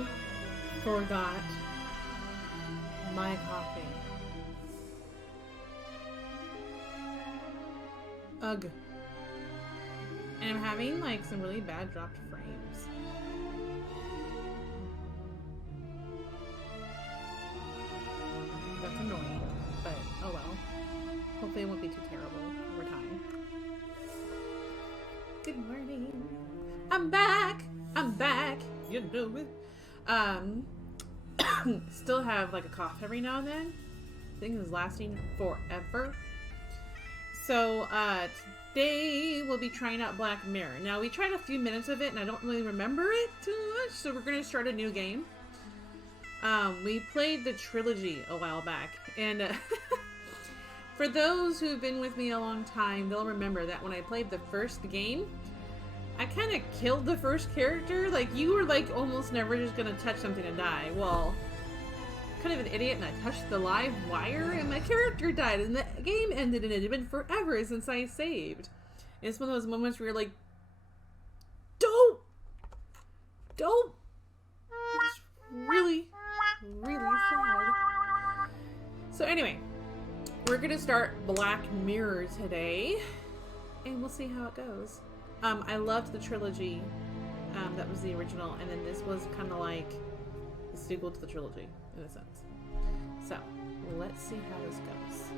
I forgot my coffee. Ugh. And I'm having like some really bad dropped frames. That's annoying, but oh well. Hopefully it won't be too terrible over time. Good morning. I'm back. I'm back. You know it. Still have like a cough every now and then. Thing is lasting forever. So today we'll be trying out Black Mirror. Now we tried a few minutes of it and I don't really remember it too much, so we're gonna start a new game. We played the trilogy a while back, and for those who've been with me a long time, they'll remember that when I played the first game, I kind of killed the first character. Like, you were like almost never just gonna touch something and die. Well, kind of an idiot, and I touched the live wire and my character died, and the game ended, and it had been forever since I saved. And it's one of those moments where you're like, don't! It's really sad. So anyway, we're gonna start Black Mirror today, and we'll see how it goes. I loved the trilogy. That was the original, and then this was kind of like the sequel to the trilogy, in a sense. So, let's see how this goes.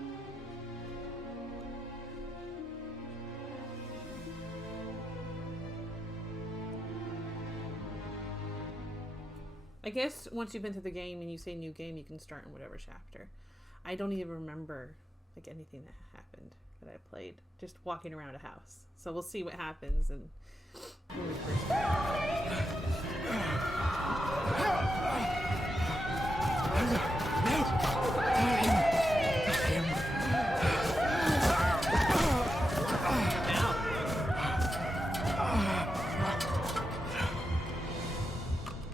I guess once you've been through the game and you say new game, you can start in whatever chapter. I don't even remember like anything that happened that I played. Just walking around a house. So we'll see what happens and when we first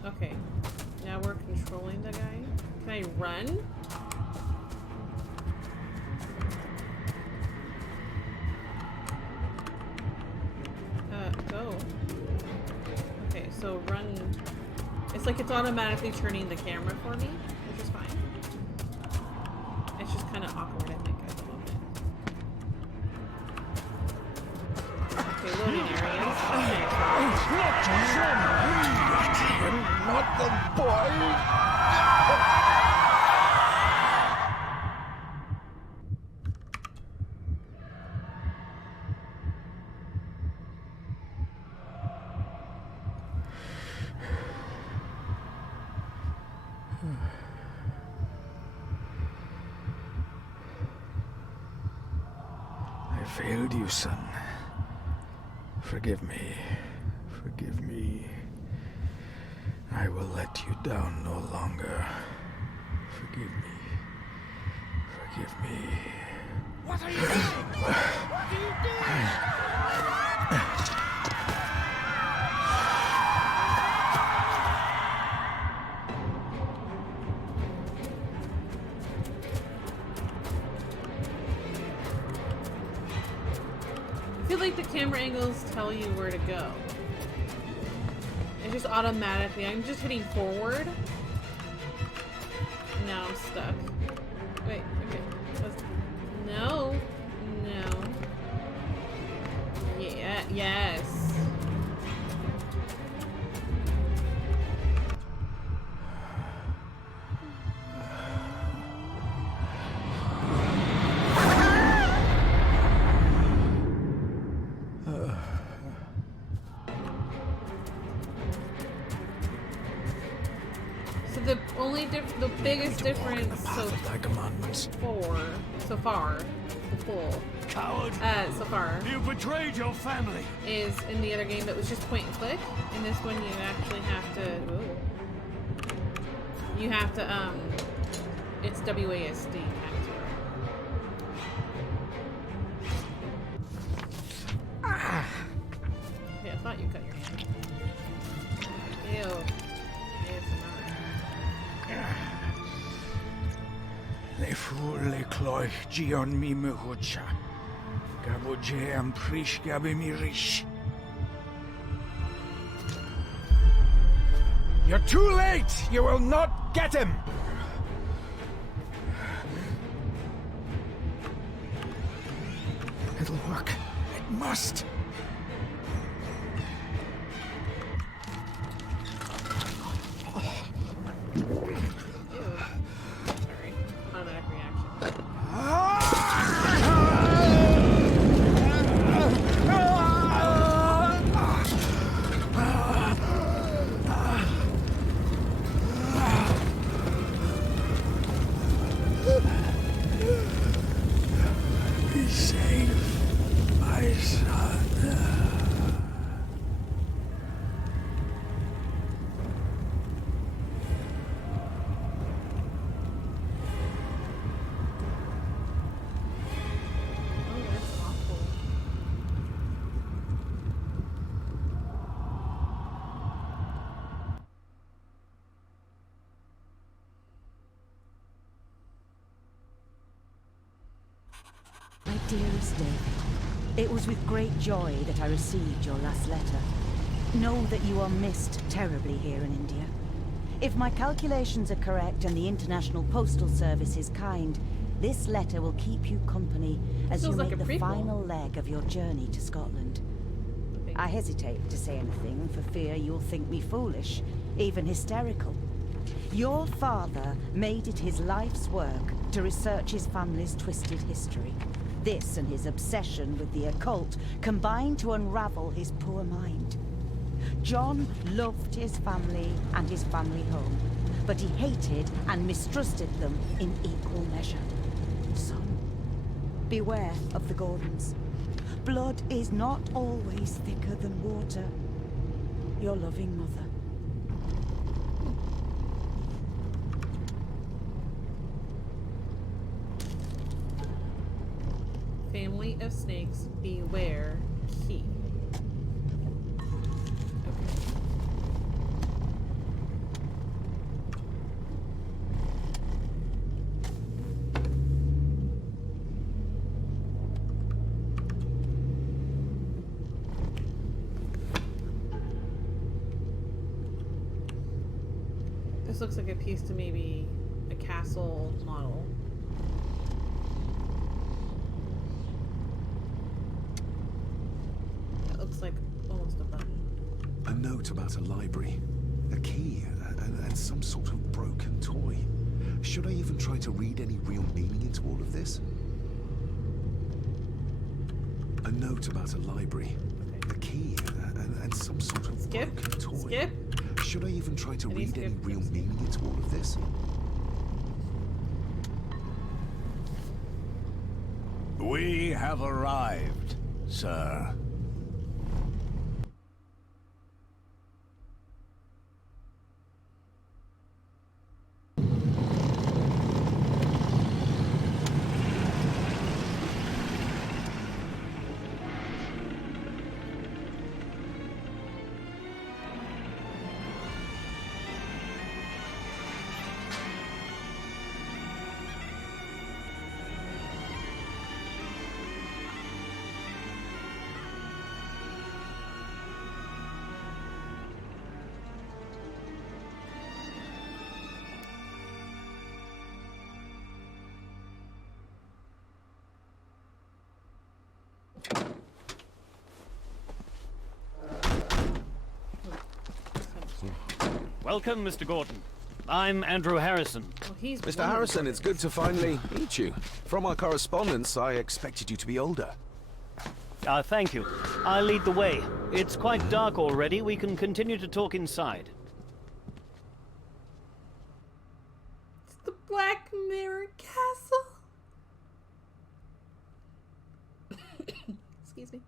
Okay. Now we're controlling the guy. Can I run? Go. Okay, so run. It's like it's automatically turning the camera for me, which is fine. It's just kind of awkward, I think, at the moment. Okay, loading areas. Not the boy! I failed you, son. Forgive me. Forgive me. I will let you down no longer. Forgive me. Forgive me. What are you doing? What are you doing? I feel like the camera angles tell you where to go. It's just automatically. I'm just hitting forward. Now I'm stuck. Wait, okay. No. No. Yeah, yes. The biggest difference so far, You betrayed your family. is in the other game that was just point and click. In this one, you actually have to. Ooh, you have to. It's WASD. Yeah, I thought you cut your hand. Ew. Le fulle cloich gion mi mehucha. Gavoje am prish gabe mi rish. You're too late! You will not get him! It'll work. It must. Ew. Sorry. Automatic reaction. Be safe, my son. Oh, that's awful. My dearest David, it was with great joy that I received your last letter. Know that you are missed terribly here in India. If my calculations are correct and the International Postal Service is kind, this letter will keep you company as you Feels like make a the prequel. final leg of your journey to Scotland. I hesitate to say anything for fear you'll think me foolish, even hysterical. Your father made it his life's work to research his family's twisted history. This and his obsession with the occult combined to unravel his poor mind. John loved his family and his family home, but he hated and mistrusted them in equal measure. Son, beware of the Gordons. Blood is not always thicker than water. Your loving mother. Family of snakes, beware, key. This looks like a piece to maybe a castle model. That looks like almost a button. A note about a library, a key, and some sort of broken toy. Should I even try to read any real meaning into all of this? A note about a library, a key, and some sort of Skip? broken toy. Skip? Should I even try to Any read any skip? real meaning into all of this? We have arrived, sir. Welcome, Mr. Gordon. I'm Andrew Harrison. Well, he's Mr. one of the Harrison, it's good to finally meet you. From our correspondence, I expected you to be older. Thank you. I'll lead the way. It's quite dark already. We can continue to talk inside. It's the Black Mirror Castle. Excuse me.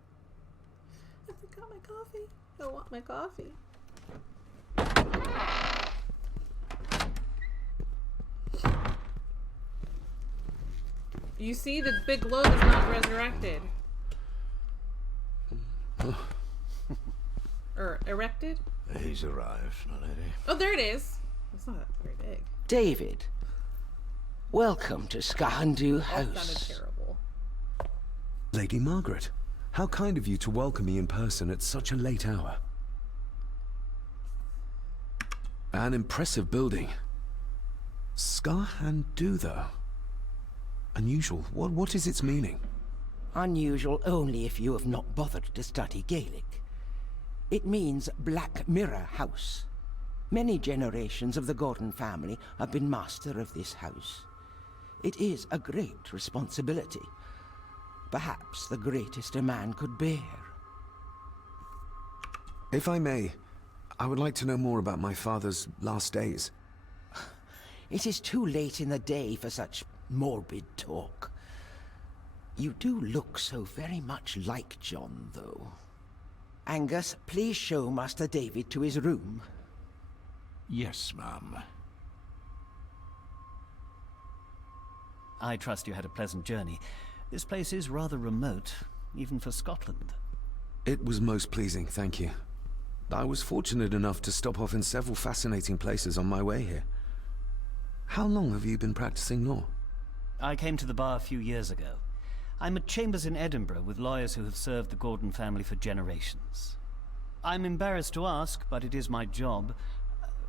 I forgot my coffee. I want my coffee. You see, the big globe is not resurrected. Or erected? He's arrived, my lady. Oh, there it is. It's not very big. David, welcome to Skahandu That sounded House. terrible. Lady Margaret, how kind of you to welcome me in person at such a late hour. An impressive building. Skahandu, though. Unusual. What is its meaning? Unusual only if you have not bothered to study Gaelic. It means Black Mirror House. Many generations of the Gordon family have been master of this house. It is a great responsibility. Perhaps the greatest a man could bear. If I may, I would like to know more about my father's last days. It is too late in the day for such morbid talk. You do look so very much like John, though. Angus, please show Master David to his room. Yes, ma'am. I trust you had a pleasant journey. This place is rather remote, even for Scotland. It was most pleasing, thank you. I was fortunate enough to stop off in several fascinating places on my way here. How long have you been practicing law? I came to the bar a few years ago. I'm at Chambers in Edinburgh with lawyers who have served the Gordon family for generations. I'm embarrassed to ask, but it is my job.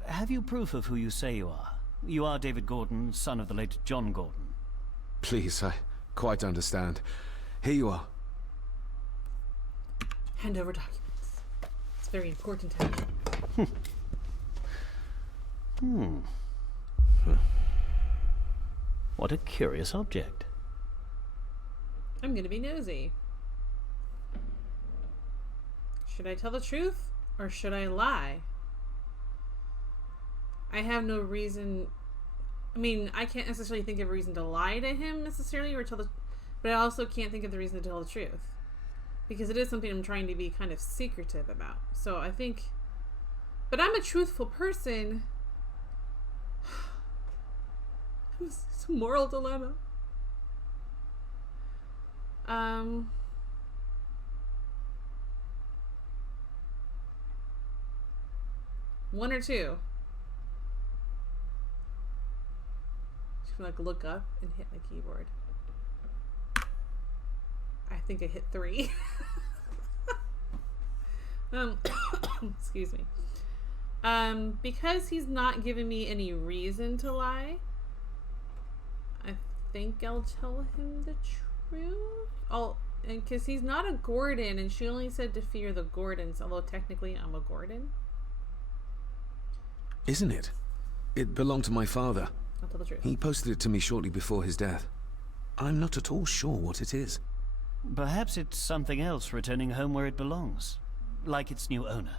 Have you proof of who you say you are? You are David Gordon, son of the late John Gordon. Please, I quite understand. Here you are. Hand over documents. It's very important to me. What a curious object. I'm gonna be nosy. Should I tell the truth or should I lie? I have no reason. I mean, I can't necessarily think of a reason to lie to him necessarily or tell the, but I also can't think of the reason to tell the truth because it is something I'm trying to be kind of secretive about. So I think, but I'm a truthful person. It's a moral dilemma. One or two. Just like look up and hit my keyboard. I think I hit 3. Excuse me. Because he's not giving me any reason to lie, I think I'll tell him the truth. And because he's not a Gordon, and she only said to fear the Gordons, although technically I'm a Gordon. Isn't it? It belonged to my father. I'll tell the truth. He posted it to me shortly before his death. I'm not at all sure what it is. Perhaps it's something else returning home where it belongs, like its new owner.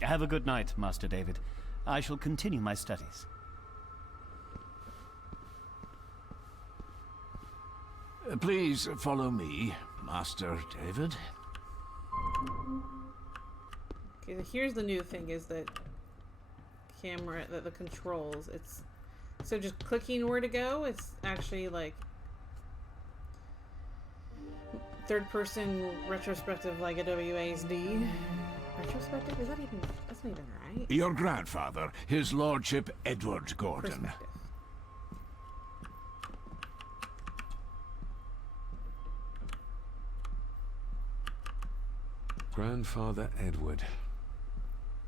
Have a good night, Master David. I shall continue my studies. Please follow me, Master David. Okay, here's the new thing: is that camera, the controls. It's so just clicking where to go. It's actually like third-person retrospective, like a WASD. Retrospective? Is that even? That's not even right. Your grandfather, his lordship Edward Gordon. Perspective. Grandfather Edward.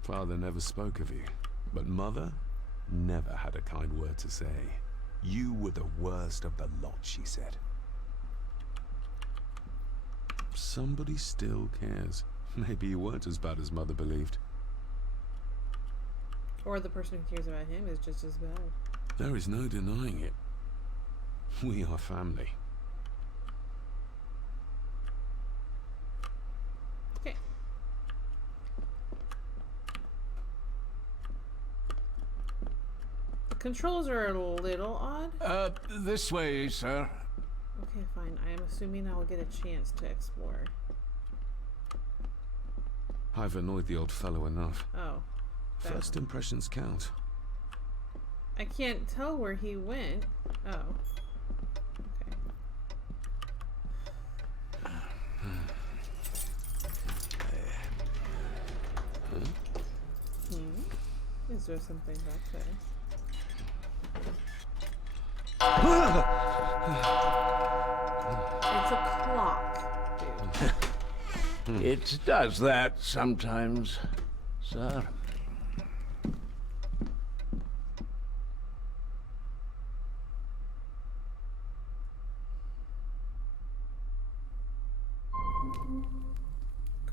Father never spoke of you, but Mother never had a kind word to say. You were the worst of the lot, she said. Somebody still cares. Maybe you weren't as bad as Mother believed. Or the person who cares about him is just as bad. There is no denying it. We are family. Okay. The controls are a little odd. This way, sir. Okay, fine. I am assuming I will get a chance to explore. I've annoyed the old fellow enough. Oh. that First one. impressions count. I can't tell where he went. Oh. Okay. Is there something back there? It's a clock, dude. It does that sometimes, sir.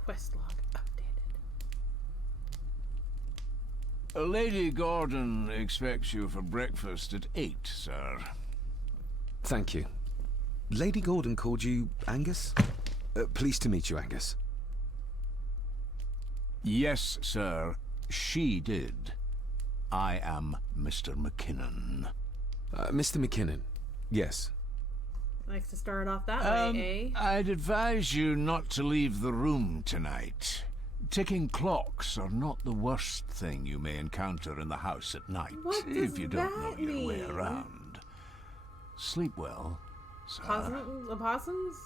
Quest log updated. Lady Gordon expects you for breakfast at 8, sir. Thank you. Lady Gordon called you Angus? Pleased to meet you, Angus. Yes, sir. She did. I am Mr. McKinnon. Mr. McKinnon. Yes. Likes to start off that way, eh? I'd advise you not to leave the room tonight. Ticking clocks are not the worst thing you may encounter in the house at night, What if does you don't know that your way mean? around. Sleep well, sir. Opossums?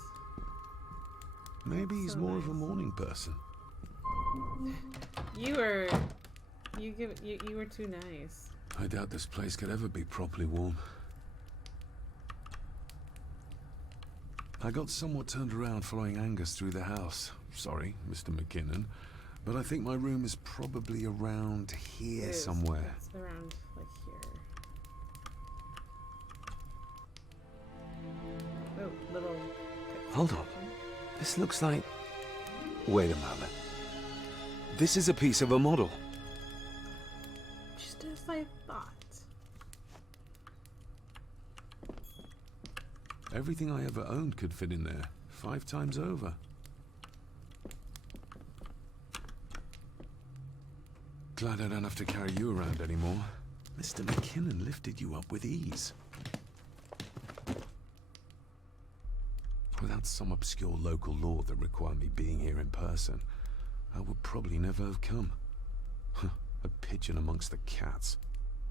Maybe he's So more of a nice. morning person. You were too nice. I doubt this place could ever be properly warm. I got somewhat turned around following Angus through the house. Sorry, Mr. McKinnon, but I think my room is probably around here It is. somewhere. It's around like here. Oh, little. Hold on. This looks like... Wait a moment. This is a piece of a model. Just as I thought. Everything I ever owned could fit in there, 5 times over. Glad I don't have to carry you around anymore. Mr. McKinnon lifted you up with ease. Without some obscure local law that required me being here in person, I would probably never have come. A pigeon amongst the cats.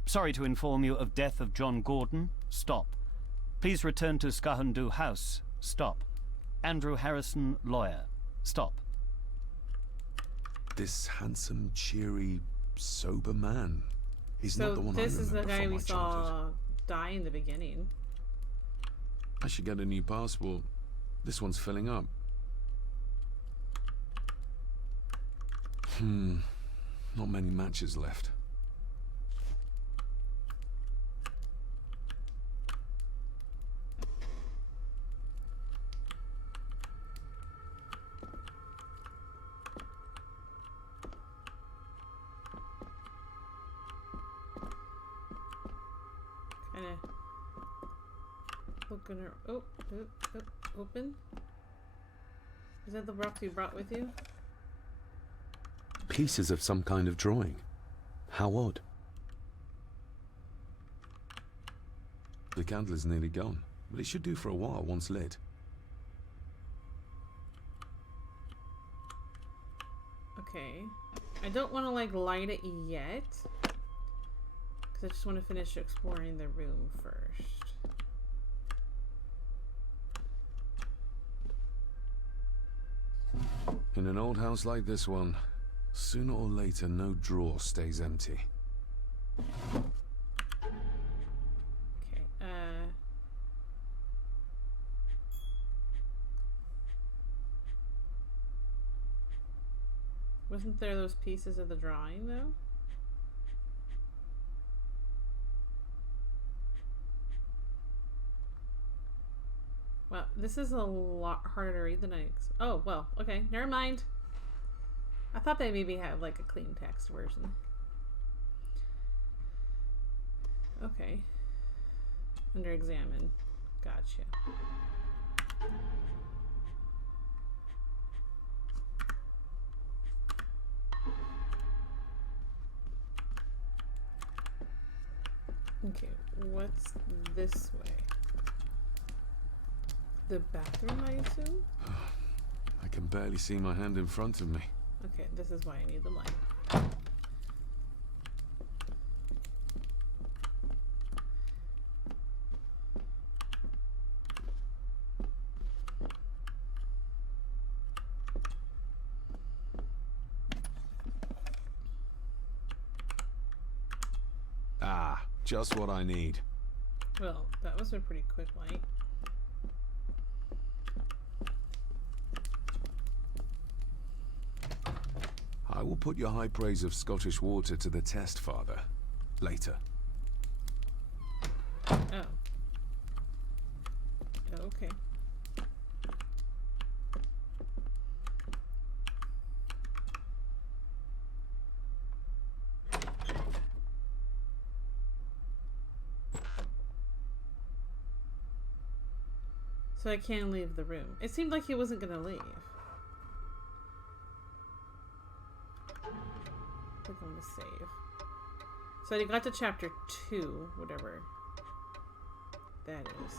Sorry to inform you of death of John Gordon. Stop. Please return to Skahandu House. Stop. Andrew Harrison, lawyer. Stop. This handsome, cheery, sober man. He's not the So one I this is the remember guy from we my childhood. saw die in the beginning. I should get a new passport. This one's filling up. Not many matches left. Kinda looking her. Oh, open. Is that the box you brought with you? Pieces of some kind of drawing. How odd. The candle is nearly gone, but it should do for a while once lit. Okay. I don't want to like light it yet. Because I just want to finish exploring the room first. In an old house like this one, sooner or later no drawer stays empty. Okay, wasn't there those pieces of the drawing, though? Well, this is a lot harder to read than I... Oh, well, okay, never mind. I thought they maybe had, like, a clean text version. Okay. Under examine. Gotcha. Okay, what's this way? The bathroom, I assume? I can barely see my hand in front of me. Okay, this is why I need the light. Ah, just what I need. Well, that was a pretty quick light. I will put your high praise of Scottish water to the test, Father. Later. Oh. Okay. So I can't leave the room. It seemed like he wasn't gonna leave. Click on the save. So I got to chapter 2, whatever that is.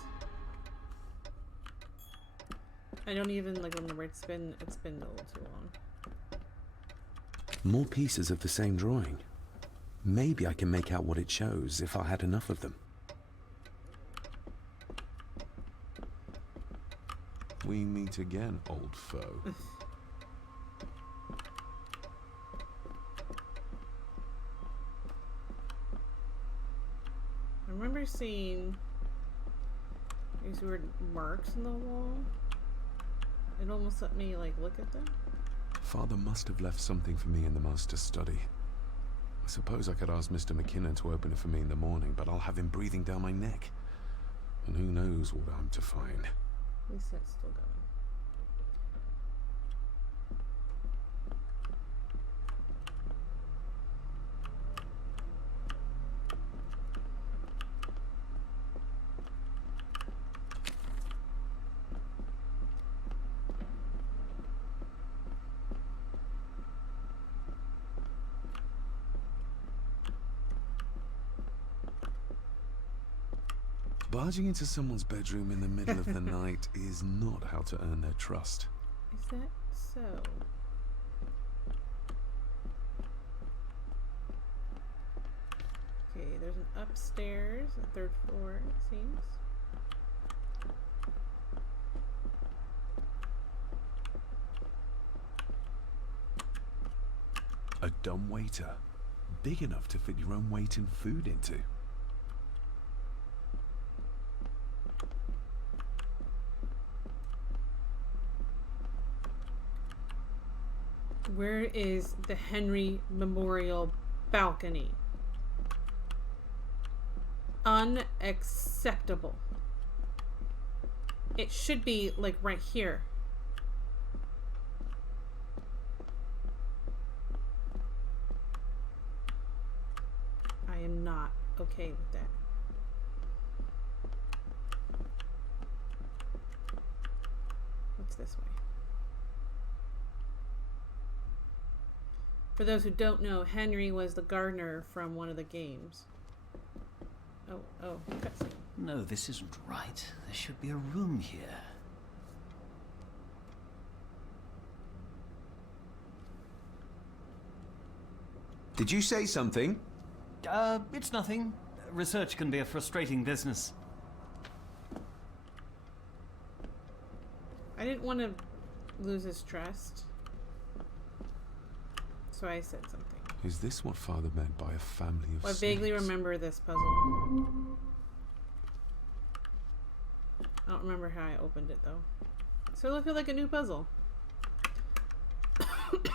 I don't even like remember. It's been a little too long. More pieces of the same drawing. Maybe I can make out what it shows if I had enough of them. We meet again, old foe. I remember seeing these weird marks in the wall. It almost let me like look at them. Father must have left something for me in the master's study. I suppose I could ask Mr. McKinnon to open it for me in the morning, but I'll have him breathing down my neck. And who knows what I'm to find. At least that's still going. Barging into someone's bedroom in the middle of the night is not how to earn their trust. Is that so? Okay, there's an upstairs, a 3rd floor, it seems. A dumbwaiter. Big enough to fit your own weight in food into. Where is the Henry Memorial balcony? Unacceptable. It should be like right here. I am not okay with that. What's this way? For those who don't know, Henry was the gardener from one of the games. Oh, cutscene. No, this isn't right. There should be a room here. Did you say something? It's nothing. Research can be a frustrating business. I didn't want to lose his trust. So I said something. Is this what Father meant by a family of Well, I vaguely snakes? remember this puzzle. I don't remember how I opened it though. So it looked like a new puzzle.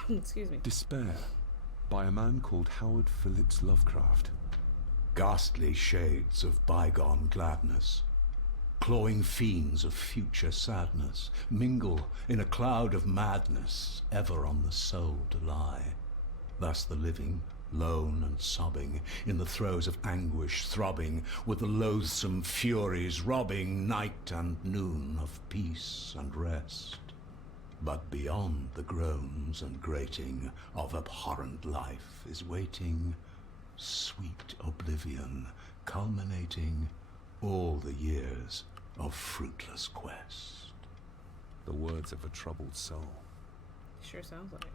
Excuse me. Despair, by a man called Howard Phillips Lovecraft. Ghastly shades of bygone gladness, clawing fiends of future sadness, mingle in a cloud of madness, ever on the soul to lie. Thus the living, lone and sobbing, in the throes of anguish throbbing, with the loathsome furies robbing night and noon of peace and rest. But beyond the groans and grating of abhorrent life is waiting sweet oblivion, culminating all the years of fruitless quest. The words of a troubled soul. Sure sounds like it.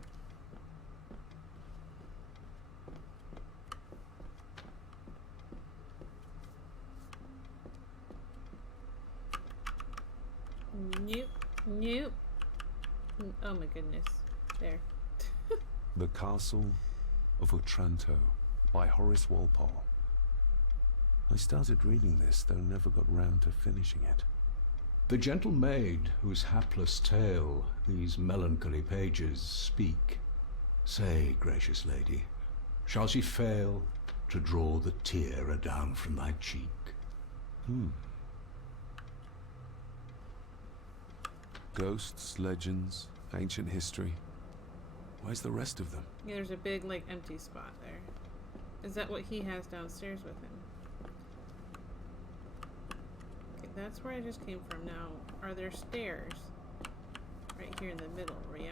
Nope. Oh my goodness. There. The Castle of Otranto by Horace Walpole. I started reading this, though never got round to finishing it. The gentle maid whose hapless tale these melancholy pages speak, say, gracious lady, shall she fail to draw the tear adown from thy cheek? Ghosts, legends, ancient history. Where's the rest of them? Yeah, there's a big, like, empty spot there. Is that what he has downstairs with him? Okay, that's where I just came from. Now, are there stairs? Right here in the middle, yeah?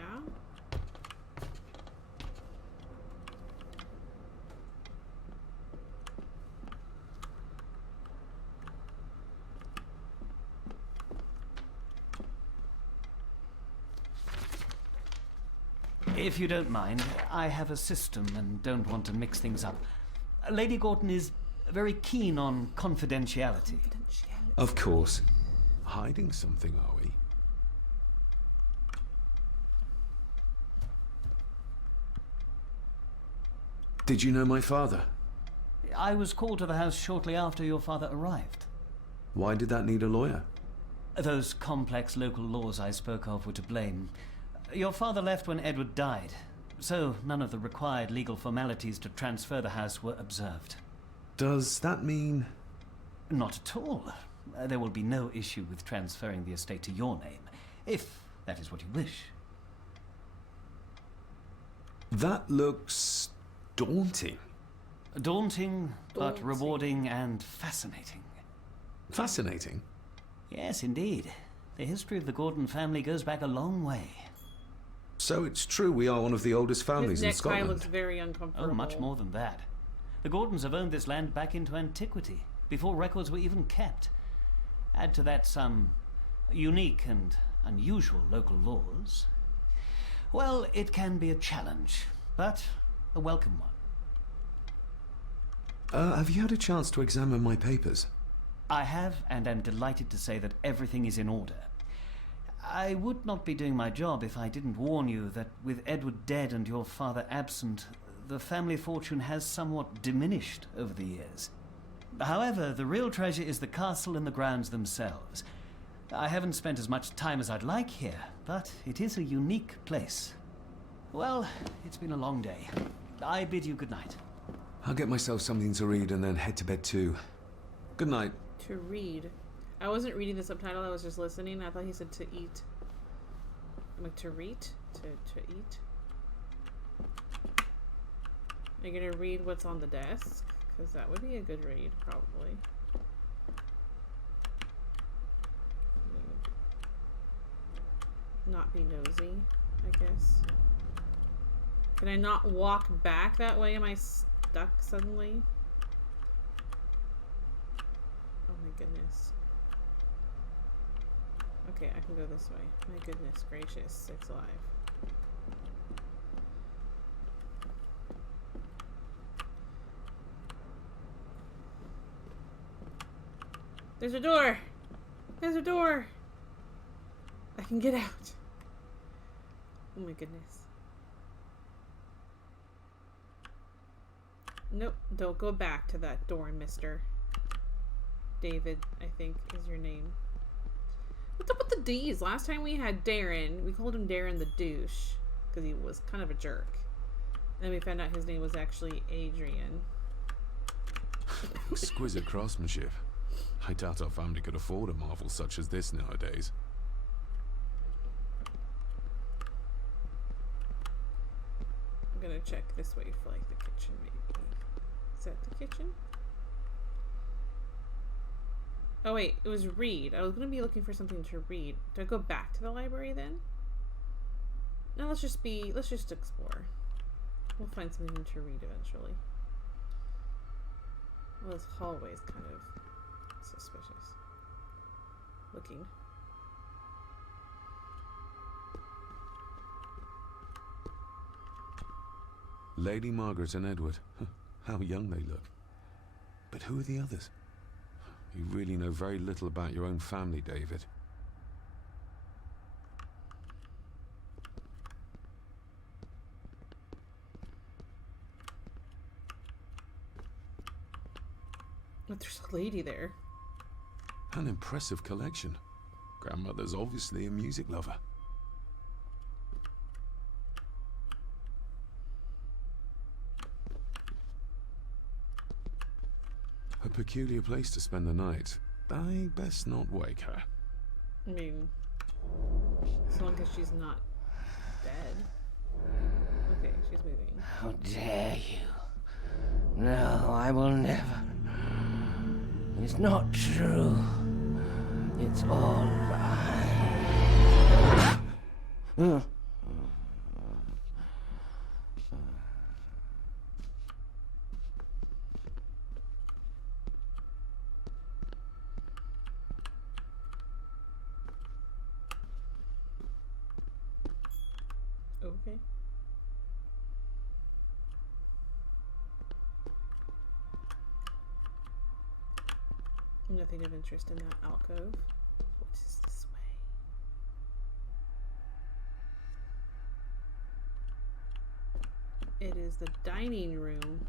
If you don't mind, I have a system and don't want to mix things up. Lady Gordon is very keen on confidentiality. Of course. Hiding something, are we? Did you know my father? I was called to the house shortly after your father arrived. Why did that need a lawyer? Those complex local laws I spoke of were to blame. Your father left when Edward died, so none of the required legal formalities to transfer the house were observed. Does that mean... Not at all. There will be no issue with transferring the estate to your name, if that is what you wish. That looks... daunting. Daunting, but rewarding and fascinating. Fascinating? Yes, indeed. The history of the Gordon family goes back a long way. So it's true we are one of the oldest families in His necktie Scotland. looks very uncomfortable. Oh, much more than that. The Gordons have owned this land back into antiquity, before records were even kept. Add to that some unique and unusual local laws. Well, it can be a challenge, but a welcome one. Have you had a chance to examine my papers? I have, and am delighted to say that everything is in order. I would not be doing my job if I didn't warn you that with Edward dead and your father absent, the family fortune has somewhat diminished over the years. However, the real treasure is the castle and the grounds themselves. I haven't spent as much time as I'd like here, but it is a unique place. Well, it's been a long day. I bid you good night. I'll get myself something to read and then head to bed too. Good night. To read. I wasn't reading the subtitle, I was just listening. I thought he said to eat. I'm like, to read? To eat? Are you gonna read what's on the desk? Because that would be a good read, probably. Not be nosy, I guess. Can I not walk back that way? Am I stuck suddenly? Oh my goodness. Okay, I can go this way. My goodness gracious, it's live. There's a door! There's a door! I can get out. Oh my goodness. Nope, don't go back to that door, mister. David, I think, is your name. What's up with the D's? Last time we had Darren, we called him Darren the douche, because he was kind of a jerk. And then we found out his name was actually Adrian. Exquisite craftsmanship. I doubt our family could afford a marvel such as this nowadays. I'm gonna check this way for like the kitchen, maybe. Is that the kitchen? Oh wait, it was read. I was gonna be looking for something to read. Do I go back to the library then? No, let's just explore. We'll find something to read eventually. Well, this hallway's kind of suspicious looking. Lady Margaret and Edward. How young they look. But who are the others? You really know very little about your own family, David. But there's a lady there. An impressive collection. Grandmother's obviously a music lover. A peculiar place to spend the night. I best not wake her. I mean, as long as she's not dead. Okay, she's moving. How dare you? No, I will never. It's not true. It's all right. Okay. Nothing of interest in that alcove. What is this way? It is the dining room.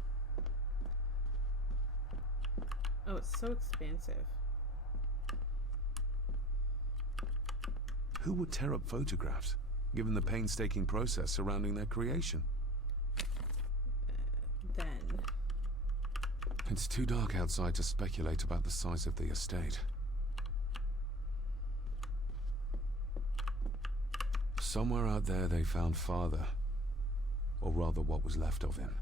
Oh, it's so expansive. Who would tear up photographs, given the painstaking process surrounding their creation? Then. It's too dark outside to speculate about the size of the estate. Somewhere out there they found Father. Or rather, what was left of him.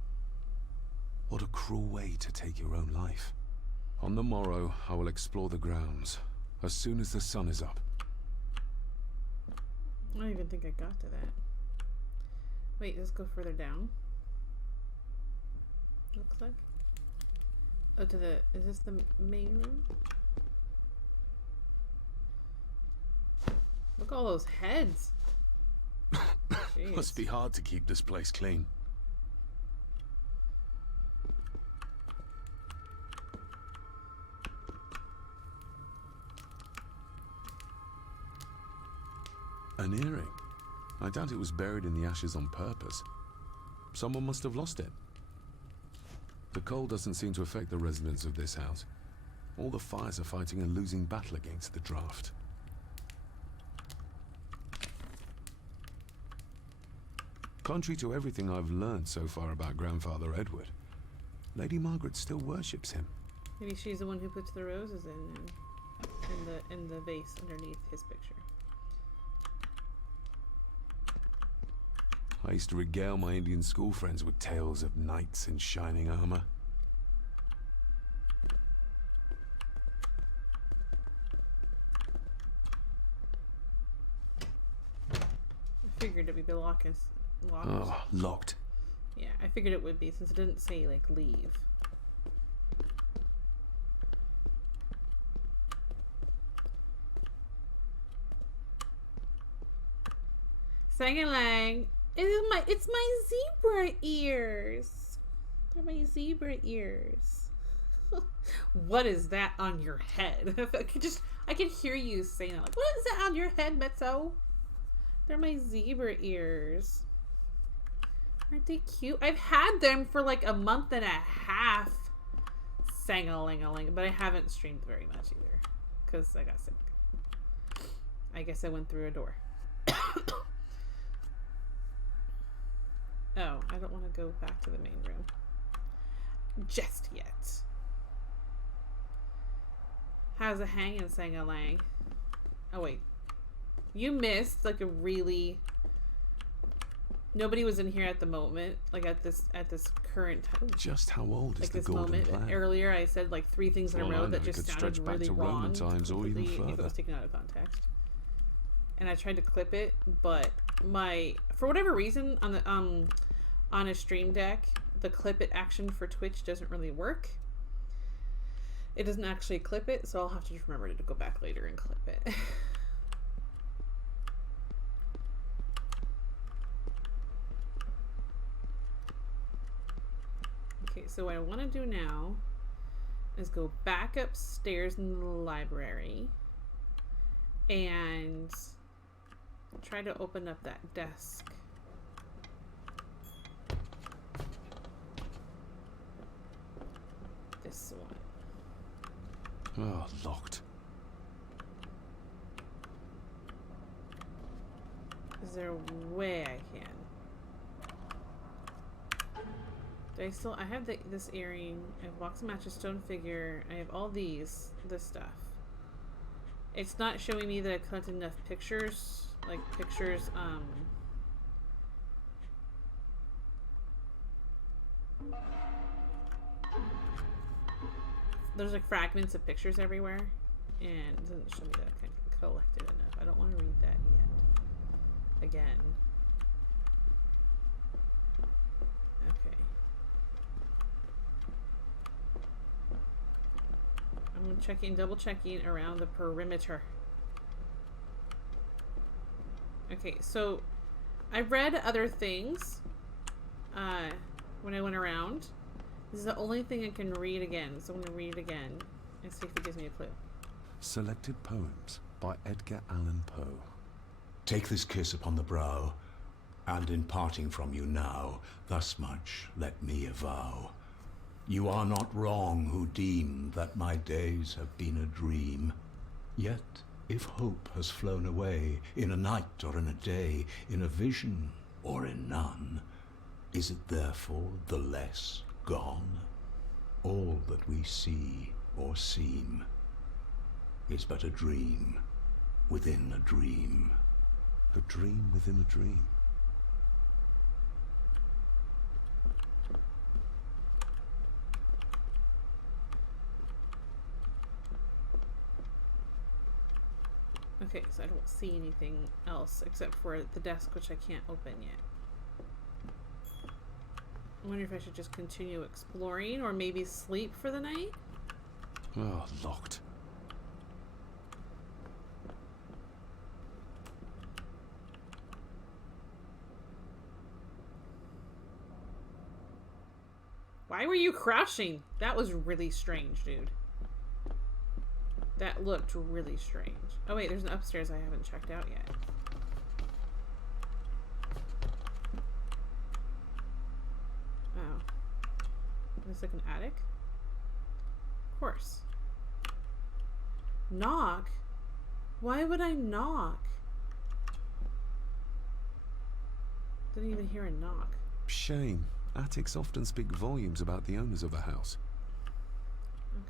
What a cruel way to take your own life. On the morrow, I will explore the grounds, as soon as the sun is up. I don't even think I got to that. Wait, let's go further down. Looks like. Oh, to the... Is this the main room? Look at all those heads. Jeez. Must be hard to keep this place clean. An earring. I doubt it was buried in the ashes on purpose. Someone must have lost it. The cold doesn't seem to affect the residents of this house. All the fires are fighting a losing battle against the draft. Contrary to everything I've learned so far about Grandfather Edward, Lady Margaret still worships him. Maybe she's the one who puts the roses in the vase underneath his picture. I used to regale my Indian school friends with tales of knights in shining armor. I figured it would be locked. Oh, locked. Yeah, I figured it would be since it didn't say like leave. Sang-a-lang. It's my zebra ears. They're my zebra ears. What is that on your head? I can hear you saying that. Like, what is that on your head, Metso? They're my zebra ears. Aren't they cute? I've had them for like a month and a half. Sang-a-ling-a-ling. But I haven't streamed very much either. Because I got sick. I guess I went through a door. Oh, I don't want to go back to the main room. Just yet. How's it hanging, Sang-a-lang? Oh, wait. You missed, like, a really... Nobody was in here at the moment. Like, at this current time. Just how old is Like, the this Gordon moment. plan? Earlier, I said, like, 3 things in a row that just sounded really wrong. Roman times or even If it further. was taken out of context. And I tried to clip it, but for whatever reason, on a stream deck, the clip it action for Twitch doesn't really work. It doesn't actually clip it, so I'll have to just remember to go back later and clip it. Okay, so what I want to do now is go back upstairs in the library and try to open up that desk. This one. Oh, locked. Is there a way I can? Do I still... I have this earring. I have box of matches, stone figure. I have all this stuff. It's not showing me that I've collected enough pictures. Like, pictures, there's, like, fragments of pictures everywhere. And it doesn't show me that I can collect it enough. I don't want to read that yet. Again. Okay. I'm checking, double checking around the perimeter. Okay, so I read other things when I went around. This is the only thing I can read again, so I'm going to read it again and see if it gives me a clue. Selected Poems by Edgar Allan Poe. Take this kiss upon the brow, and in parting from you now, thus much let me avow. You are not wrong who deem that my days have been a dream. Yet, if hope has flown away, in a night or in a day, in a vision or in none, is it therefore the less gone? All that we see or seem is but a dream within a dream. A dream within a dream. Okay, so I don't see anything else except for the desk, which I can't open yet. I wonder if I should just continue exploring or maybe sleep for the night? Oh, locked. Why were you crouching? That was really strange, dude. That looked really strange. Oh wait, there's an upstairs I haven't checked out yet. Oh. Is this like an attic? Of course. Knock? Why would I knock? Didn't even hear a knock. Shame. Attics often speak volumes about the owners of a house.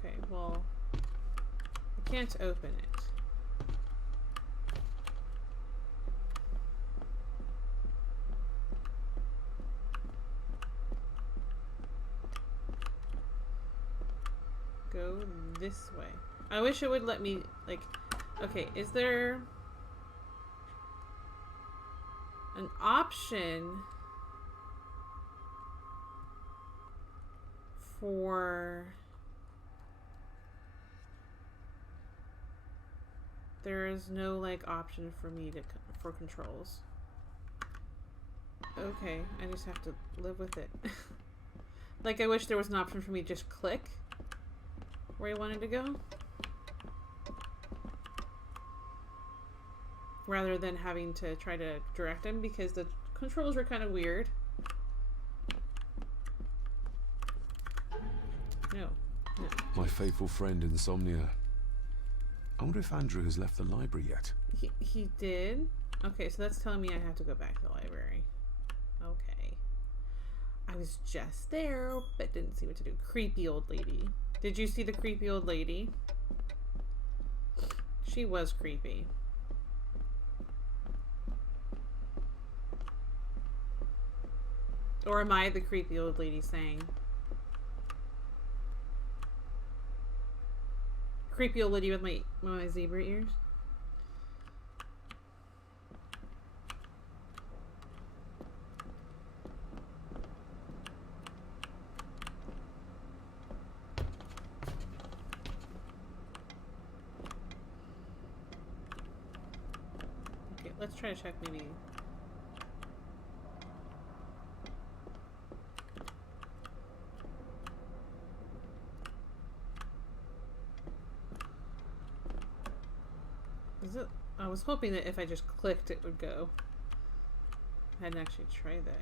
Okay, well, I can't open it. Go this way. I wish it would let me, like, okay, is there an option for... There is no, like, option for me to, for controls. Okay, I just have to live with it. Like, I wish there was an option for me to just click where I wanted to go, rather than having to try to direct them, because the controls were kind of weird. No. My faithful friend Insomnia. I wonder if Andrew has left the library yet. He did? Okay, so that's telling me I have to go back to the library. Okay. I was just there, but didn't see what to do. Creepy old lady. Did you see the creepy old lady? She was creepy. Or am I the creepy old lady saying? Creepy old lady with my zebra ears? Okay, let's try to check maybe. Is it? I was hoping that if I just clicked it would go. I hadn't actually tried that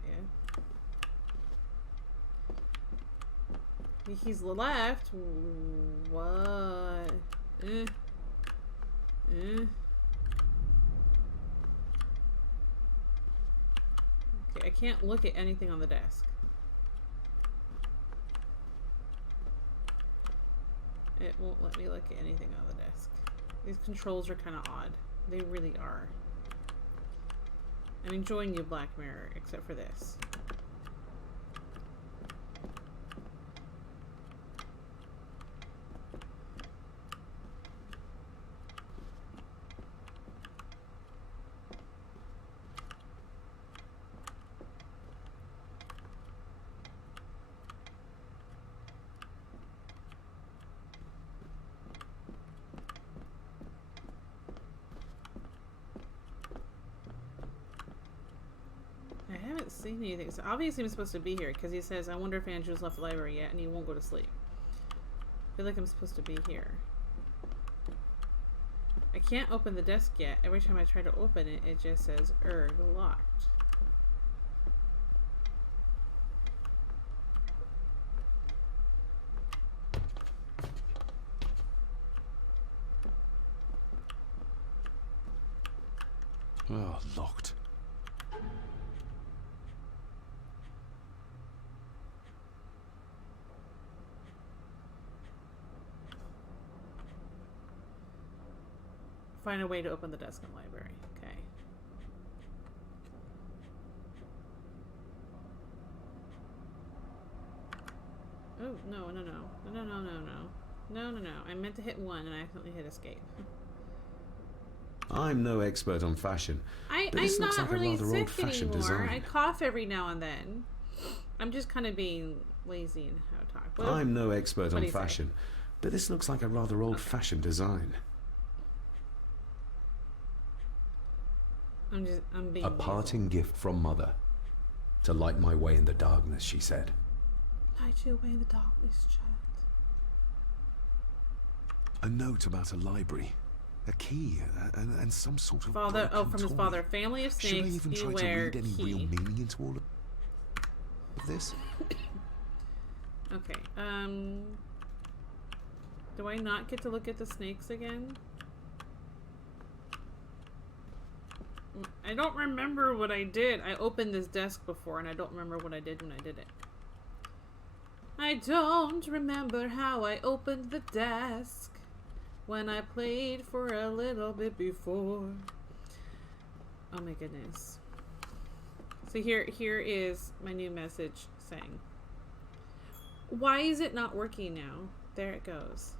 yet. He's left. What? Okay, I can't look at anything on the desk. It won't let me look at anything on the desk. These controls are kind of odd. They really are. I'm enjoying you, Black Mirror, except for this. seen anything. So obviously I'm supposed to be here because he says, I wonder if Andrew's left the library yet, and he won't go to sleep. I feel like I'm supposed to be here. I can't open the desk yet. Every time I try to open it, it just says, locked. Oh, locked. Find a way to open the desk in the library. Okay. Oh, no. No. I meant to hit 1 and I accidentally hit escape. I'm no expert on fashion. I'm this looks not like a really rather sick old-fashioned anymore. design. I cough every now and then. I'm just kind of being lazy in how to talk. What, I'm no expert what do on you say? fashion, but this looks like a rather old-fashioned design. I'm being A parting gift from Mother. To light my way in the darkness, she said. Light you away in the darkness, child. A note about a library. A key and some sort of Father, broken from his toy. father. Family of Should I snakes, even try to beware, read any real key. meaning into all of this? Okay, do I not get to look at the snakes again? I don't remember what I did. I opened this desk before and I don't remember what I did when I did it. I don't remember how I opened the desk when I played for a little bit before. Oh my goodness. So here is my new message saying, why is it not working now? There it goes.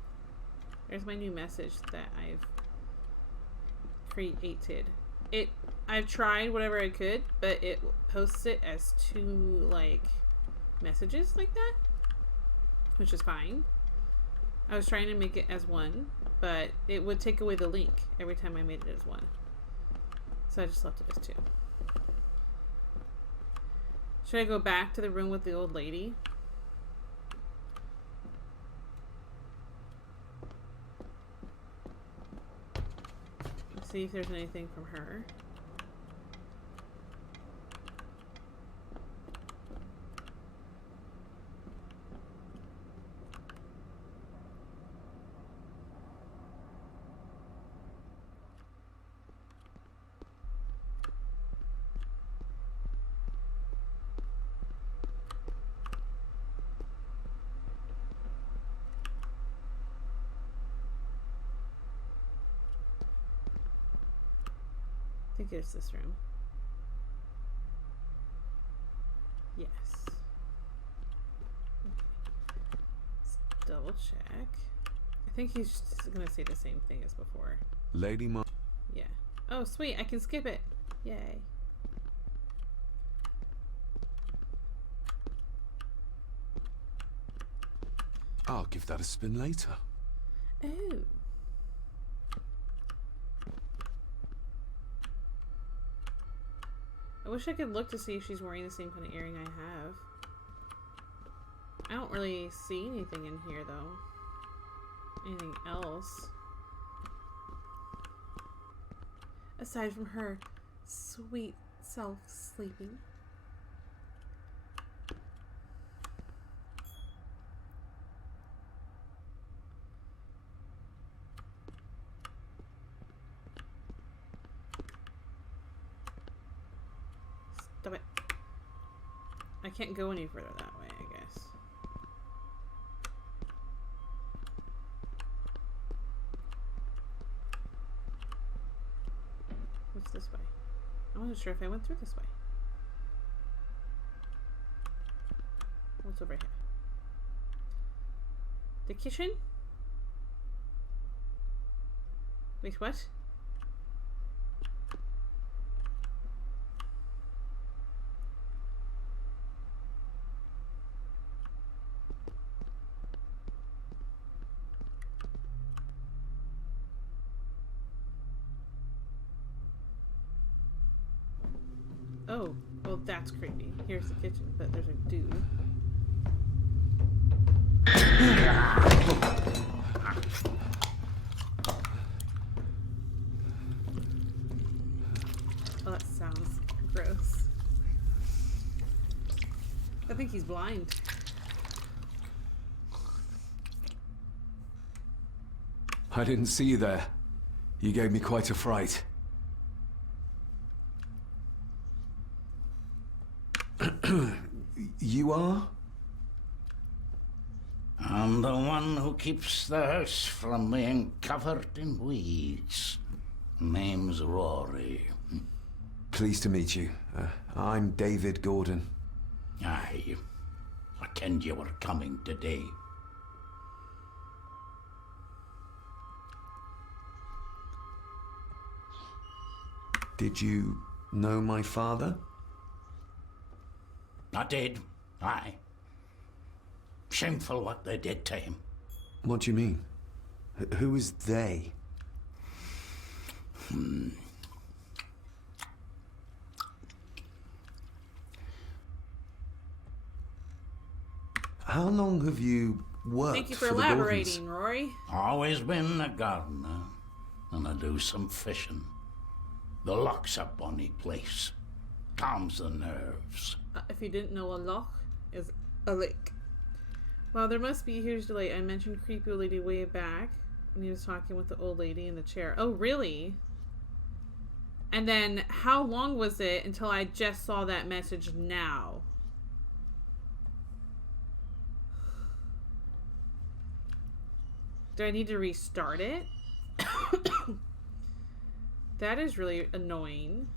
There's my new message that I've created. I've tried whatever I could, but it posts it as 2 like messages like that, which is fine. I was trying to make it as 1, but it would take away the link every time I made it as 1. So I just left it as 2. Should I go back to the room with the old lady? See if there's anything from her. I think it's this room. Yes. Okay. Let's double check. I think he's just gonna say the same thing as before. Lady Mar... Yeah. Oh, sweet. I can skip it. Yay. I'll give that a spin later. Oh. I wish I could look to see if she's wearing the same kind of earring I have. I don't really see anything in here, though. Anything else. Aside from her sweet self sleeping. Stop it. I can't go any further that way, I guess. What's this way? I wasn't sure if I went through this way. What's over here? The kitchen? Wait, what? Oh, Well, that's creepy. Here's the kitchen, but there's a dude. Oh, that sounds gross. I think he's blind. I didn't see you there. You gave me quite a fright. You are? I'm the one who keeps the house from being covered in weeds. Name's Rory. Pleased to meet you. I'm David Gordon. Aye. I kenned you were coming today. Did you know my father? I did. Aye. Shameful what they did to him. What do you mean? Who is they? How long have you worked Thank you for the elaborating, Gordons? Rory. Always been a gardener, and I do some fishing. The loch's a bonny place. Calms the nerves. If you didn't know, a loch is a lake. Well, there must be a huge delay. I mentioned creepy old lady way back, and he was talking with the old lady in the chair. Oh, really? And then, how long was it until I just saw that message now? Do I need to restart it? That is really annoying.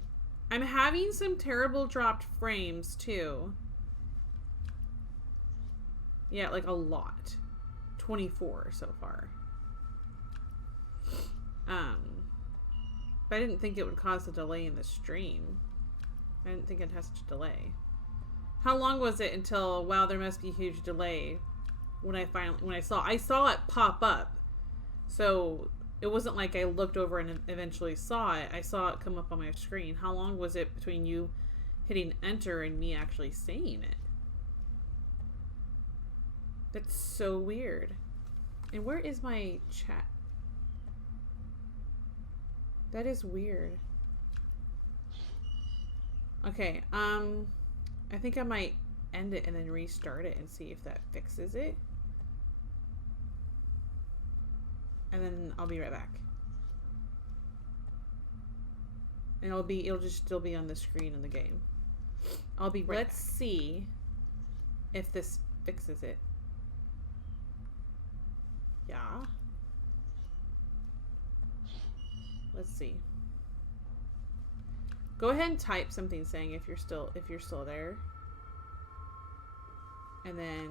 I'm having some terrible dropped frames, too. Yeah, like a lot. 24 so far. But I didn't think it would cause a delay in the stream. I didn't think it had such a delay. How long was it until, wow, there must be a huge delay when I saw it pop up. So it wasn't like I looked over and eventually saw it. I saw it come up on my screen. How long was it between you hitting enter and me actually saying it? That's so weird. And where is my chat? That is weird. Okay, I think I might end it and then restart it and see if that fixes it. And then I'll be right back. And it'll just still be on the screen in the game. I'll be right back. Let's see if this fixes it. Yeah. Let's see. Go ahead and type something saying if you're still there. And then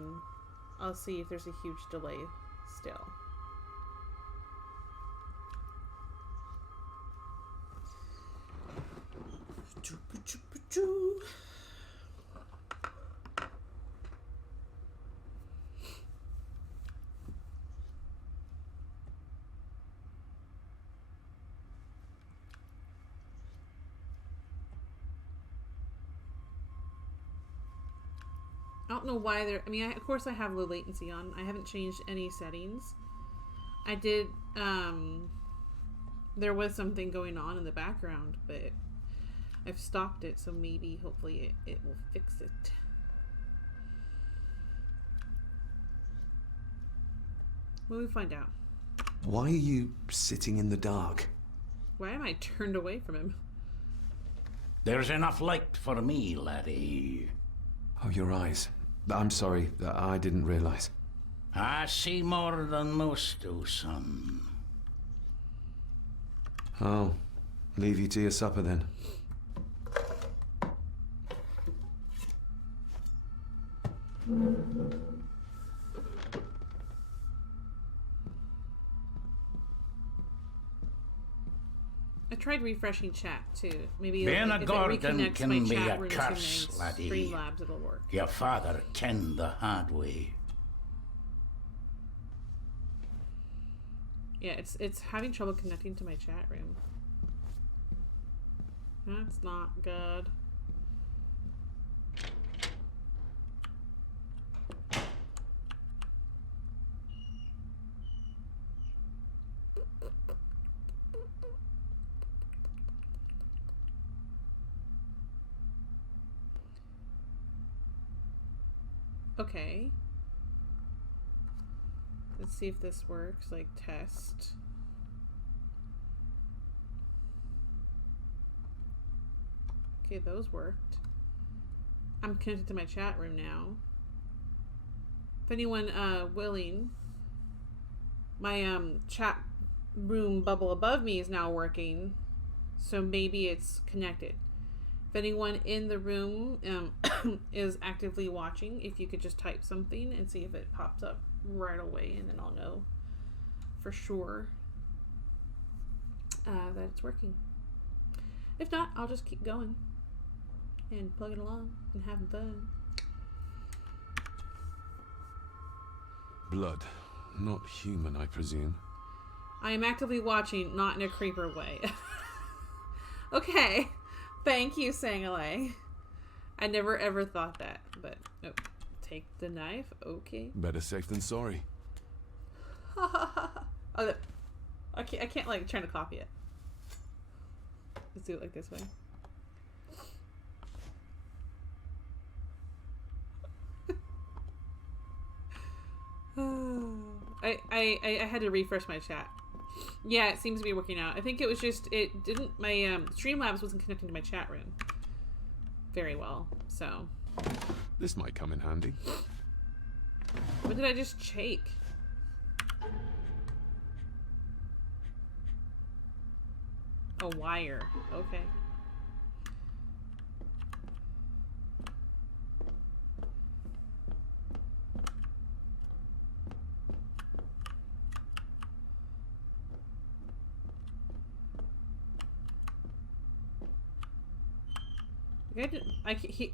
I'll see if there's a huge delay still. I don't know why they're... I mean, of course I have low latency on. I haven't changed any settings. I did... there was something going on in the background, but I've stopped it, so maybe, hopefully, it will fix it. When we find out. Why are you sitting in the dark? Why am I turned away from him? There's enough light for me, laddie. Oh, your eyes. I'm sorry, I didn't realize. I see more than most do, son. I'll leave you to your supper then. I tried refreshing chat too. Maybe Being if a it Gordon reconnects can my be chat a room curse, to my laddie. Streamlabs, it'll work. Your father kenned the hard way. Yeah, it's having trouble connecting to my chat room. That's not good. Okay. Let's see if this works. Like, test. Okay, those worked. I'm connected to my chat room now. If anyone willing, my chat room bubble above me is now working, so maybe it's connected. If anyone in the room is actively watching, if you could just type something and see if it pops up right away, and then I'll know for sure that it's working. If not, I'll just keep going and plugging along and having fun. Blood. Not human, I presume. I am actively watching, not in a creeper way. Okay. Thank you, Sangale. I never ever thought that, but oh, take the knife. Okay. Better safe than sorry. Oh, I can't like trying to copy it. Let's do it like this way. I had to refresh my chat. Yeah, it seems to be working out. I think it was just, it didn't, my Streamlabs wasn't connecting to my chat room very well, so. This might come in handy. What did I just shake? A wire. Okay.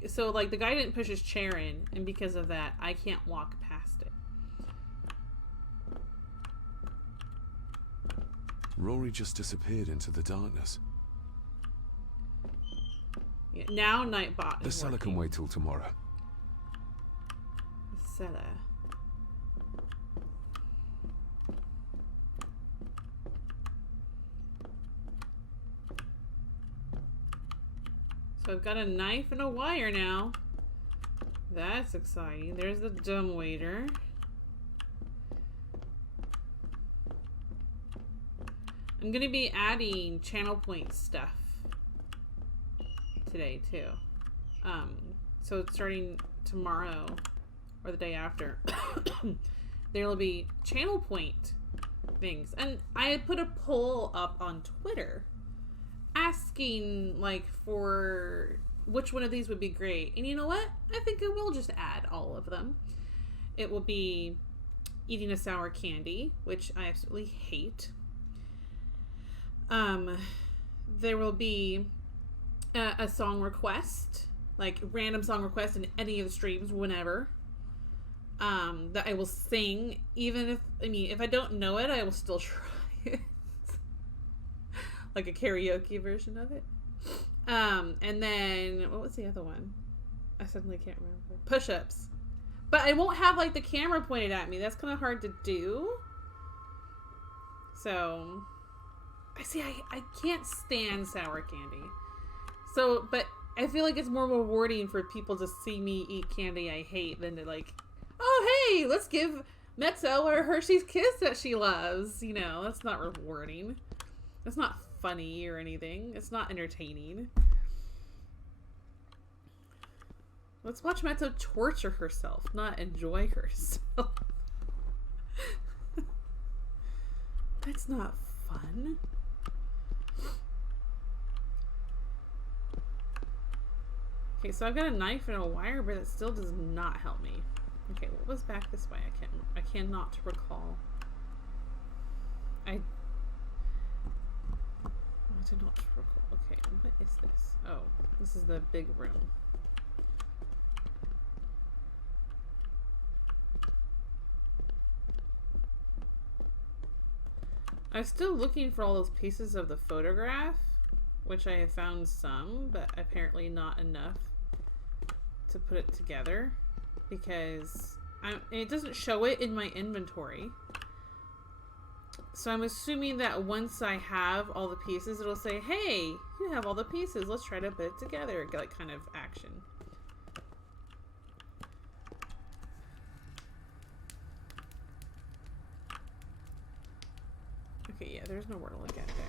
So like the guy didn't push his chair in, and because of that, I can't walk past it. Rory just disappeared into the darkness. Yeah, now Nightbot. The cellar can wait till tomorrow. The cellar. So I've got a knife and a wire now. That's exciting. There's the dumbwaiter. I'm gonna be adding channel point stuff today too. So it's starting tomorrow or the day after. There will be channel point things, and I had put a poll up on Twitter asking like for which one of these would be great, and you know what, I think I will just add all of them. It will be eating a sour candy, which I absolutely hate. There will be a song request, like random song request in any of the streams whenever, that I will sing, even if I don't know it, I will still try it. Like a karaoke version of it. And then, what was the other one? I suddenly can't remember. Push-ups. But I won't have, like, the camera pointed at me. That's kind of hard to do. So, I can't stand sour candy. So, but I feel like it's more rewarding for people to see me eat candy I hate than to, like, oh, hey, let's give Metzo her Hershey's Kiss that she loves. You know, that's not rewarding. That's not funny or anything. It's not entertaining. Let's watch Metzo torture herself, not enjoy herself. That's not fun. Okay, so I've got a knife and a wire, but it still does not help me. Okay, what was back this way? I cannot recall. I do not recall. Okay, what is this? Oh, this is the big room. I'm still looking for all those pieces of the photograph, which I have found some, but apparently not enough to put it together, because it doesn't show it in my inventory. So I'm assuming that once I have all the pieces, it'll say, hey, you have all the pieces. Let's try to put it together. Like, kind of action. Okay, yeah, there's nowhere to look at there.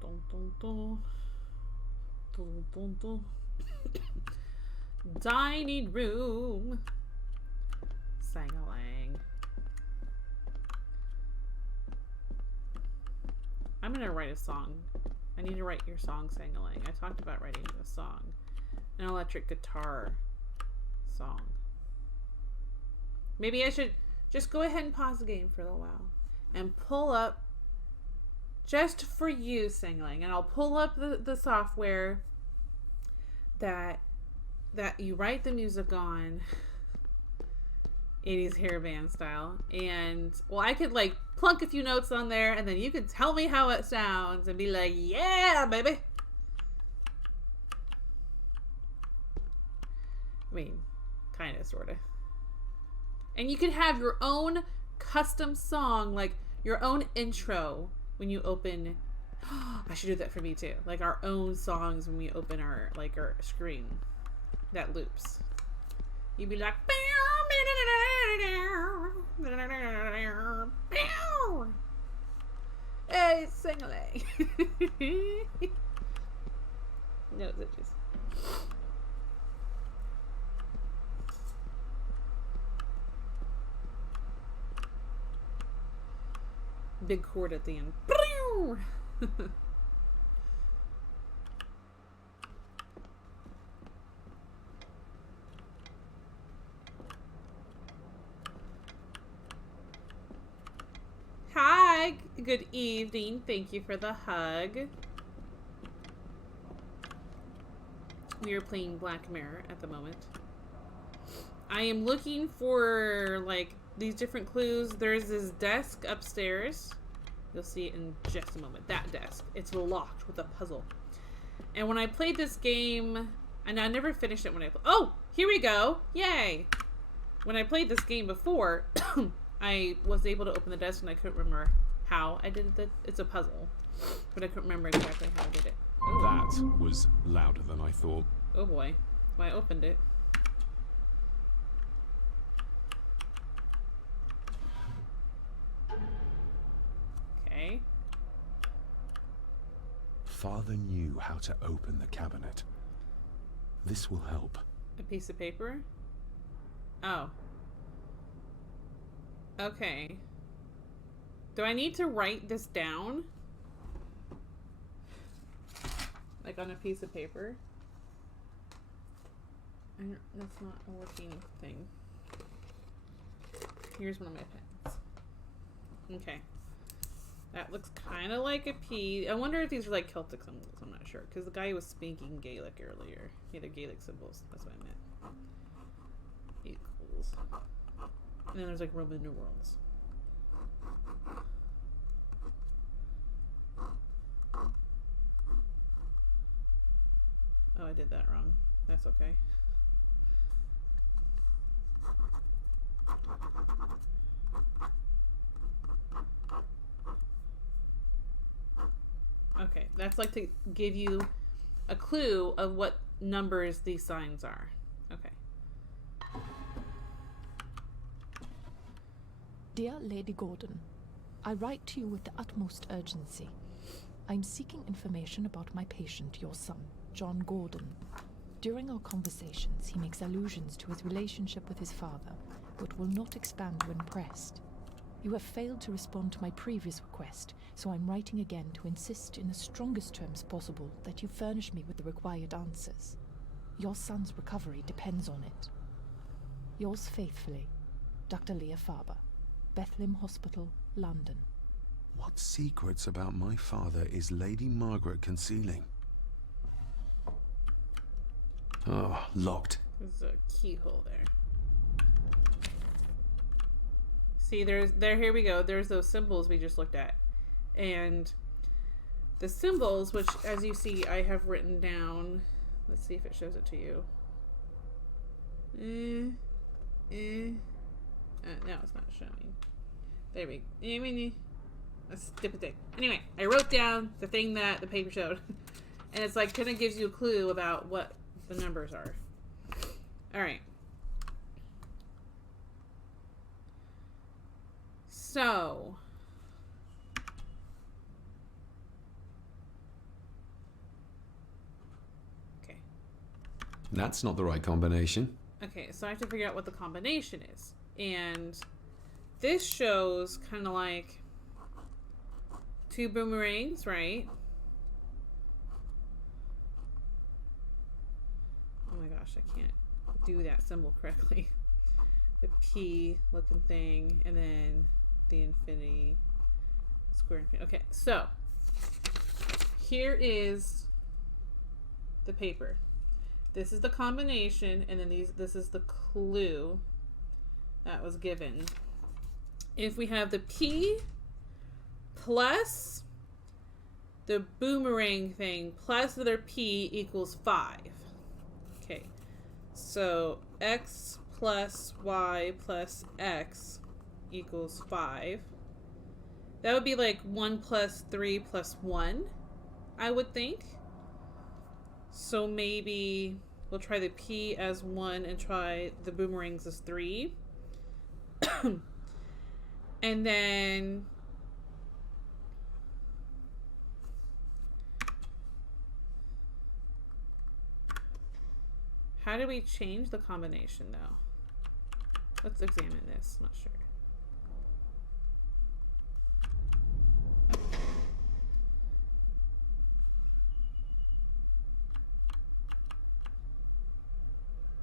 Dun, dun, dun. Dun, dun, dun. Dining room. Sang-a-lang. I'm gonna write a song. I need to write your song, Sang-a-lang. I talked about writing a song. An electric guitar song. Maybe I should just go ahead and pause the game for a little while and pull up just for you, Sang-a-lang, and I'll pull up the software that you write the music on 80s hair band style, and well, I could like plunk a few notes on there and then you could tell me how it sounds and be like, yeah, baby. I mean, kind of, sort of. And you could have your own custom song, like your own intro when you open. I should do that for me too. Like our own songs when we open our screen that loops. You'd be like, hey, Sang-a-lang. No, it's just. Big chord at the end. Hi, good evening. Thank you for the hug. We are playing Black Mirror at the moment. I am looking for like these different clues. There's this desk upstairs. You'll see it in just a moment. That desk. It's locked with a puzzle. And when I played this game, and I never finished it when I played. Oh, here we go. Yay. When I played this game before, I was able to open the desk and I couldn't remember how I did it. It's a puzzle, but I couldn't remember exactly how I did it. Ooh. That was louder than I thought. Oh boy. Well, I opened it. Okay. Father knew how to open the cabinet. This will help. A piece of paper? Oh. Okay. Do I need to write this down? Like on a piece of paper? That's not a working thing. Here's one of my pens. Okay. That looks kind of like a P. I wonder if these are like Celtic symbols. I'm not sure. Because the guy was speaking Gaelic earlier. Yeah, they're Gaelic symbols. That's what I meant. Equals. And then there's like Roman numerals. Oh, I did that wrong. That's okay. Okay, that's like to give you a clue of what numbers these signs are. Okay. Dear Lady Gordon, I write to you with the utmost urgency. I'm seeking information about my patient, your son, John Gordon. During our conversations, he makes allusions to his relationship with his father, but will not expand when pressed. You have failed to respond to my previous request, so I'm writing again to insist in the strongest terms possible that you furnish me with the required answers. Your son's recovery depends on it. Yours faithfully, Dr. Leah Farber, Bethlehem Hospital, London. What secrets about my father is Lady Margaret concealing? Oh, locked. There's a keyhole there. See, here we go. There's those symbols we just looked at. And the symbols, which as you see, I have written down. Let's see if it shows it to you. No, it's not showing. There we go. A stupid thing. Anyway, I wrote down the thing that the paper showed. And it's like, kind of gives you a clue about what the numbers are. Alright. So. Okay. That's not the right combination. Okay, so I have to figure out what the combination is. And this shows kind of like 2 boomerangs, right? Oh my gosh, I can't do that symbol correctly. The P looking thing, and then the infinity square infinity. Okay, so here is the paper. This is the combination, and then this is the clue that was given. If we have the P plus the boomerang thing plus the P equals 5. Okay, so X plus Y plus X equals 5. That would be like 1 plus 3 plus 1, I would think. So maybe we'll try the P as 1 and try the boomerangs as 3. And then how do we change the combination though? Let's examine this. I'm not sure.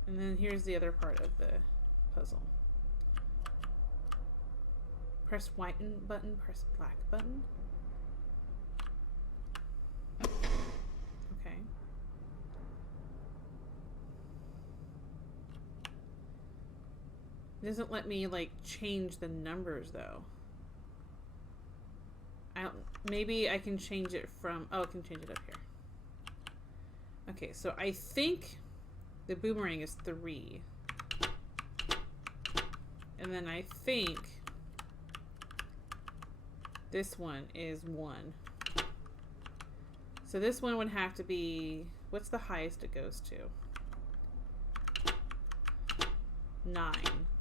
And then here's the other part of the puzzle. Press white button, press black button. Okay. It doesn't let me like change the numbers though. Maybe I can change it from, oh, I can change it up here. Okay, so I think the boomerang is 3. And then I think this one is 1. So this one would have to be, what's the highest it goes to? 9.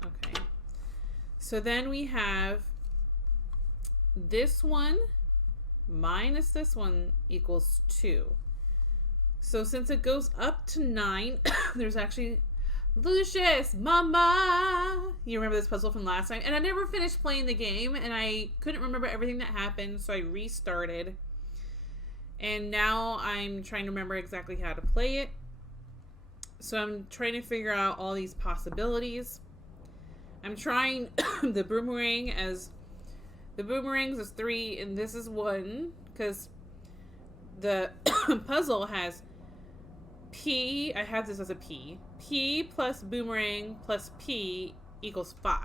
Okay. So then we have this one minus this one equals 2. So since it goes up to 9, there's actually Lucius, Mama! You remember this puzzle from last time? And I never finished playing the game, and I couldn't remember everything that happened, so I restarted. And now I'm trying to remember exactly how to play it. So I'm trying to figure out all these possibilities. I'm trying the boomerangs is 3, and this is 1, because the puzzle has P, I have this as a P. P plus boomerang plus P equals 5.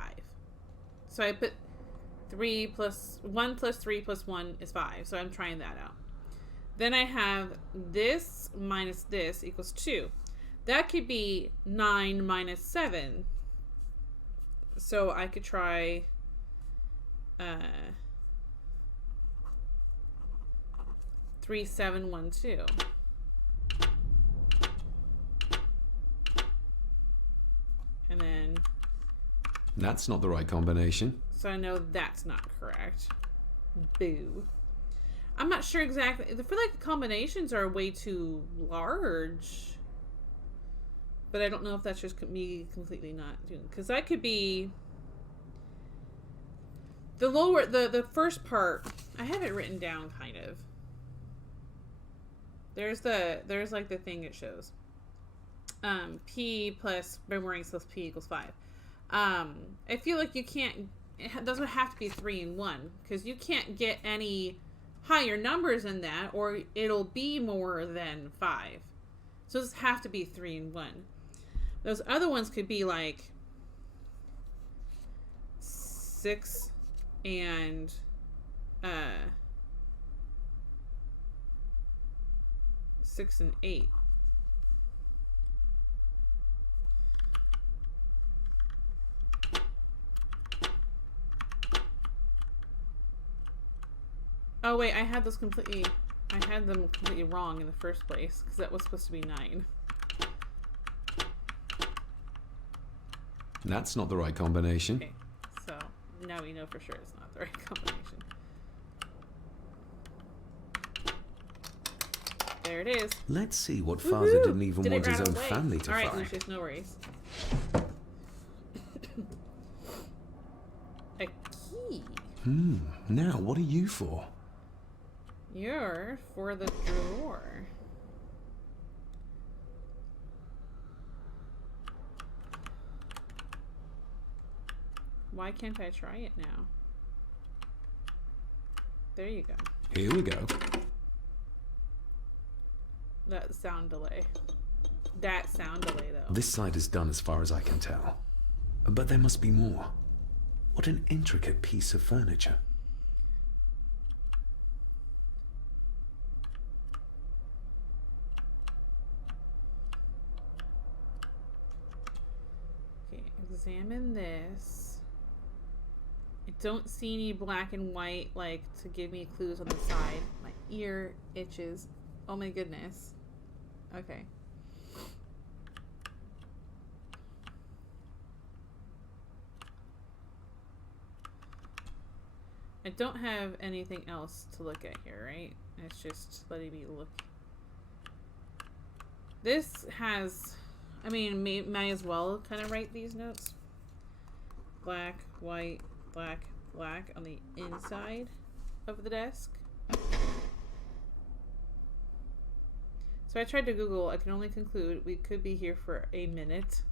So I put 3 plus 1 plus 3 plus 1 is 5. So I'm trying that out. Then I have this minus this equals 2. That could be 9 minus 7. So I could try 3, 7, 1, 2. And then That's not the right combination. so I know that's not correct. Boo. I'm not sure exactly. I feel like the combinations are way too large. But I don't know if that's just me completely not doing, because that could be the lower, the first part. I have it written down kind of. There's like the thing it shows. P plus boomerangs plus P equals 5. I feel like you can't, it doesn't have to be 3 and 1, because you can't get any higher numbers than that, or it'll be more than 5. So it doesn't have to be 3 and 1. Those other ones could be like 6 and 6 and 8. Oh wait, I had them completely wrong in the first place, because that was supposed to be 9. That's not the right combination. Okay, so now we know for sure it's not the right combination. There it is. Let's see what Woohoo! father didn't even Did it want his right own away. family to Alright, find. Lucius, no worries. A key. Now what are you for? You're for the drawer. Why can't I try it now? There you go. Here we go. That sound delay. That sound delay, though. This side is done as far as I can tell. But there must be more. What an intricate piece of furniture. Okay, examine this. I don't see any black and white, like, to give me clues on the side. My ear itches. Oh my goodness. Okay. I don't have anything else to look at here, right? It's just letting me look. This has, I mean, may as well kind of write these notes. Black, white, black, black on the inside of the desk. So I tried to Google. I can only conclude we could be here for a minute.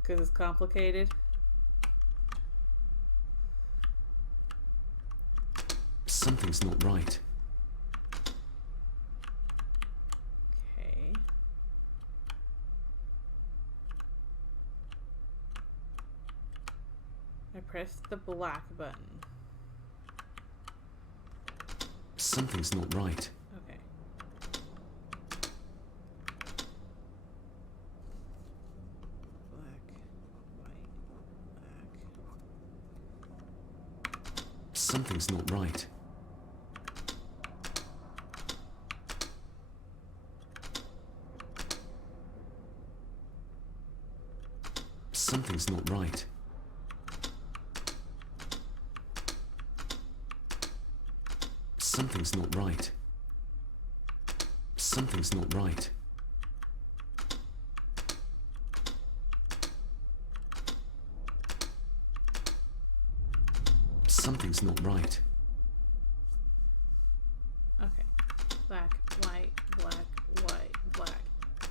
Because it's complicated. Something's not right. Okay. I pressed the black button. Something's not right. Okay. Black, white, black. Something's not right. Something's not right. Something's not right. Something's not right. Something's not right. Okay. Black, white, black, white, black,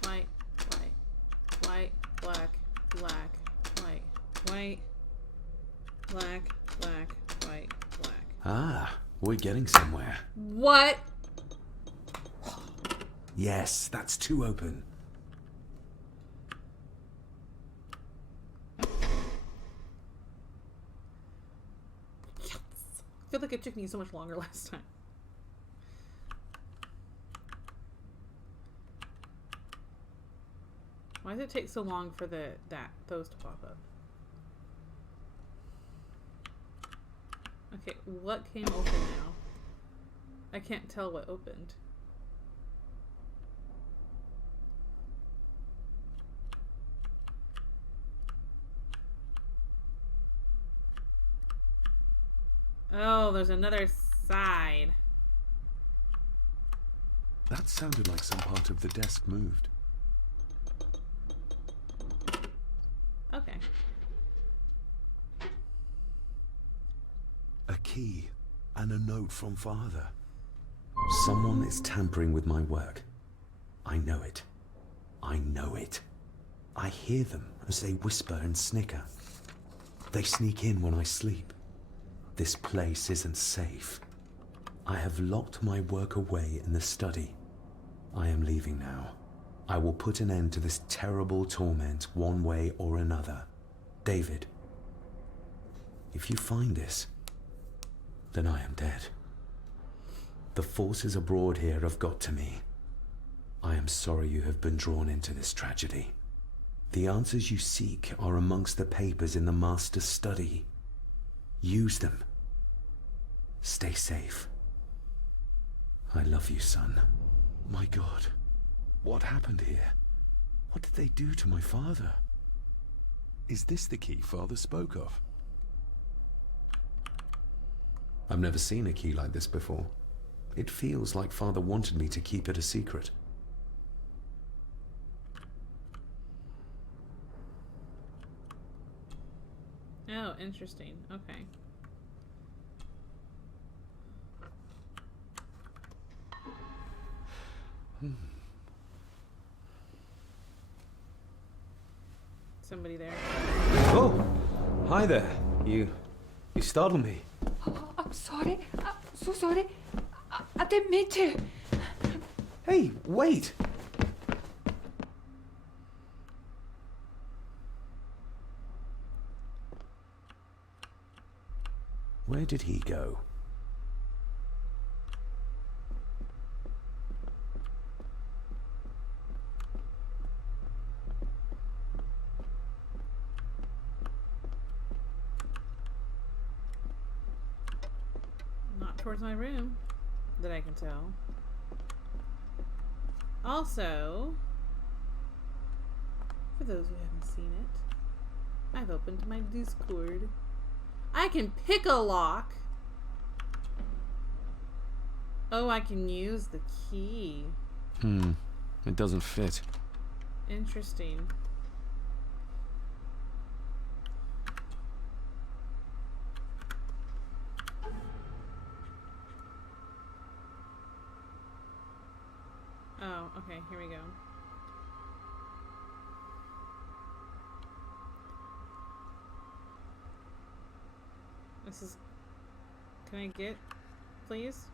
white, white, white, black, black, white, white, black, black, white, black. Ah, we're getting somewhere. What? Yes, that's 2 open. I feel like it took me so much longer last time. Why does it take so long for those to pop up? Okay, what came open now? I can't tell what opened. Oh, there's another side. That sounded like some part of the desk moved. Okay. A key and a note from father. Someone is tampering with my work. I know it. I know it. I hear them as they whisper and snicker. They sneak in when I sleep. This place isn't safe. I have locked my work away in the study. I am leaving now. I will put an end to this terrible torment one way or another. David, if you find this, then I am dead. The forces abroad here have got to me. I am sorry you have been drawn into this tragedy. The answers you seek are amongst the papers in the master's study. Use them Stay safe. I love you, son. My God. What happened here? What did they do to my father? Is this the key Father spoke of? I've never seen a key like this before. It feels like Father wanted me to keep it a secret. Oh, interesting. Okay. Somebody there. Oh, hi there. You startled me. Oh, I'm sorry. I'm so sorry. I didn't mean to. Hey, wait. Where did he go? Not towards my room, that I can tell. Also, for those who haven't seen it, I've opened my Discord. I can pick a lock. Oh, I can use the key. It doesn't fit. Interesting. Oh, okay, here we go. This is... Can I get, please?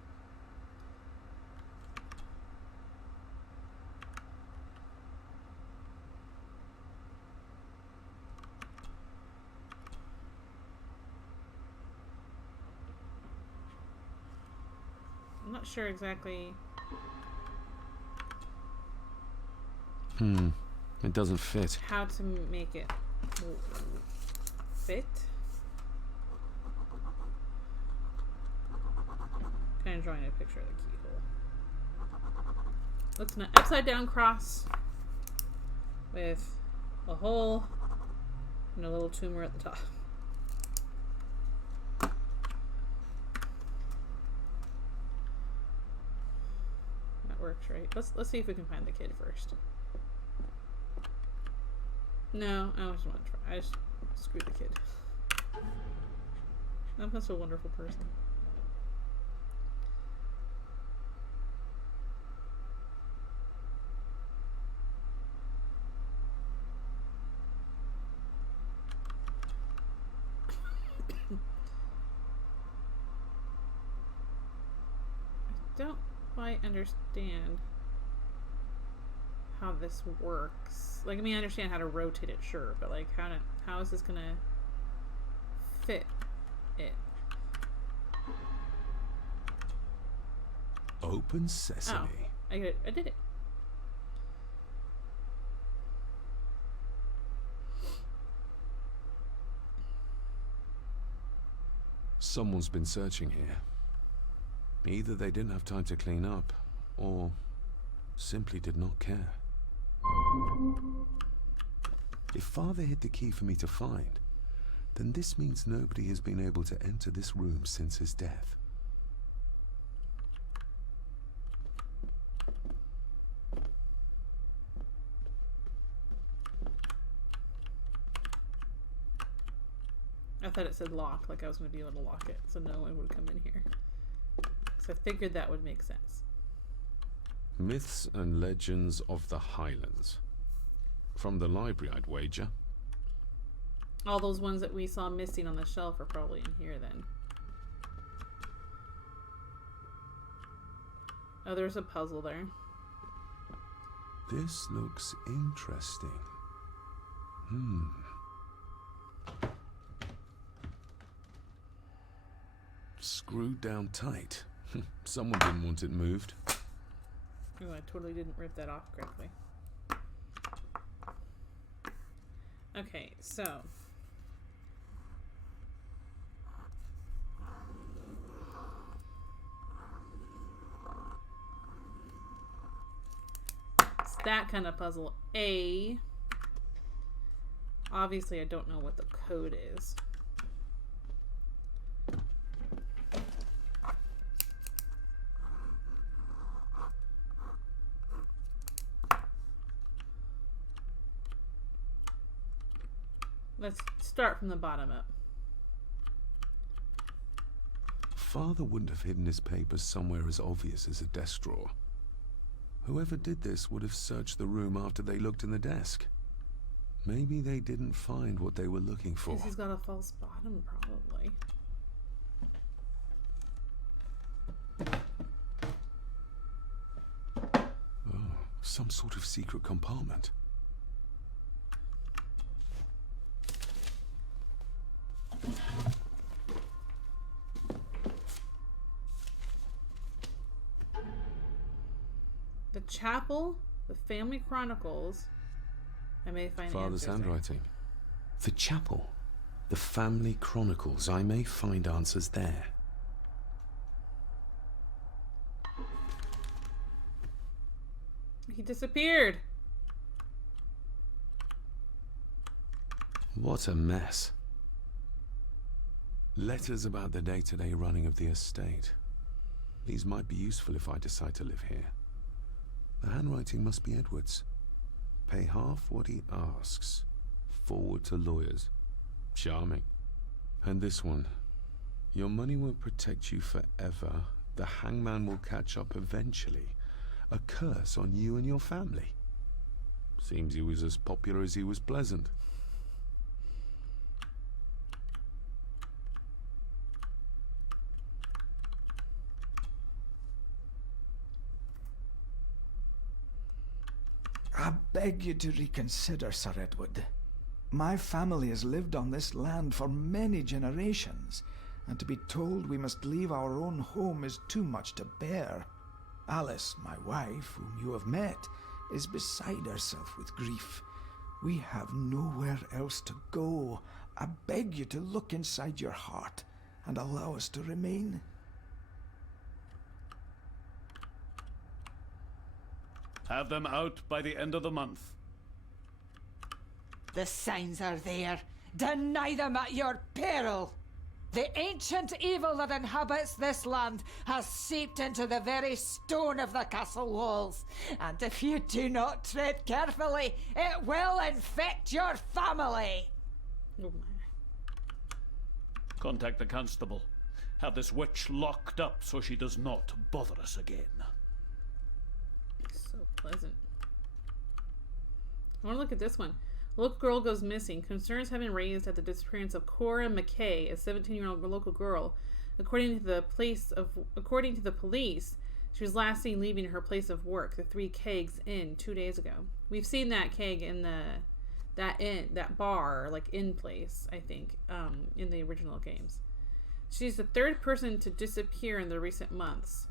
I'm not sure exactly... It doesn't fit. how to make it fit. Kind of drawing a picture of the keyhole. Looks an upside down cross with a hole and a little tumor at the top. That works, right? Let's see if we can find the kid first. No, I don't just want to try. I just screw the kid. I'm such a wonderful person. I don't quite understand how this works. Like, I mean, I understand how to rotate it, sure, but like, how is this gonna fit it? Open sesame. Oh, I did it. Someone's been searching here. Either they didn't have time to clean up, or simply did not care. If Father hid the key for me to find, then this means nobody has been able to enter this room since his death. I thought it said lock, like I was going to be able to lock it, so no one would come in here. So I figured that would make sense. Myths and Legends of the Highlands. From the library, I'd wager. All those ones that we saw missing on the shelf are probably in here then. Oh, there's a puzzle there. This looks interesting. Screwed down tight. Someone didn't want it moved. Oh, I totally didn't rip that off correctly. Okay, so that kind of puzzle A. Obviously, I don't know what the code is. Let's start from the bottom up. Father wouldn't have hidden his papers somewhere as obvious as a desk drawer. Whoever did this would have searched the room after they looked in the desk. Maybe they didn't find what they were looking for. He's got a false bottom, probably. Oh, some sort of secret compartment. The chapel, the family chronicles. I may find Father's answers there. handwriting. The chapel, the family chronicles. I may find answers there. He disappeared. What a mess. Letters about the day-to-day running of the estate. These might be useful if I decide to live here. The handwriting must be Edward's. Pay half what he asks. Forward to lawyers. Charming. And this one. Your money won't protect you forever. The hangman will catch up eventually. A curse on you and your family. Seems he was as popular as he was pleasant. I beg you to reconsider, Sir Edward. My family has lived on this land for many generations, and to be told we must leave our own home is too much to bear. Alice, my wife, whom you have met, is beside herself with grief. We have nowhere else to go. I beg you to look inside your heart and allow us to remain. Have them out by the end of the month. The signs are there. Deny them at your peril. The ancient evil that inhabits this land has seeped into the very stone of the castle walls. And if you do not tread carefully, it will infect your family. Oh my. Contact the constable. Have this witch locked up so she does not bother us again. So pleasant. I want to look at this one. Local girl goes missing. Concerns have been raised at the disappearance of Cora McKay, a 17-year-old local girl. According to the police, she was last seen leaving her place of work, the Three Kegs Inn, 2 days ago. We've seen that keg in that bar, like in place, I think, in the original games. She's the third person to disappear in the recent months,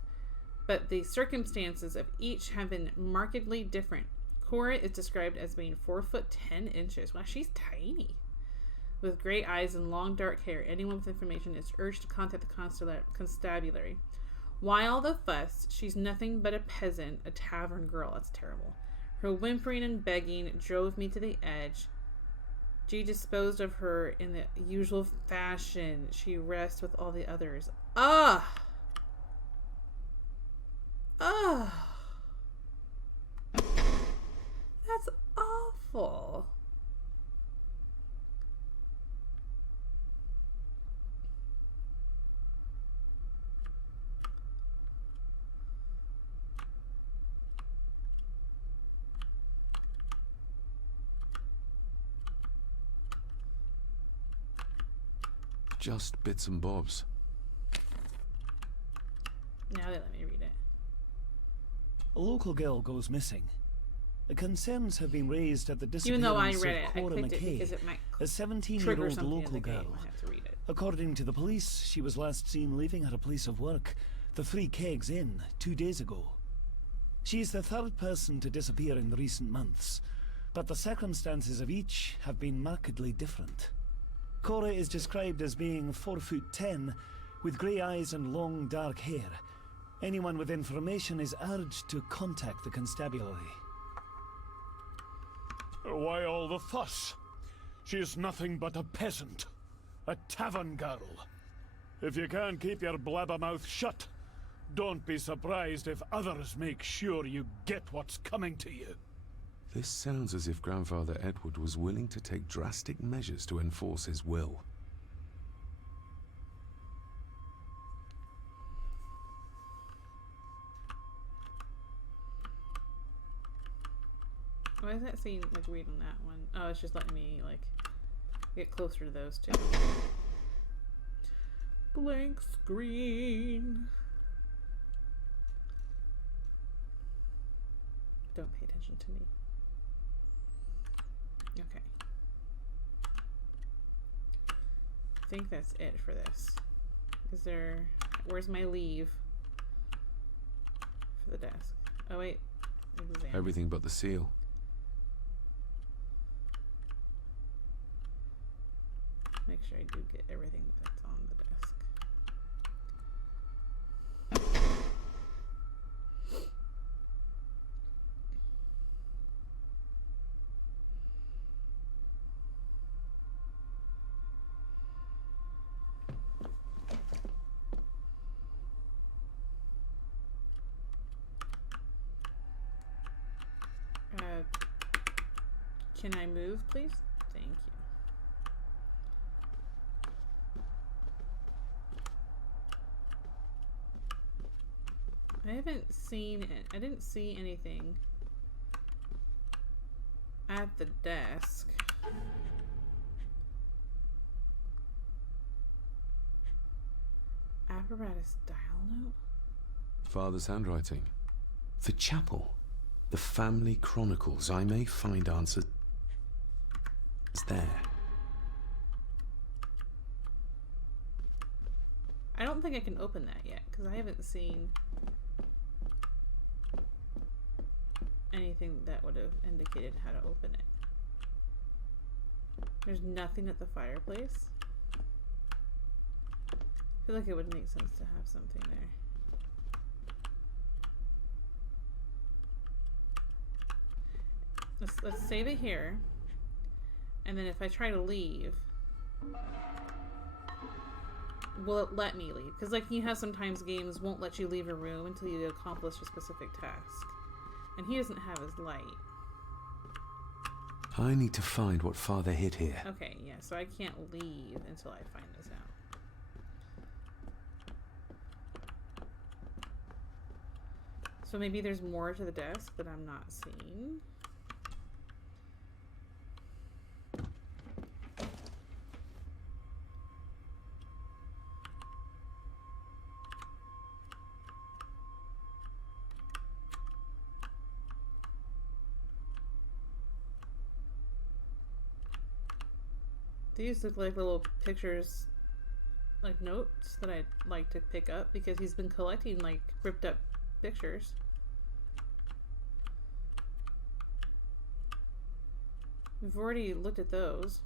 but the circumstances of each have been markedly different. Cora is described as being 4 foot 10 inches. Wow, she's tiny. With gray eyes and long dark hair, anyone with information is urged to contact the constabulary. Why all the fuss? She's nothing but a peasant, a tavern girl. That's terrible. Her whimpering and begging drove me to the edge. She disposed of her in the usual fashion. She rests with all the others. Ugh! Ugh! That's awful. Just bits and bobs. Now they let me read it. A local girl goes missing. The concerns have been raised at the Even though I disappearance read it, of I Cora clicked it McKay, because it might a trigger 17-year-old something in local the game. girl. I have to read it. According to the police, she was last seen leaving her place of work, the Three Kegs Inn, 2 days ago. She is the third person to disappear in recent months, but the circumstances of each have been markedly different. Cora is described as being 4 foot 10, with grey eyes and long dark hair. Anyone with information is urged to contact the constabulary. Why all the fuss? She is nothing but a peasant. A tavern girl. If you can't keep your blabbermouth shut, don't be surprised if others make sure you get what's coming to you. This sounds as if Grandfather Edward was willing to take drastic measures to enforce his will. Why is that saying, like, read on that one? Oh, it's just letting me, like, get closer to those two. Blank screen. Don't pay attention to me. Okay. I think that's it for this. Is there... Where's my leave? For the desk. Oh, wait. Exam. Everything but the seal. Make sure I do get everything that's on the desk. Can I move, please? Thank you. I haven't seen it. I didn't see anything at the desk. Apparatus dial note? Father's handwriting. The chapel. The family chronicles. I may find answers there. I don't think I can open that yet because I haven't seen anything that would have indicated how to open it. There's nothing at the fireplace. I feel like it would make sense to have something there. Let's save it here. And then if I try to leave, will it let me leave? Because like you have sometimes games won't let you leave a room until you accomplish a specific task. And he doesn't have his light. I need to find what Father hid here. Okay, yeah, so I can't leave until I find this out. So maybe there's more to the desk that I'm not seeing. These look like little pictures, like notes that I'd like to pick up because he's been collecting like ripped up pictures. We've already looked at those.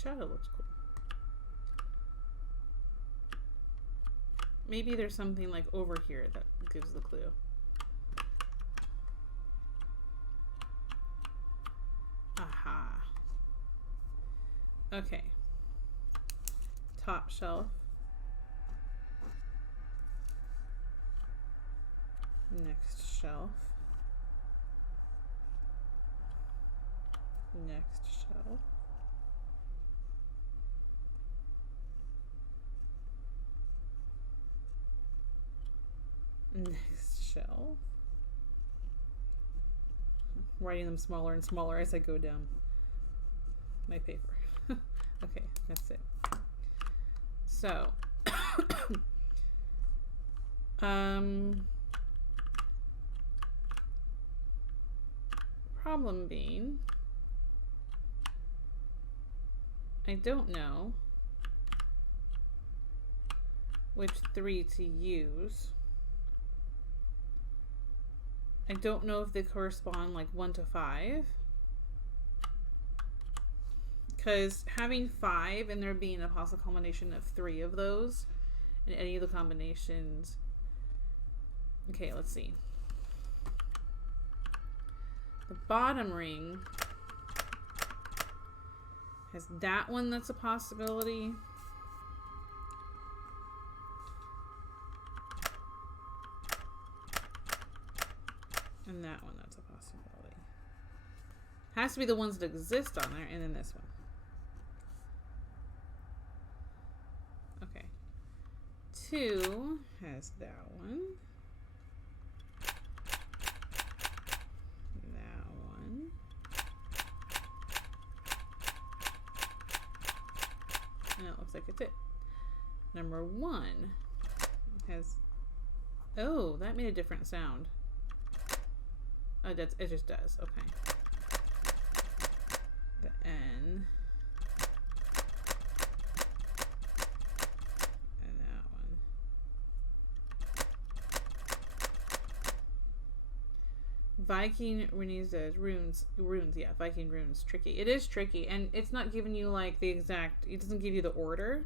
Shadow looks cool. Maybe there's something like over here that gives the clue. Aha. Okay. Top shelf. Next shelf. Next shelf. Next shelf. Writing them smaller and smaller as I go down my paper. Okay, that's it. So, problem being, I don't know which 3 to use. I don't know if they correspond like 1 to 5. Because having 5 and there being a possible combination of 3 of those in any of the combinations. Okay, let's see. The bottom ring has that one that's a possibility. And that one that's a possibility. Has to be the ones that exist on there, and then this one. Okay. 2 has that one. That one. And it looks like it's it. Number 1 has... Oh, that made a different sound. Oh, it just does. Okay. The N. And that one. Viking runes, yeah, Viking runes, tricky. It is tricky, and it's not giving you like the exact, it doesn't give you the order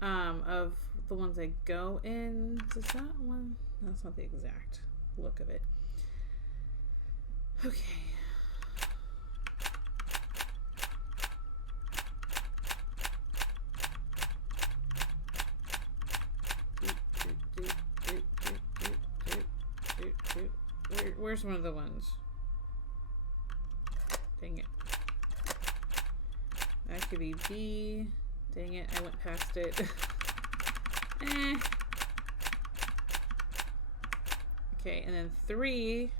of the ones that go in. Is that one? That's not the exact look of it. Okay. Where's one of the ones? Dang it. That could be B. Dang it, I went past it. Okay, and then 3.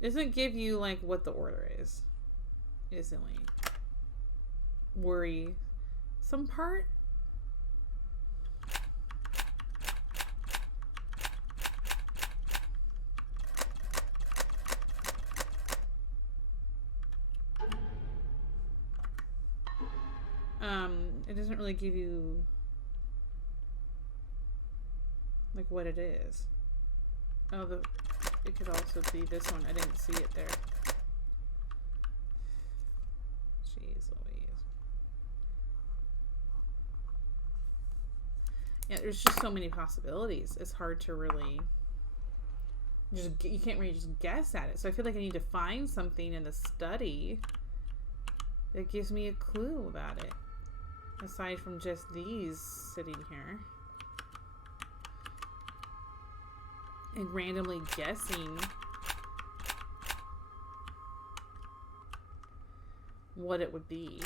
Doesn't give you like what the order is. Instantly. Worry some part. It doesn't really give you like what it is. Oh, it could also be this one. I didn't see it there. Jeez Louise. Yeah, there's just so many possibilities. It's hard to really you can't really just guess at it. So I feel like I need to find something in the study that gives me a clue about it. Aside from just these sitting here. And randomly guessing what it would be.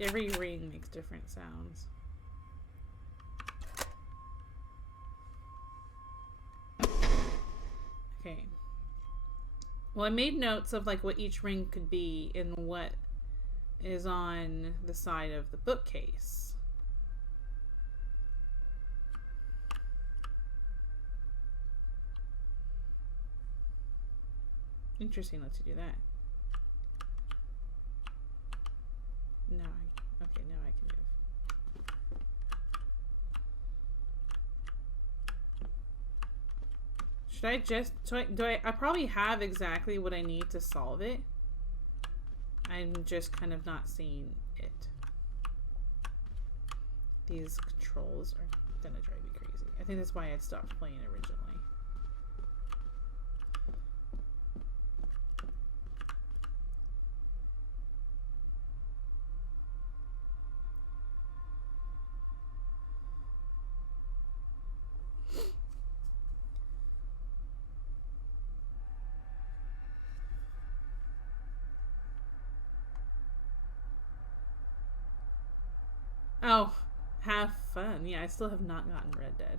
Every ring makes different sounds. Okay. Well, I made notes of like what each ring could be and what is on the side of the bookcase. Interesting, let's do that. Now okay, now I can move. Should I just, I probably have exactly what I need to solve it. I'm just kind of not seeing it. These controls are gonna drive me crazy. I think that's why I had stopped playing originally. Oh, have fun. Yeah, I still have not gotten Red Dead.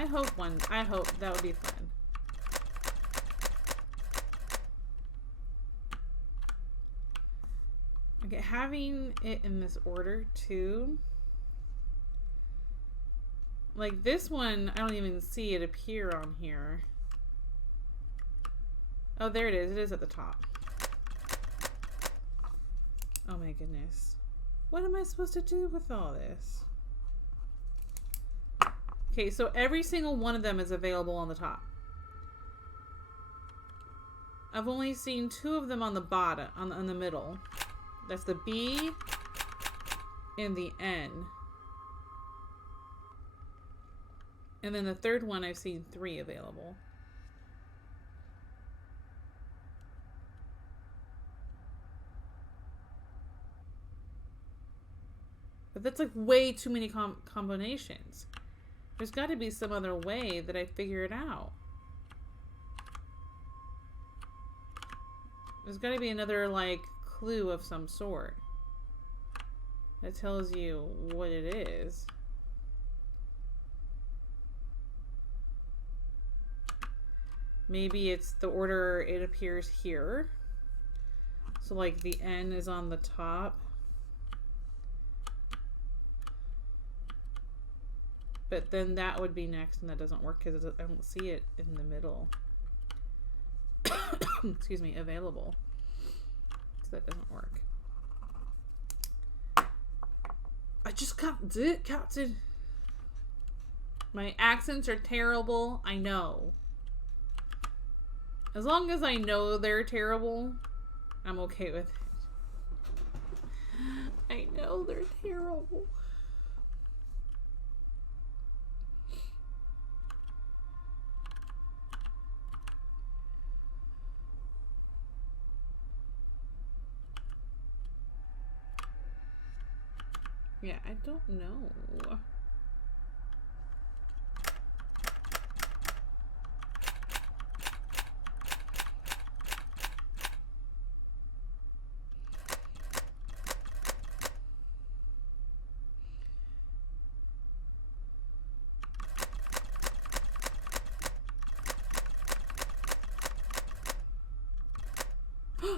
I hope that would be fun. Okay, having it in this order too. Like this one, I don't even see it appear on here. Oh, there it is. It is at the top. Oh my goodness. What am I supposed to do with all this? Okay, so every single one of them is available on the top. I've only seen 2 of them on the bottom, on the middle. That's the B and the N. And then the third one, I've seen 3 available. But that's like way too many combinations. There's got to be some other way that I figure it out. There's got to be another like clue of some sort that tells you what it is. Maybe it's the order it appears here. So like the N is on the top. But then that would be next, and that doesn't work because I don't see it in the middle. Excuse me, available. So that doesn't work. I just can't do it, Captain. My accents are terrible, I know. As long as I know they're terrible, I'm okay with it. I know they're terrible. Yeah, I don't know.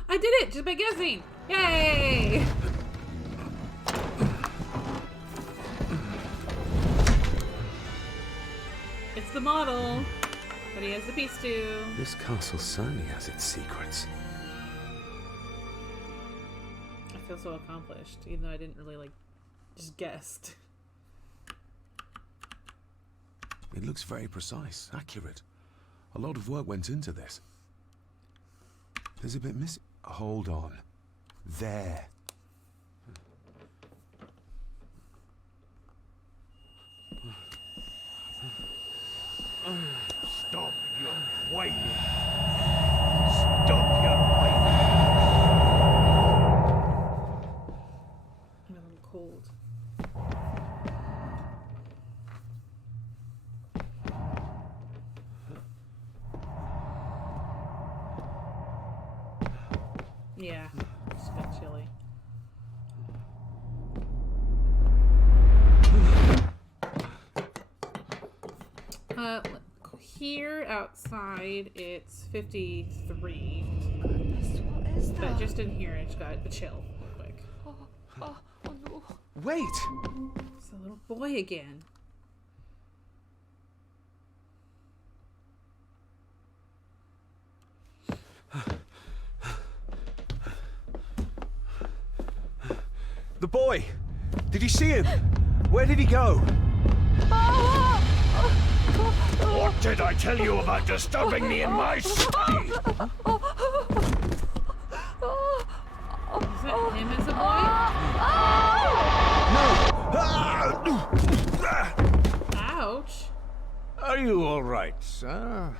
I did it just by guessing! Yay! It's the model, but he has the piece too. This castle certainly has its secrets. I feel so accomplished, even though I didn't really, like, just guessed. It looks very precise, accurate. A lot of work went into this. There's a bit missing. Hold on. There. Stop your whining. Stop your whining. I'm a little cold. Yeah, it's a bit chilly. Here outside it's 53. What is that? But just in here, I just got to chill real quick. Oh no. Wait! It's a little boy again. The boy! Did you see him? Where did he go? What did I tell you about disturbing me in my study? Is that him as a boy? Ouch. Are you all right, sir?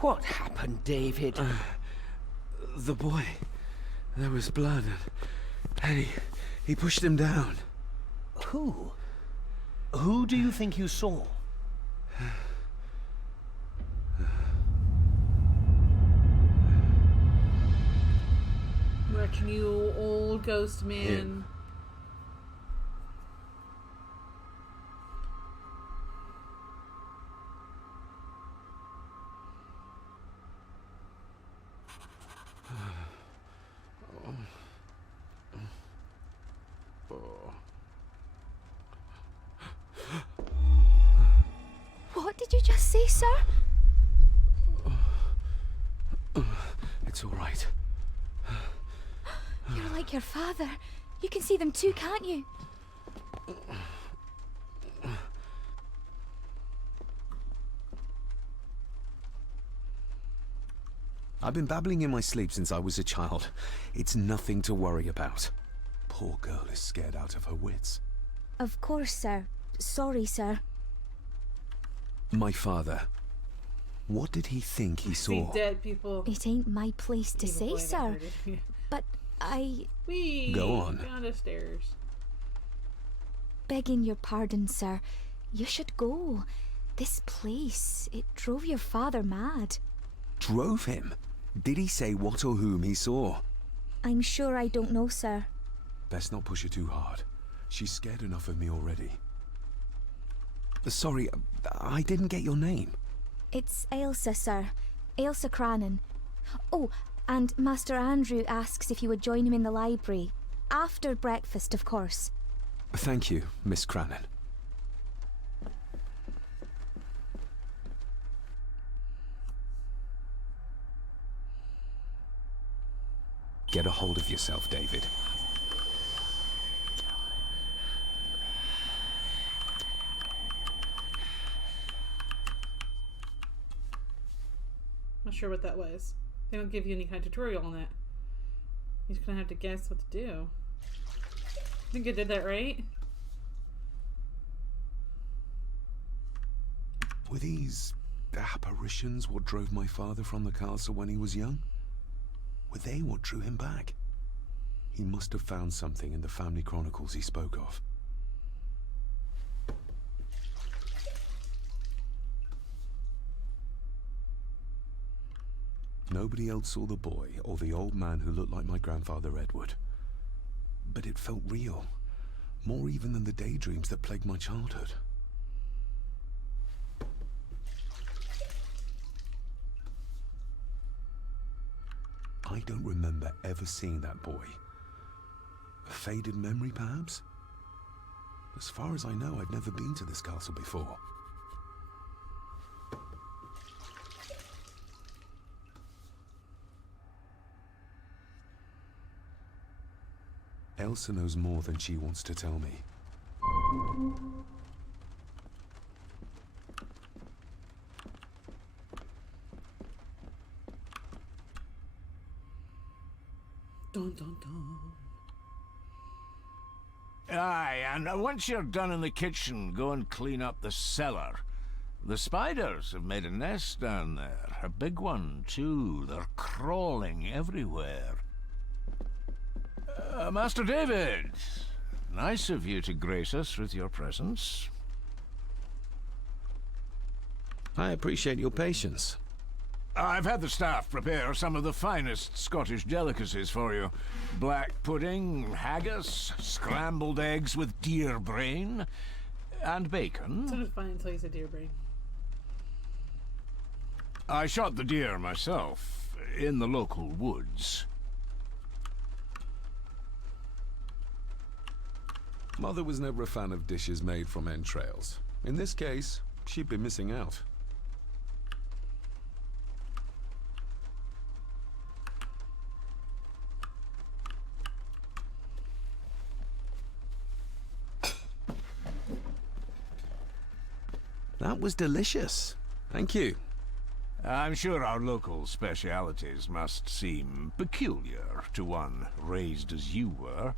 What happened, David? The boy. There was blood, and he pushed him down. Who? Who do you think you saw? Reckon you old ghost man. Him. say, sir? It's all right. You're like your father. You can see them too, can't you? I've been babbling in my sleep since I was a child. It's nothing to worry about. Poor girl is scared out of her wits. Of course, sir. Sorry, sir. My father. What did he think he See saw? dead people. It ain't my place to Evil say, boy that sir. heard it. But I... Whee! Go on. Down the stairs. Begging your pardon, sir. You should go. This place, it drove your father mad. Drove him? Did he say what or whom he saw? I'm sure I don't know, sir. Best not push her too hard. She's scared enough of me already. Sorry, I didn't get your name. It's Ailsa, sir. Ailsa Cranon. Oh, and Master Andrew asks if you would join him in the library. After breakfast, of course. Thank you, Miss Cranon. Get a hold of yourself, David. Not sure what that was. They don't give you any kind of tutorial on that. You're just gonna have to guess what to do. I think I did that right. Were these apparitions what drove my father from the castle when he was young? Were they what drew him back? He must have found something in the family chronicles he spoke of. Nobody else saw the boy or the old man who looked like my grandfather Edward. But it felt real, more even than the daydreams that plagued my childhood. I don't remember ever seeing that boy. A faded memory, perhaps? As far as I know, I'd never been to this castle before. Elsa knows more than she wants to tell me. Dun dun dun. Aye, and once you're done in the kitchen, go and clean up the cellar. The spiders have made a nest down there. A big one, too. They're crawling everywhere. Master David, nice of you to grace us with your presence. I appreciate your patience. I've had the staff prepare some of the finest Scottish delicacies for you. Black pudding, haggis, scrambled eggs with deer brain, and bacon. Sounded fine until you said deer brain. I shot the deer myself, in the local woods. Mother was never a fan of dishes made from entrails. In this case, she'd be missing out. That was delicious. Thank you. I'm sure our local specialities must seem peculiar to one raised as you were.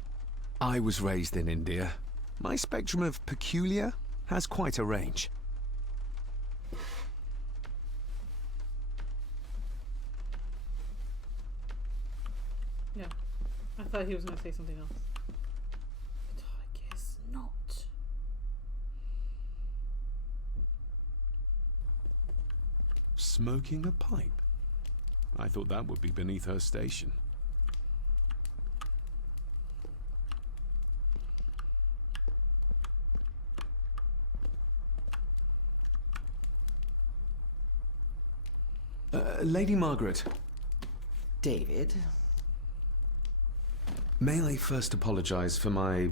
I was raised in India. My spectrum of peculiar has quite a range. Yeah. I thought he was going to say something else. But I guess not. Smoking a pipe? I thought that would be beneath her station. Lady Margaret. David? May I first apologize for my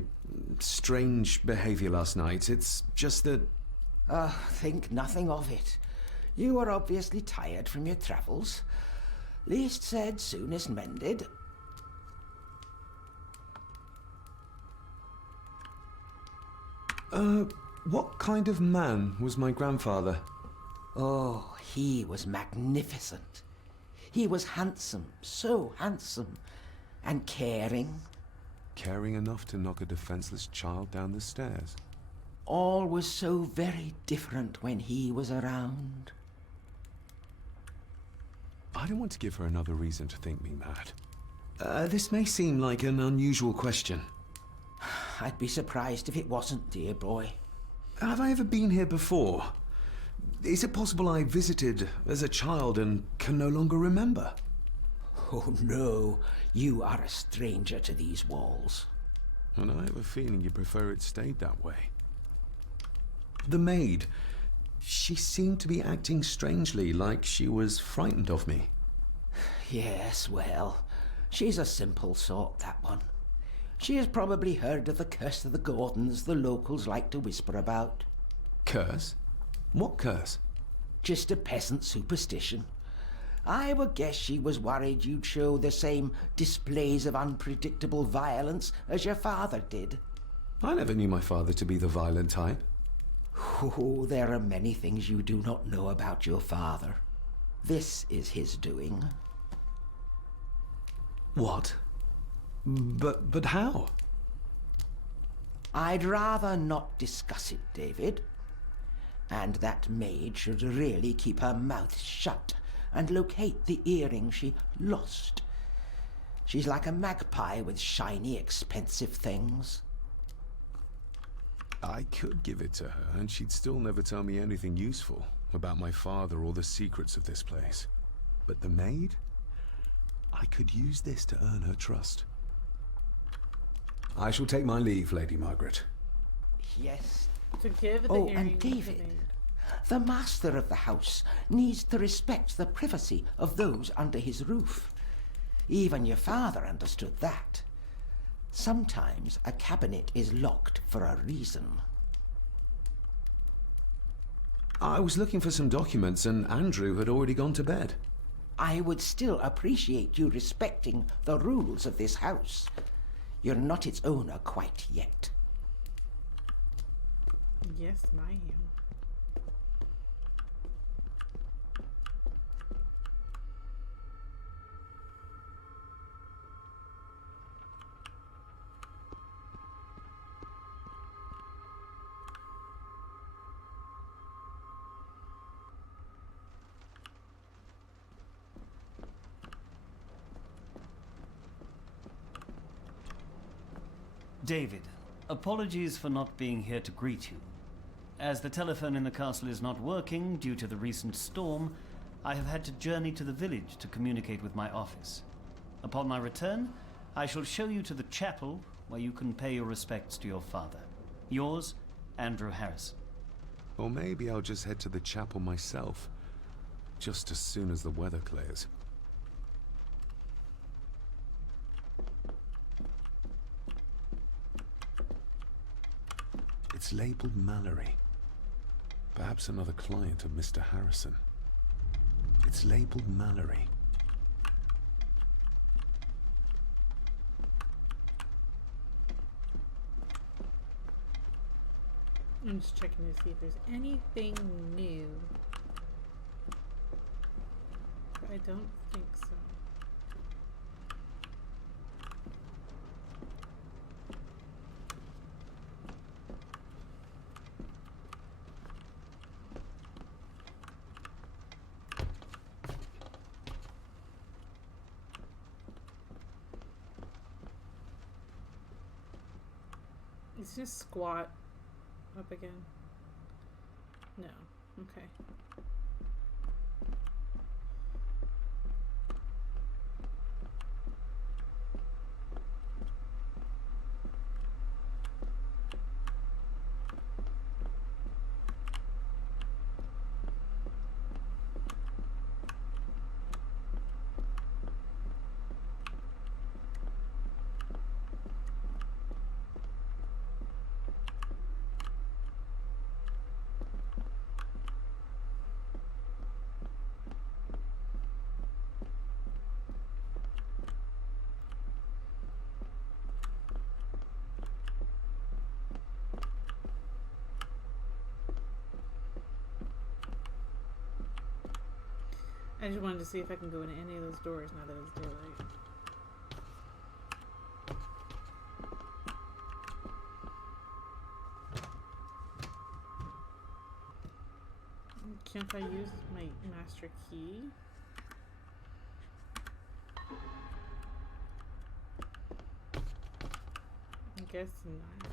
strange behavior last night? It's just that... Think nothing of it. You are obviously tired from your travels. Least said, soonest mended. What kind of man was my grandfather? Oh, he was magnificent. He was handsome, so handsome, and caring. Caring enough to knock a defenseless child down the stairs. All was so very different when he was around. I don't want to give her another reason to think me mad. This may seem like an unusual question. I'd be surprised if it wasn't, dear boy. Have I ever been here before? Is it possible I visited as a child and can no longer remember? Oh no, you are a stranger to these walls. And I have a feeling you prefer it stayed that way. The maid, she seemed to be acting strangely, like she was frightened of me. Yes, well, she's a simple sort, that one. She has probably heard of the curse of the Gordons the locals like to whisper about. Curse? What curse? Just a peasant superstition. I would guess she was worried you'd show the same displays of unpredictable violence as your father did. I never knew my father to be the violent type. Oh, there are many things you do not know about your father. This is his doing. What? But how? I'd rather not discuss it, David. And that maid should really keep her mouth shut and locate the earring she lost. She's like a magpie with shiny, expensive things. I could give it to her, and she'd still never tell me anything useful about my father or the secrets of this place. But the maid? I could use this to earn her trust. I shall take my leave, Lady Margaret. Yes. To give the Oh, earring and to the David, maid. the master of the house needs to respect the privacy of those under his roof. Even your father understood that. Sometimes a cabinet is locked for a reason. I was looking for some documents, and Andrew had already gone to bed. I would still appreciate you respecting the rules of this house. You're not its owner quite yet. Yes, ma'am. David, apologies for not being here to greet you. As the telephone in the castle is not working due to the recent storm, I have had to journey to the village to communicate with my office. Upon my return, I shall show you to the chapel where you can pay your respects to your father. Yours, Andrew Harrison. Or maybe I'll just head to the chapel myself, just as soon as the weather clears. It's labeled Mallory. Perhaps another client of Mr. Harrison. It's labeled Mallory. I'm just checking to see if there's anything new. But I don't think so. It's just squat up again. No. Okay. I just wanted to see if I can go into any of those doors now that it's daylight. Can't I use my master key? I guess not.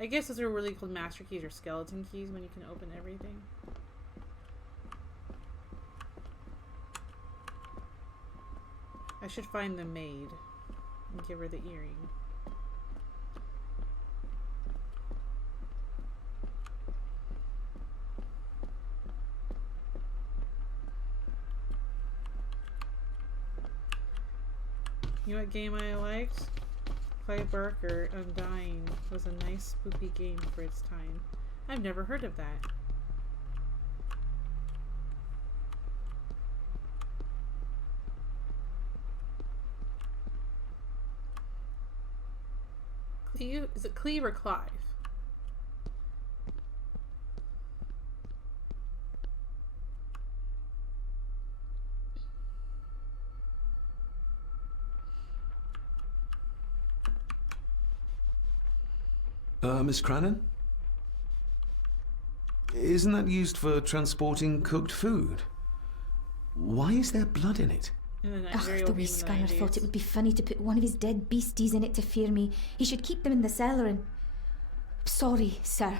I guess those are really called master keys or skeleton keys when you can open everything. I should find the maid and give her the earring. You know what game I liked? Clive Barker, Undying was a nice spoopy game for its time. I've never heard of that. Cleve? Is it Cleve or Clive? Miss Crannan? Isn't that used for transporting cooked food? Why is there blood in it? The wee scanner thought it would be funny to put one of his dead beasties in it to fear me. He should keep them in the cellar and... Sorry, sir.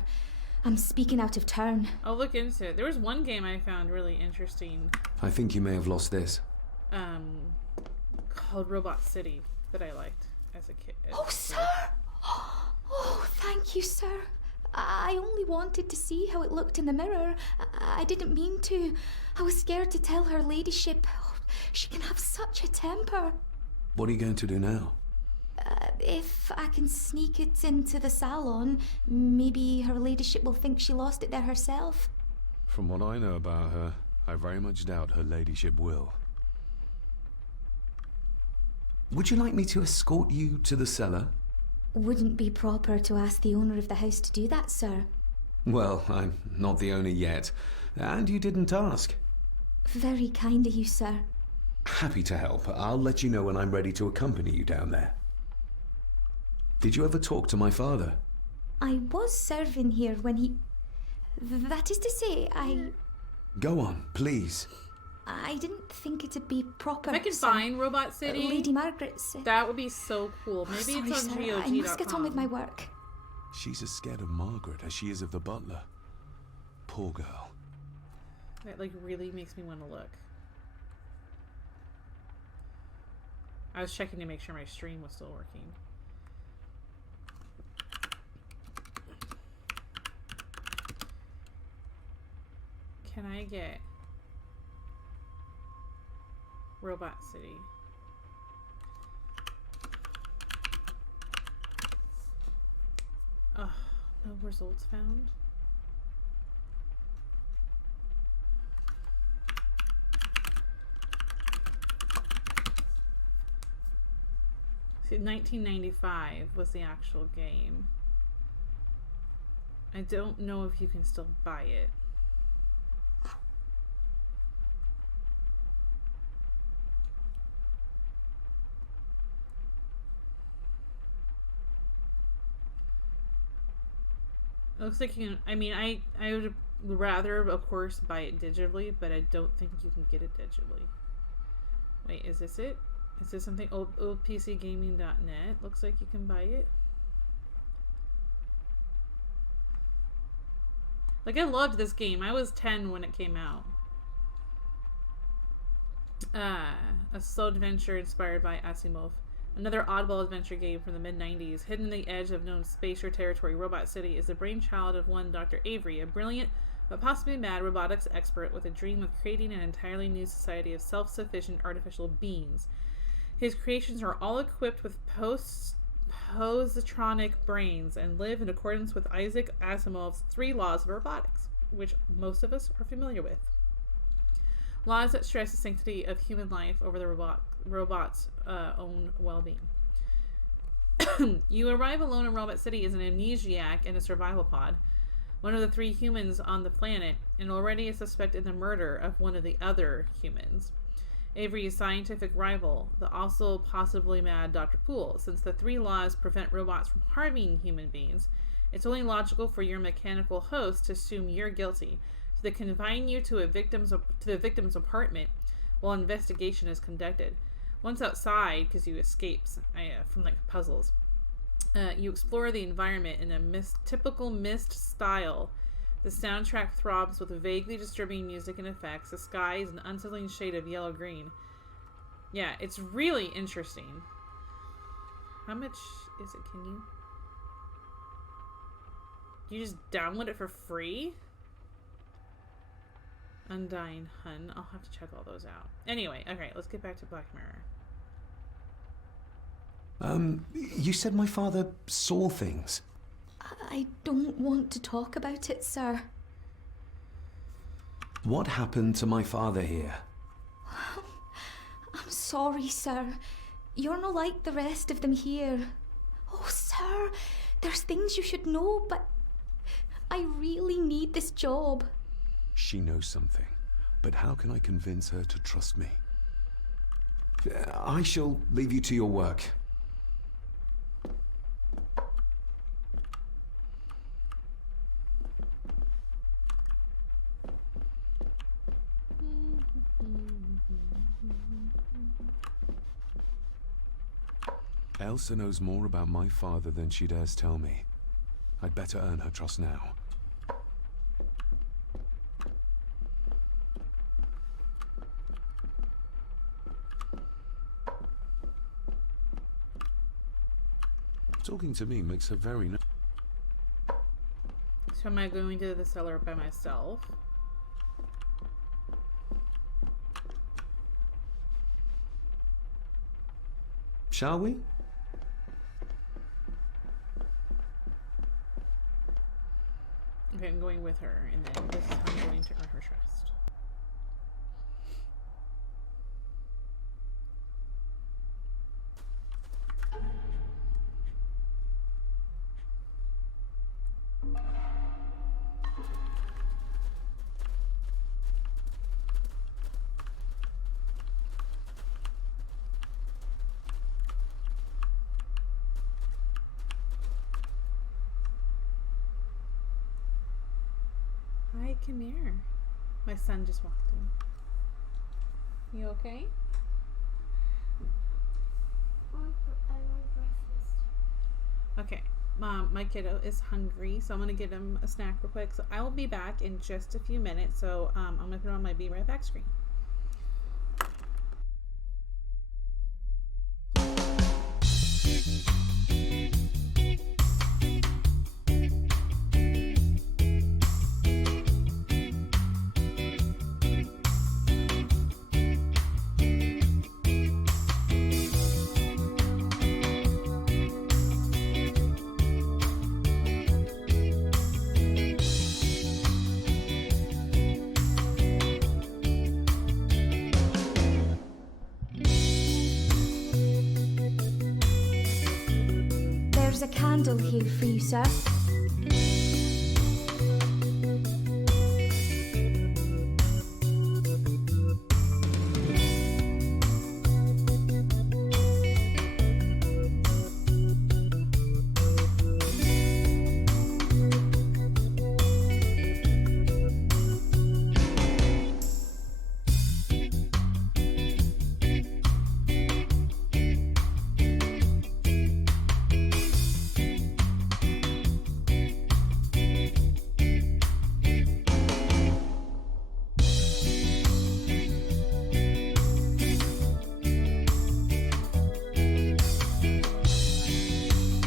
I'm speaking out of turn. I'll look into it. There was one game I found really interesting. I think you may have lost this. Called Robot City that I liked as a kid. Oh, sir! Oh, thank you, sir. I only wanted to see how it looked in the mirror. I didn't mean to. I was scared to tell her ladyship. Oh, she can have such a temper. What are you going to do now? If I can sneak it into the salon, maybe her ladyship will think she lost it there herself. From what I know about her, I very much doubt her ladyship will. Would you like me to escort you to the cellar? Wouldn't be proper to ask the owner of the house to do that, sir. Well, I'm not the owner yet, and you didn't ask. Very kind of you, sir. Happy to help. I'll let you know when I'm ready to accompany you down there. Did you ever talk to my father? I was serving here when he... That is to say, Go on, please. I didn't think it'd be proper. If I could find Robot City, Lady Margaret's. That would be so cool. Maybe Sorry, it's on sir, GOG.com. I must get on with my work. She's as scared of Margaret as she is of the butler. Poor girl. That like really makes me want to look. I was checking to make sure my stream was still working. Can I get Robot City? Oh, no results found. See, 1995 was the actual game. I don't know if you can still buy it. It looks like you can, I mean, I would rather, of course, buy it digitally, but I don't think you can get it digitally. Wait, is this it? Is this something? oldpcgaming.net. Looks like you can buy it. Like, I loved this game. I was 10 when it came out. A slow adventure inspired by Asimov. Another oddball adventure game from the mid-90s, hidden in the edge of known space or territory, Robot City is the brainchild of one Dr. Avery, a brilliant but possibly mad robotics expert with a dream of creating an entirely new society of self-sufficient artificial beings. His creations are all equipped with positronic brains and live in accordance with Isaac Asimov's 3 laws of robotics, which most of us are familiar with. Laws that stress the sanctity of human life over the robot's own well-being. You arrive alone in Robot City as an amnesiac in a survival pod. one of the 3 humans on the planet, and already a suspect in the murder of one of the other humans. Avery's scientific rival, the also possibly mad Dr. Poole. Since the 3 laws prevent robots from harming human beings, it's only logical for your mechanical host to assume you're guilty, so they confine you to the victim's apartment while investigation is conducted. Once outside, because you escape from like puzzles, you explore the environment in a typical Myst style. The soundtrack throbs with vaguely disturbing music and effects. The sky is an unsettling shade of yellow-green. Yeah, it's really interesting. How much is it? Can you just download it for free? Undying Hun. I'll have to check all those out. Anyway, okay, let's get back to Black Mirror. You said my father saw things. I don't want to talk about it, sir. What happened to my father here? I'm sorry, sir. You're not like the rest of them here. Oh, sir, there's things you should know, but I really need this job. She knows something, but how can I convince her to trust me? I shall leave you to your work. Elsa knows more about my father than she dares tell me. I'd better earn her trust now. Talking to me makes her very So am I going to the cellar by myself? Shall we? Okay, I'm going with her, and then this is how I'm going to earn her trust. Hi, come here. My son just walked in. You okay? Okay, Mom, my kiddo is hungry, so I'm gonna get him a snack real quick. So I will be back in just a few minutes. So I'm gonna put on my Be Right Back screen. There's a candle here for you, sir.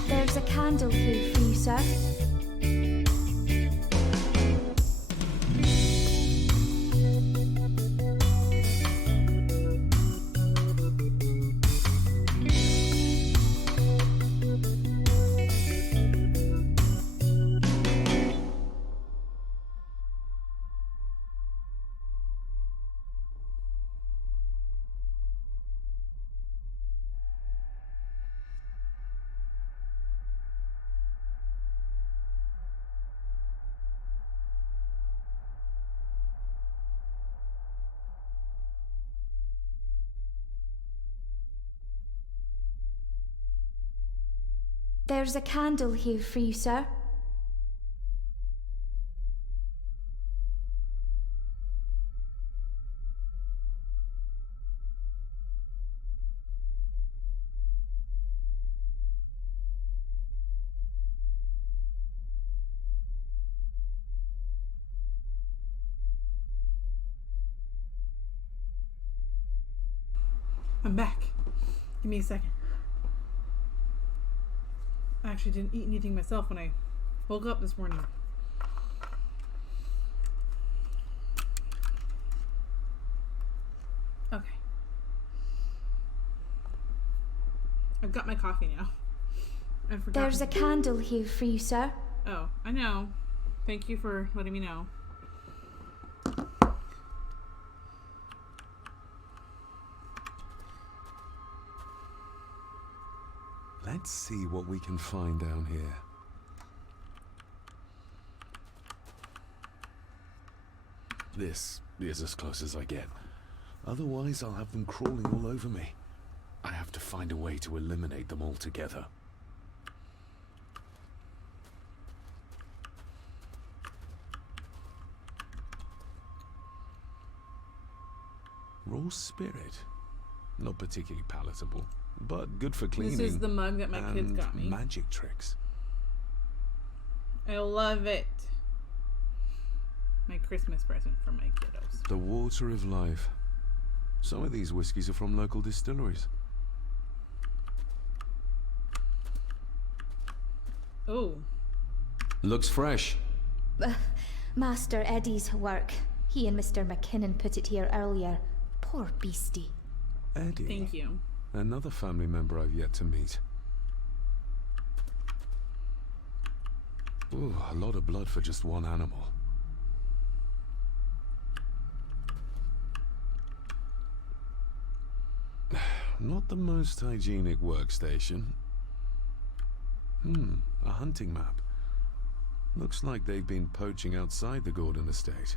There's a candle here for you, sir. There's a candle here for you, sir. I'm back. Give me a second. I actually didn't eat anything myself when I woke up this morning. Okay. I've got my coffee now. I forgot. There's a candle here for you, sir. Oh, I know. Thank you for letting me know. Let's see what we can find down here. This is as close as I get. Otherwise, I'll have them crawling all over me. I have to find a way to eliminate them altogether. Raw spirit. Not particularly palatable, but good for cleaning. This is the mug that my kids got me. Magic tricks. I love it. My Christmas present for my kiddos. The water of life. Some of these whiskies are from local distilleries. Oh. Looks fresh. Master Eddie's work. He and Mr. McKinnon put it here earlier. Poor beastie. Eddie. Thank you. Another family member I've yet to meet. Ooh, a lot of blood for just one animal. Not the most hygienic workstation. A hunting map. Looks like they've been poaching outside the Gordon estate.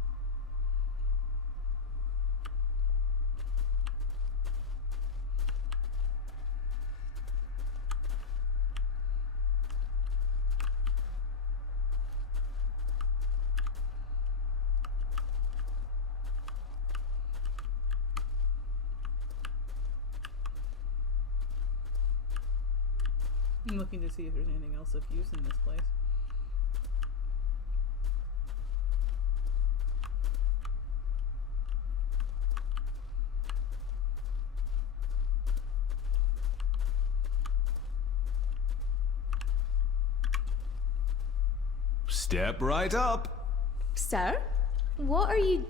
I'm looking to see if there's anything else of use in this place. Step right up. Sir? What are you...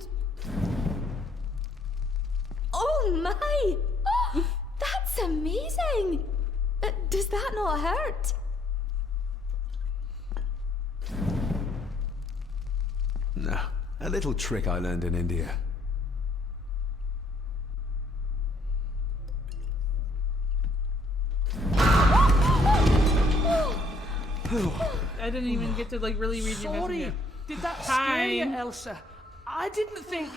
Oh my! Oh, that's amazing! Does that not hurt? No, a little trick I learned in India. I didn't even get to like really read your message. Sorry, yet. did that Hi. scare you, Elsa? I didn't think...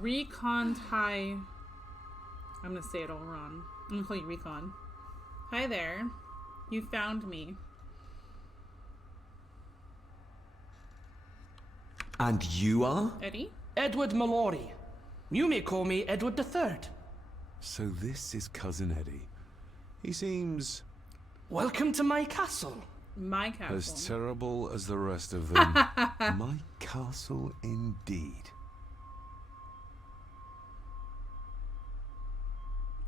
Recon Thai. I'm gonna say it all wrong. I'm gonna call you Recon. Hi there. You found me. And you are? Eddie? Edward Mallory. You may call me Edward III. So this is Cousin Eddie. He seems... Welcome to my castle. My castle. As terrible as the rest of them. My castle indeed.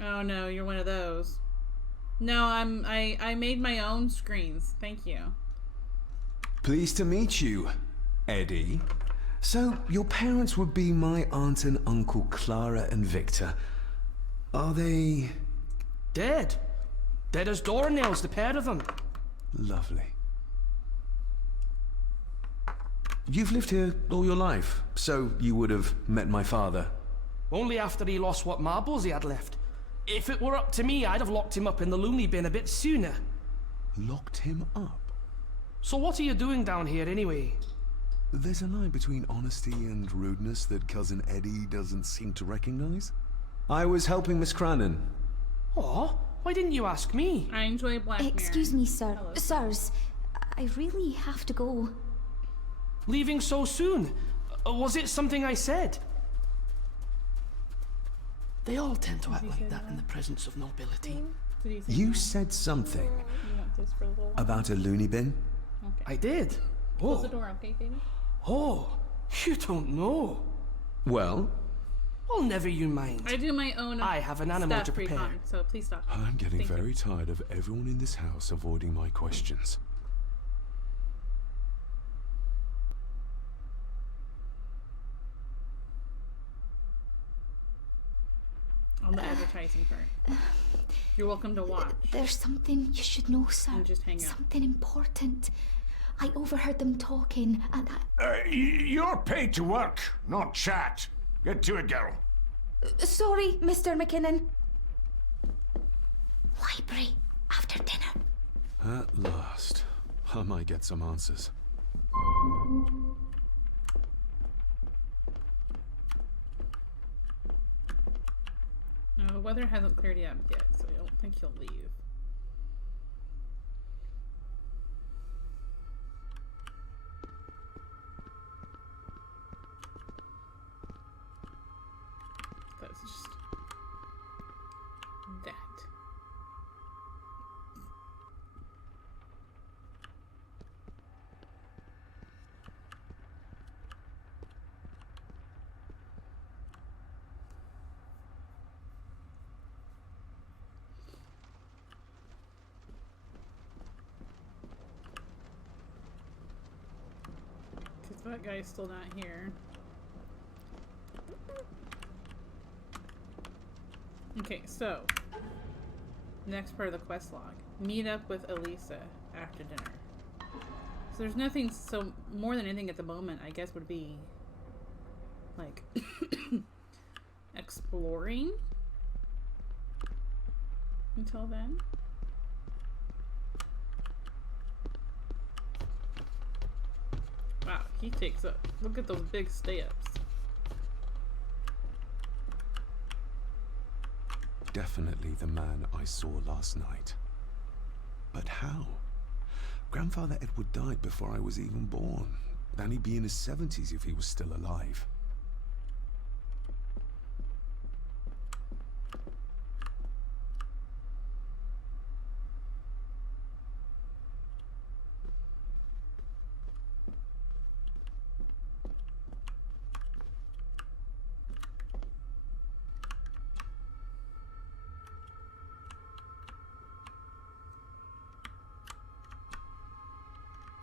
Oh no, you're one of those. No, I made my own screens. Thank you. Pleased to meet you, Eddie. So, your parents would be my aunt and uncle Clara and Victor. Are they... Dead. Dead as doornails, the pair of them. Lovely. You've lived here all your life, so you would have met my father. Only after he lost what marbles he had left. If it were up to me, I'd have locked him up in the loony bin a bit sooner. Locked him up? So what are you doing down here anyway? There's a line between honesty and rudeness that Cousin Eddie doesn't seem to recognize. I was helping Miss Cranon. Oh, Why didn't you ask me? I enjoy Black Mirror. Excuse me, sir. Hello. Sirs, I really have to go. Leaving so soon? Was it something I said? They all tend to act like that in the presence of nobility. You said something about a loony bin? Okay. I did. Close the door, okay, baby? Oh, you don't know. Well? Well, never you mind. I do my own I have an animal stuff to prepare. pre-con, so please stop. I'm getting Thank you. very tired of everyone in this house avoiding my questions. On the advertising part. You're welcome to watch. There's something you should know, sir. And just hang out. Something important. I overheard them talking, and You're paid to work, not chat. Get to it, girl. Sorry, Mr. McKinnon. Library after dinner. At last, I might get some answers. No, the weather hasn't cleared up yet, so I don't think he'll leave. That's just that. Because that guy's still not here. Okay, so next part of the quest log. Meet up with Elisa after dinner. So there's nothing, so more than anything at the moment, I guess, would be like exploring until then. Wow, he takes up. Look at those big steps. Definitely the man I saw last night. But how? Grandfather Edward died before I was even born. And he'd be in his 70s if he was still alive.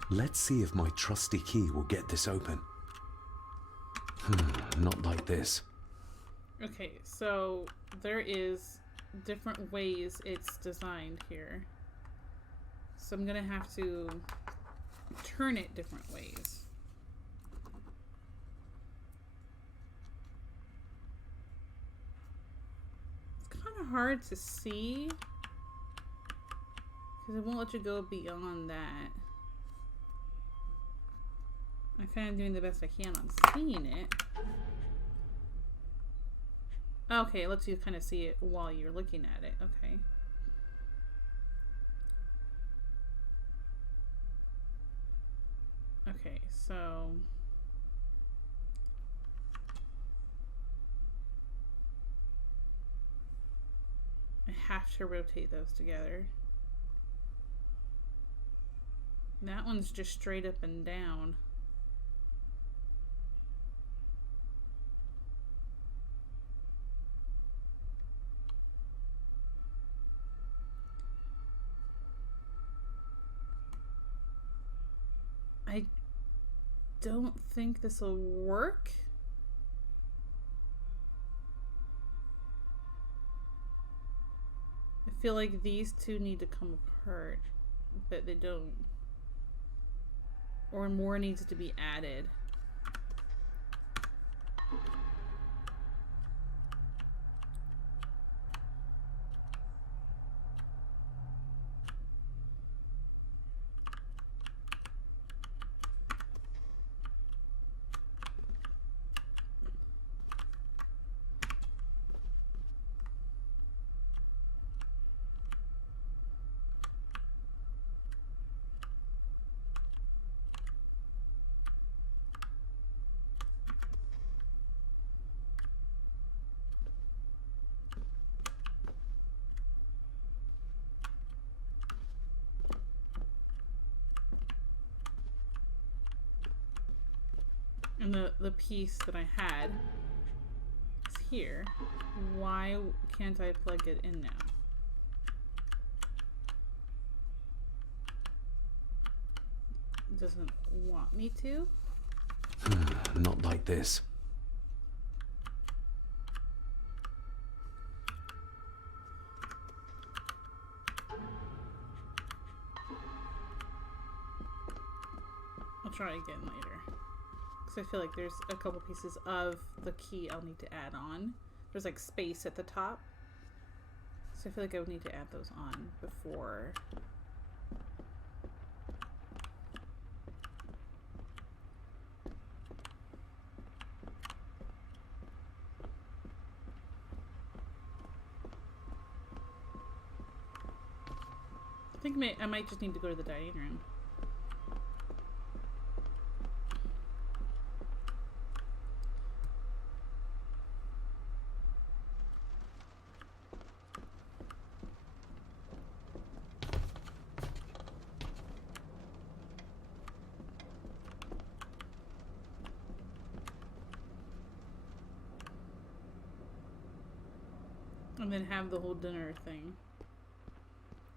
Let's see if my trusty key will get this open. Not like this. Okay, so there is different ways it's designed here. So I'm gonna have to turn it different ways. It's kind of hard to see because it won't let you go beyond that. I'm kind of doing the best I can on seeing it. Okay, it lets you kind of see it while you're looking at it. Okay. Okay, so... I have to rotate those together. That one's just straight up and down. I don't think this will work. I feel like these two need to come apart, but they don't. Or more needs to be added. And the piece that I had is here. Why can't I plug it in now? It doesn't want me to? Not like this. I'll try again later. Because I feel like there's a couple pieces of the key I'll need to add on. There's like space at the top. So I feel like I would need to add those on before. I think I might just need to go to the dining room. And then have the whole dinner thing.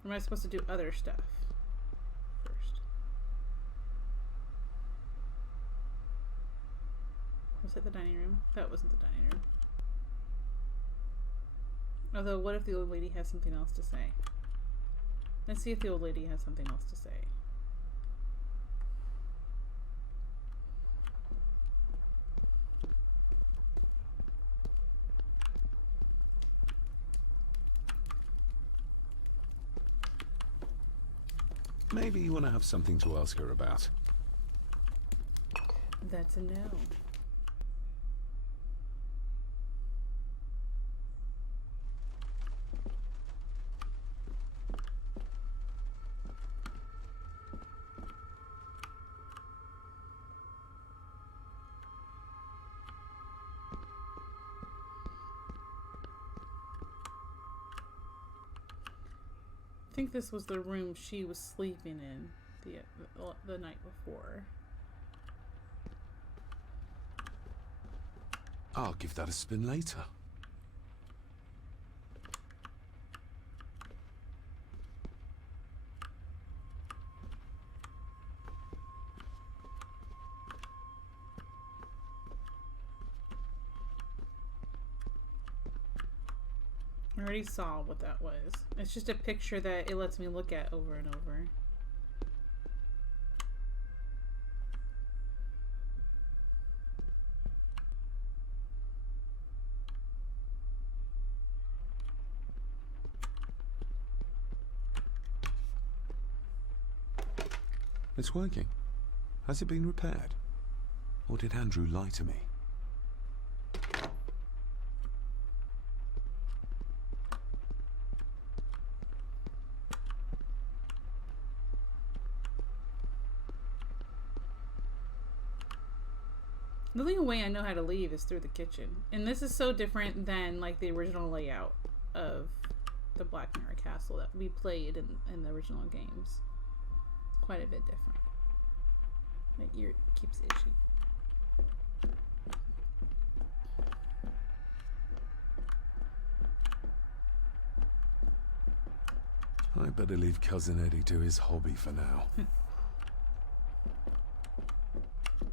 Or am I supposed to do other stuff first? Was it the dining room? That wasn't the dining room. Although, what if the old lady has something else to say? Let's see if the old lady has something else to say. Maybe you want to have something to ask her about. That's a no. I think this was the room she was sleeping in the night before. I'll give that a spin later. I already saw what that was. It's just a picture that it lets me look at over and over. It's working. Has it been repaired? Or did Andrew lie to me? The only way I know how to leave is through the kitchen. And this is so different than like the original layout of the Black Mirror Castle that we played in the original games. Quite a bit different. My ear keeps itchy. I better leave Cousin Eddie to his hobby for now.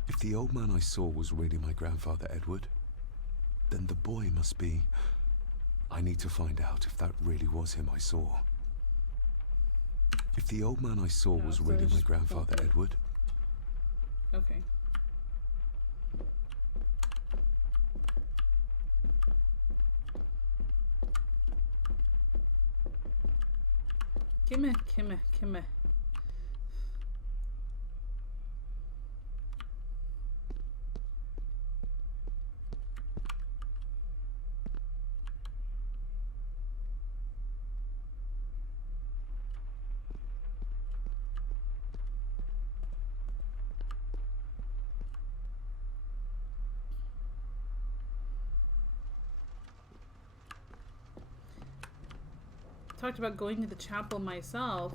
If the old man I saw was really my grandfather Edward, then the boy must be... I need to find out if that really was him I saw. If the old man I saw was really my grandfather Edward... Okay. Come here. Talked about going to the chapel myself,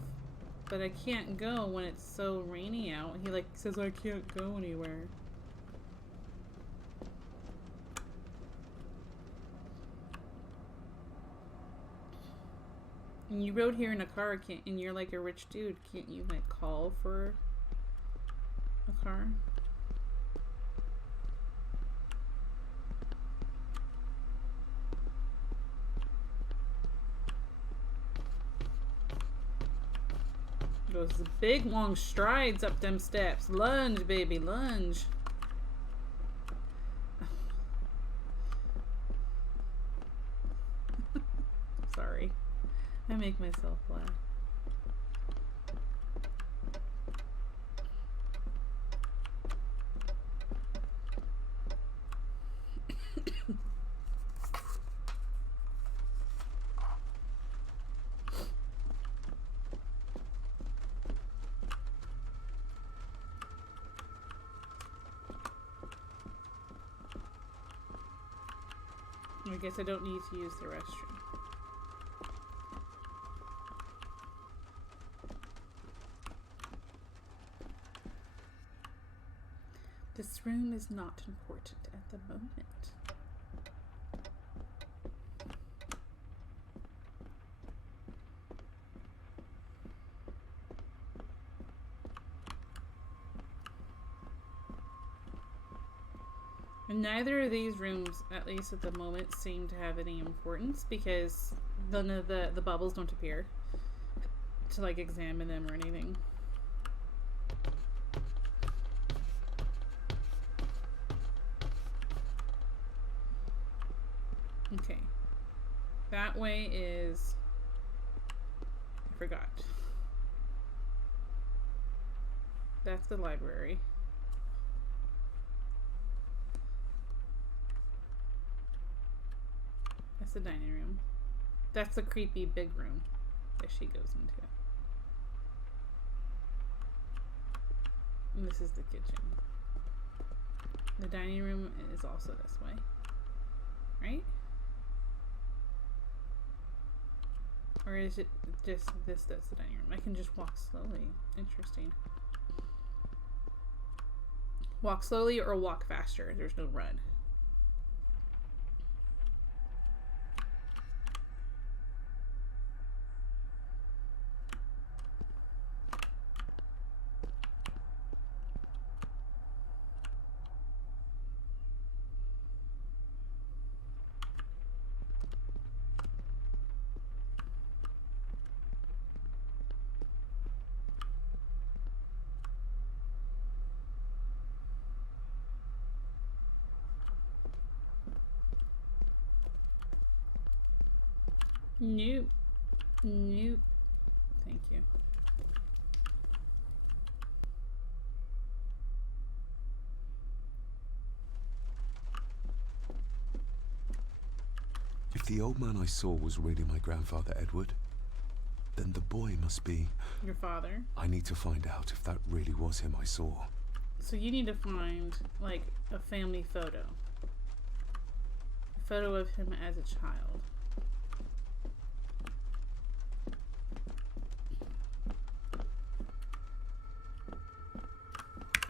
but I can't go when it's so rainy out. He like says I can't go anywhere. And you rode here in a car, can't, and you're like a rich dude. Can't you like call for a car? Goes the big long strides up them steps. Lunge, baby, lunge. Sorry. I make myself laugh. I guess I don't need to use the restroom. This room is not important at the moment. And neither of these rooms, at least at the moment, seem to have any importance because none of the bubbles don't appear to like examine them or anything. Okay. That way is... I forgot. That's the library. That's the dining room. That's the creepy big room that she goes into. And this is the kitchen. The dining room is also this way. Right? Or is it just this that's the dining room? I can just walk slowly. Interesting. Walk slowly or walk faster. There's no run. Nope. Nope. Thank you. If the old man I saw was really my grandfather Edward, then the boy must be... Your father? I need to find out if that really was him I saw. So you need to find, like, a family photo. A photo of him as a child.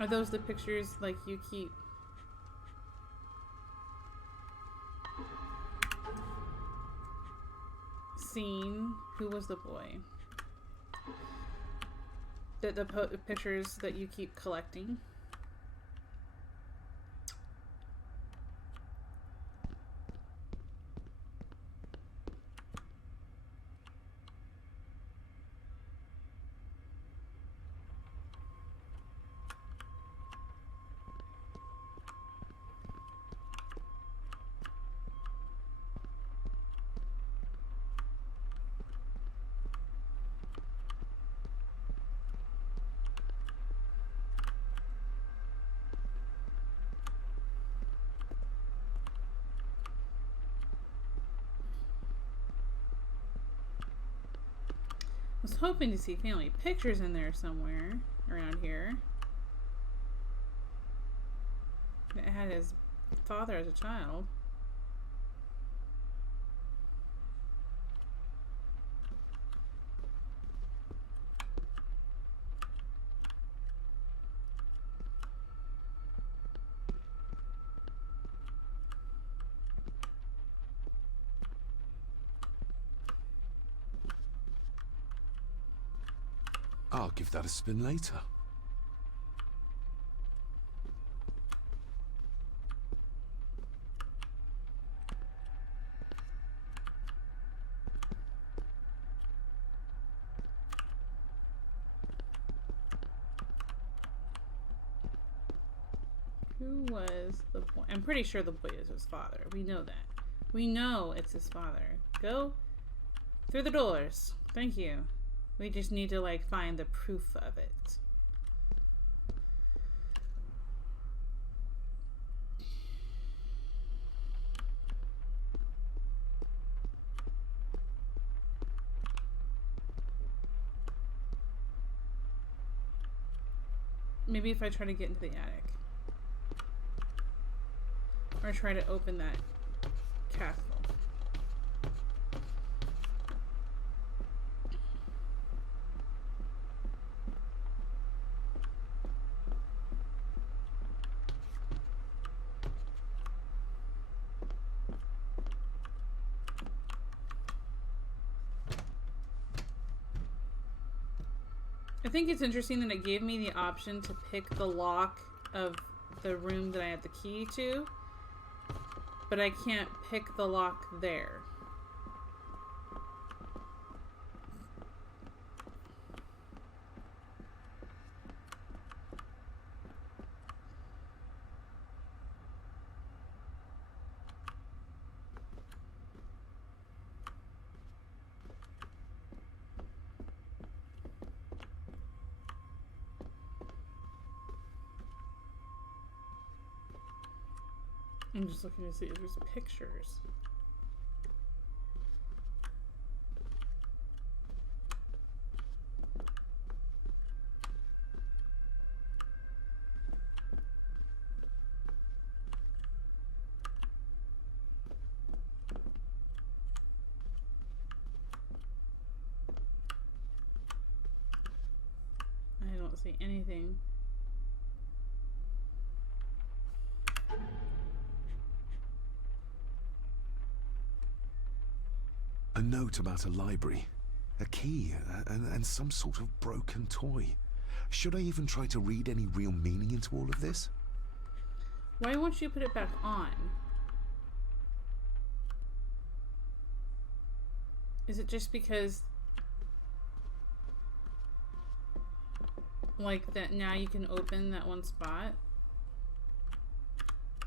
Are those the pictures, like, you keep? Seeing? Who was the boy? The pictures that you keep collecting? I was hoping to see family pictures in there somewhere around here. It had his father as a child. I'll give that a spin later. Who was the boy? I'm pretty sure the boy is his father. We know that. We know it's his father. Go through the doors. Thank you. We just need to, like, find the proof of it. Maybe if I try to get into the attic. Or try to open that castle. I think it's interesting that it gave me the option to pick the lock of the room that I had the key to, but I can't pick the lock there. I'm just looking to see if there's pictures. I don't see anything. A note about a library, a key, and some sort of broken toy. Should I even try to read any real meaning into all of this? Why won't you put it back on? Is it just because, like, that now you can open that one spot?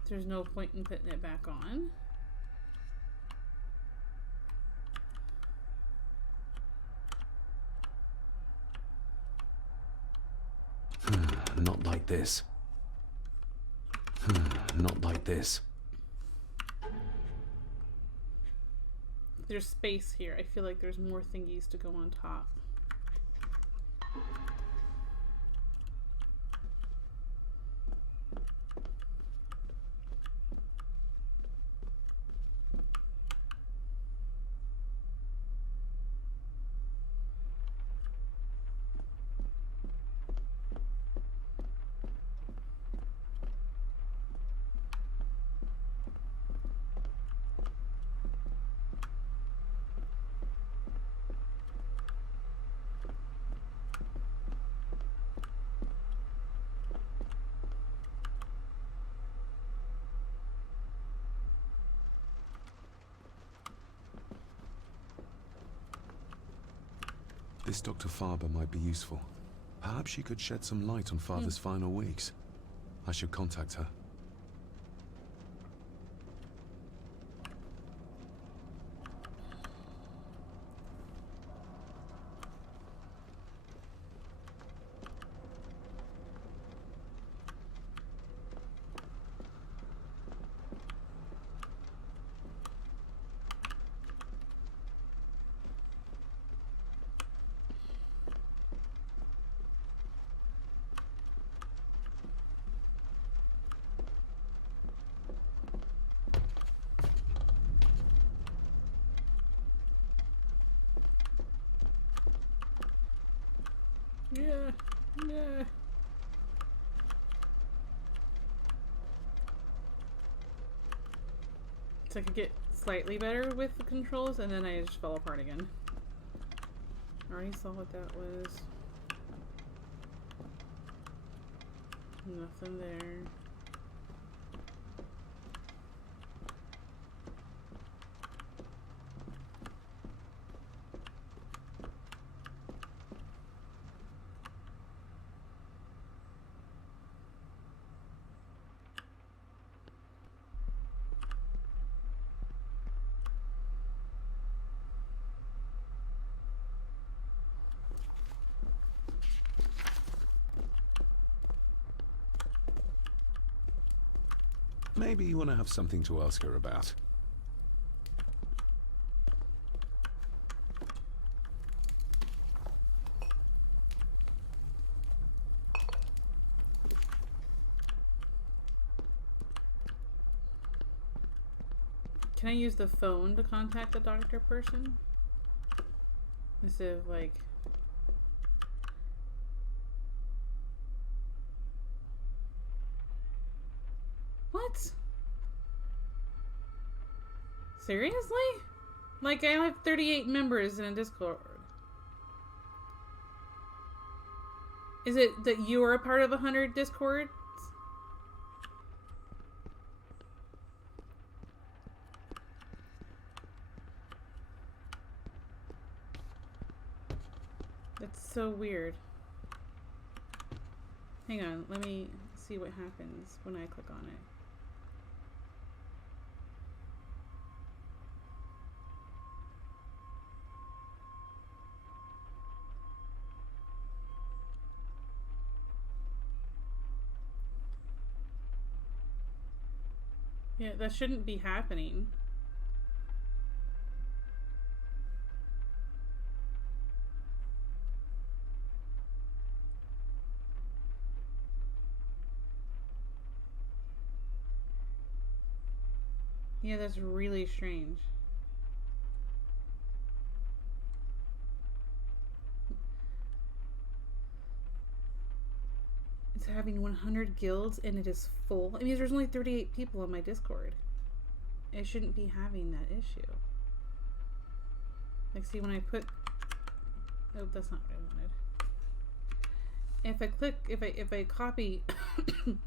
There's no point in putting it back on? Not like this. Not like this. There's space here. I feel like there's more thingies to go on top. This Dr. Farber might be useful. Perhaps she could shed some light on Father's final weeks. I should contact her. Yeah, yeah. So I could get slightly better with the controls, and then I just fell apart again. I already saw what that was. Nothing there. Maybe you want to have something to ask her about. Can I use the phone to contact the doctor person? Instead of like... What? Seriously? Like, I have 38 members in a Discord. Is it that you are a part of 100 Discords? That's so weird. Hang on, let me see what happens when I click on it. Yeah, that shouldn't be happening. Yeah, that's really strange. It's having 100 guilds and it is full. I mean, there's only 38 people on my Discord. It shouldn't be having that issue. Like, see, when I put... Oh, that's not what I wanted. If I click, if I copy... if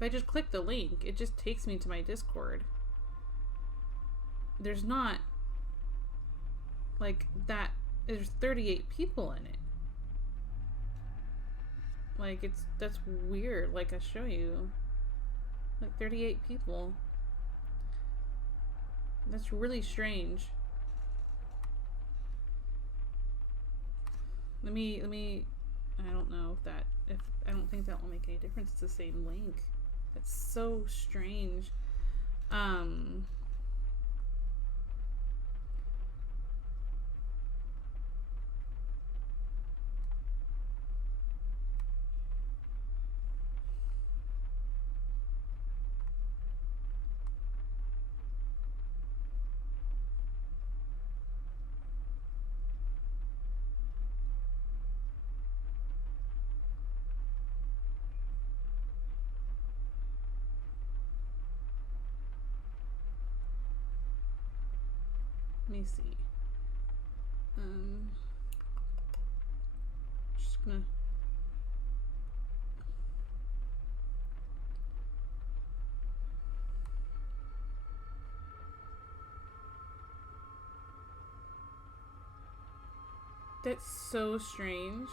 I just click the link, it just takes me to my Discord. There's not... Like, that... There's 38 people in it. Like, that's weird. Like, I show you. Like, 38 people. That's really strange. Let me, I don't know if I don't think that will make any difference. It's the same link. That's so strange. Let me see. Just gonna... That's so strange.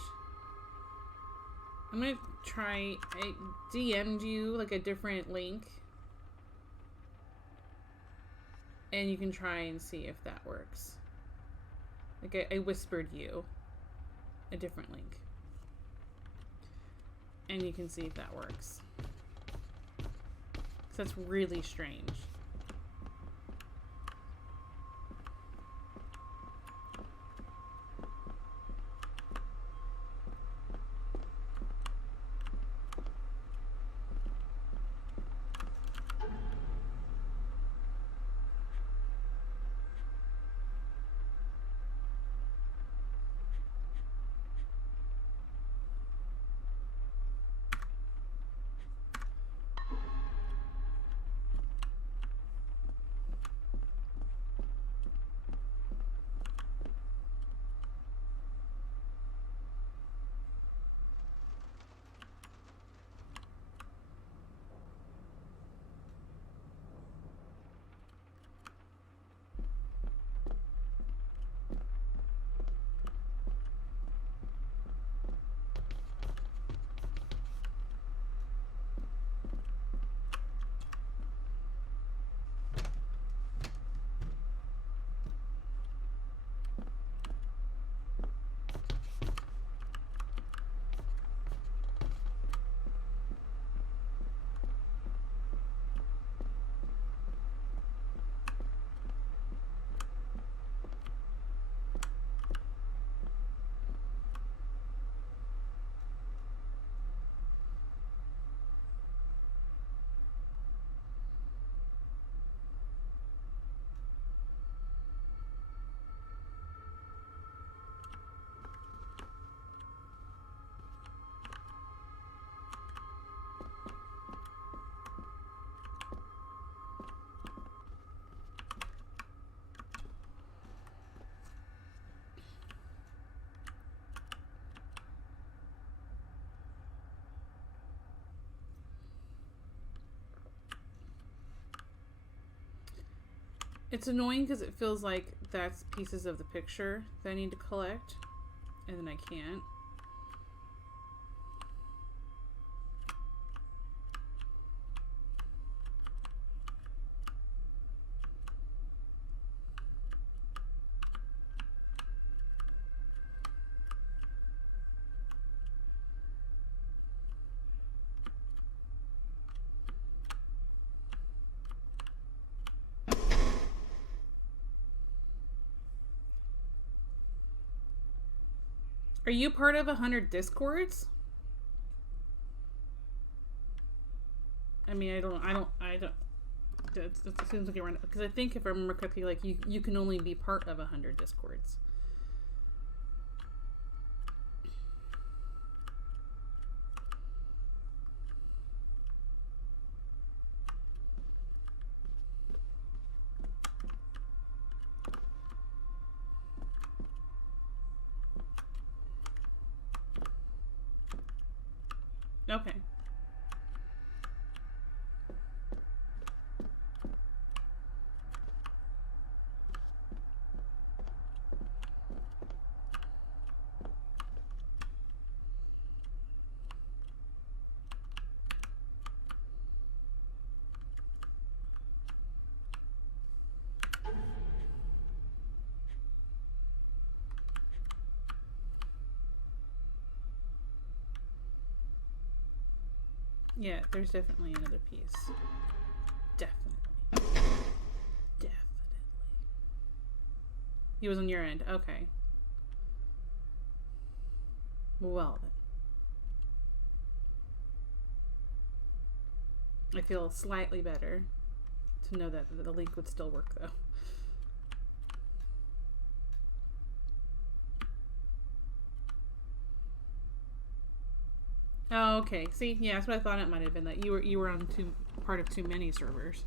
I'm gonna try... I DM'd you like a different link. And you can try and see if that works. Like, I whispered you a different link. And you can see if that works. 'Cause that's really strange. It's annoying because it feels like that's pieces of the picture that I need to collect, and then I can't. Are you part of 100 discords? I mean, I don't. It seems like you're right, because I think if I remember correctly, like you can only be part of 100 discords. Okay. Yeah, there's definitely another piece. Definitely. Definitely. He was on your end. Okay. Well then. I feel slightly better to know that the link would still work though. Oh, okay. See, yeah, that's what I thought it might have been, that you were on part of too many servers.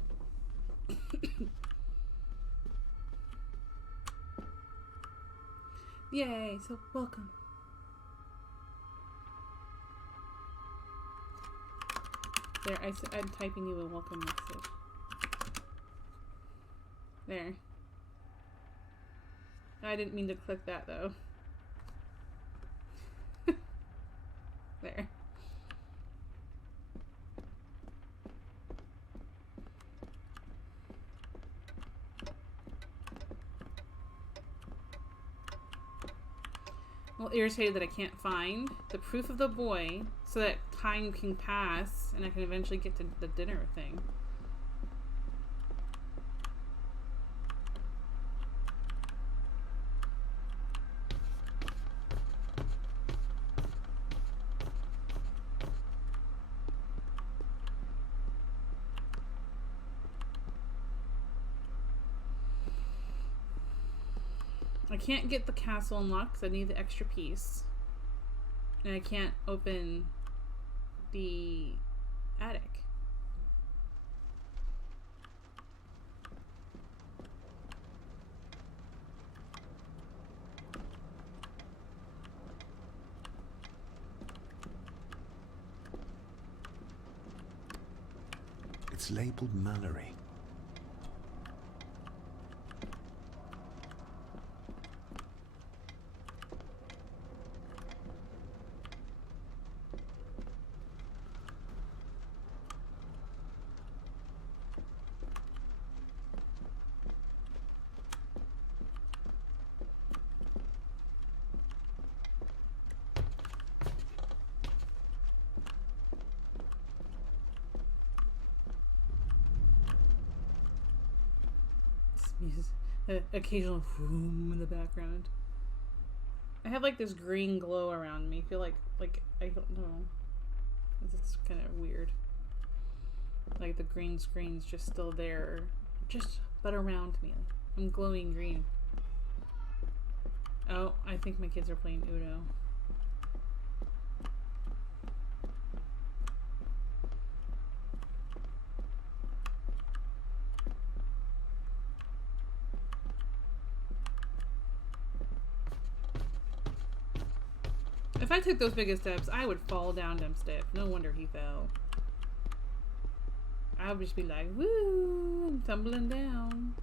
Yay! So welcome. There, I'm typing you a welcome message. There. I didn't mean to click that though. There. Well, irritated that I can't find the proof of the boy so that time can pass and I can eventually get to the dinner thing. I can't get the castle unlocked because I need the extra piece. And I can't open the attic. It's labeled Mallory. Occasional boom in the background. I have like this green glow around me. I feel like I don't know. It's kind of weird. Like the green screen's just still there, but around me. I'm glowing green. Oh, I think my kids are playing Uno. If I took those biggest steps, I would fall down them steps. No wonder he fell. I would just be like, woo, I'm tumbling down.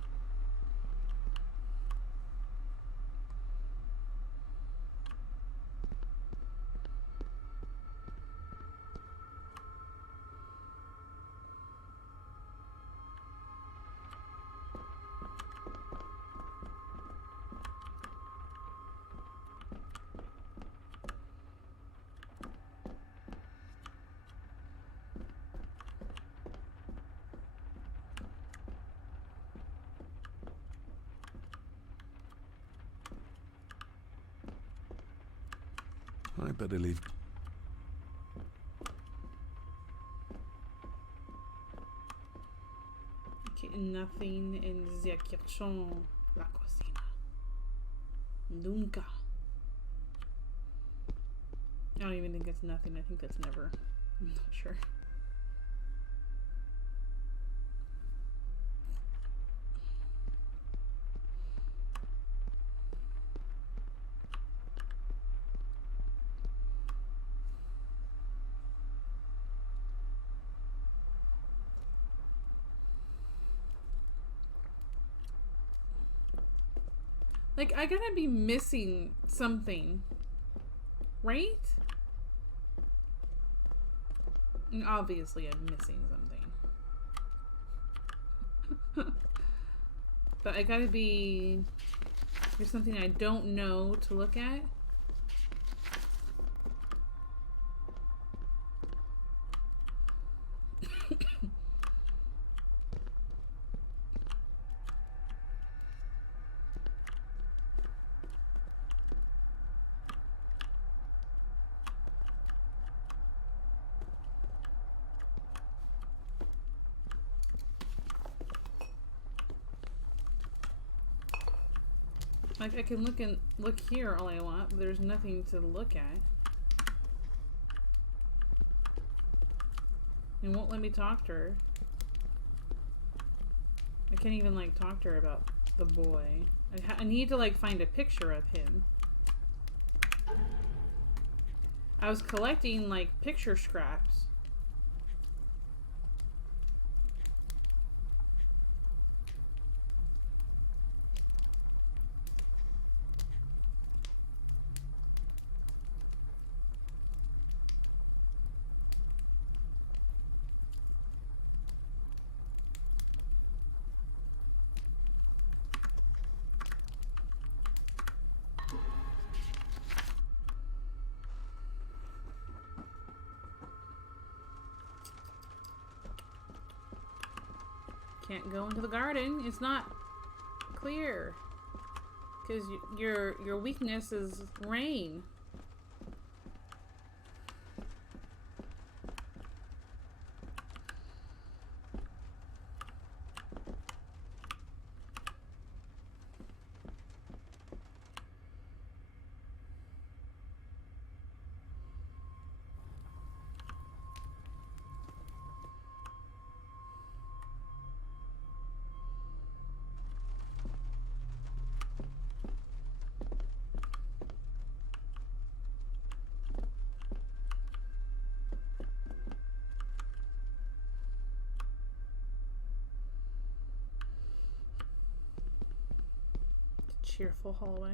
I better leave. Okay, nothing in the kitchen. La cocina. Nunca. I don't even think that's nothing. I think that's never. I'm not sure. Like, I gotta be missing something. Right? And obviously, I'm missing something. But I gotta be... There's something I don't know to look at. Like, I can look here all I want, but there's nothing to look at. It won't let me talk to her. I can't even, like, talk to her about the boy. I need to, like, find a picture of him. I was collecting, like, picture scraps. Can't go into the garden. It's not clear. Because your weakness is rain. Cheerful hallway.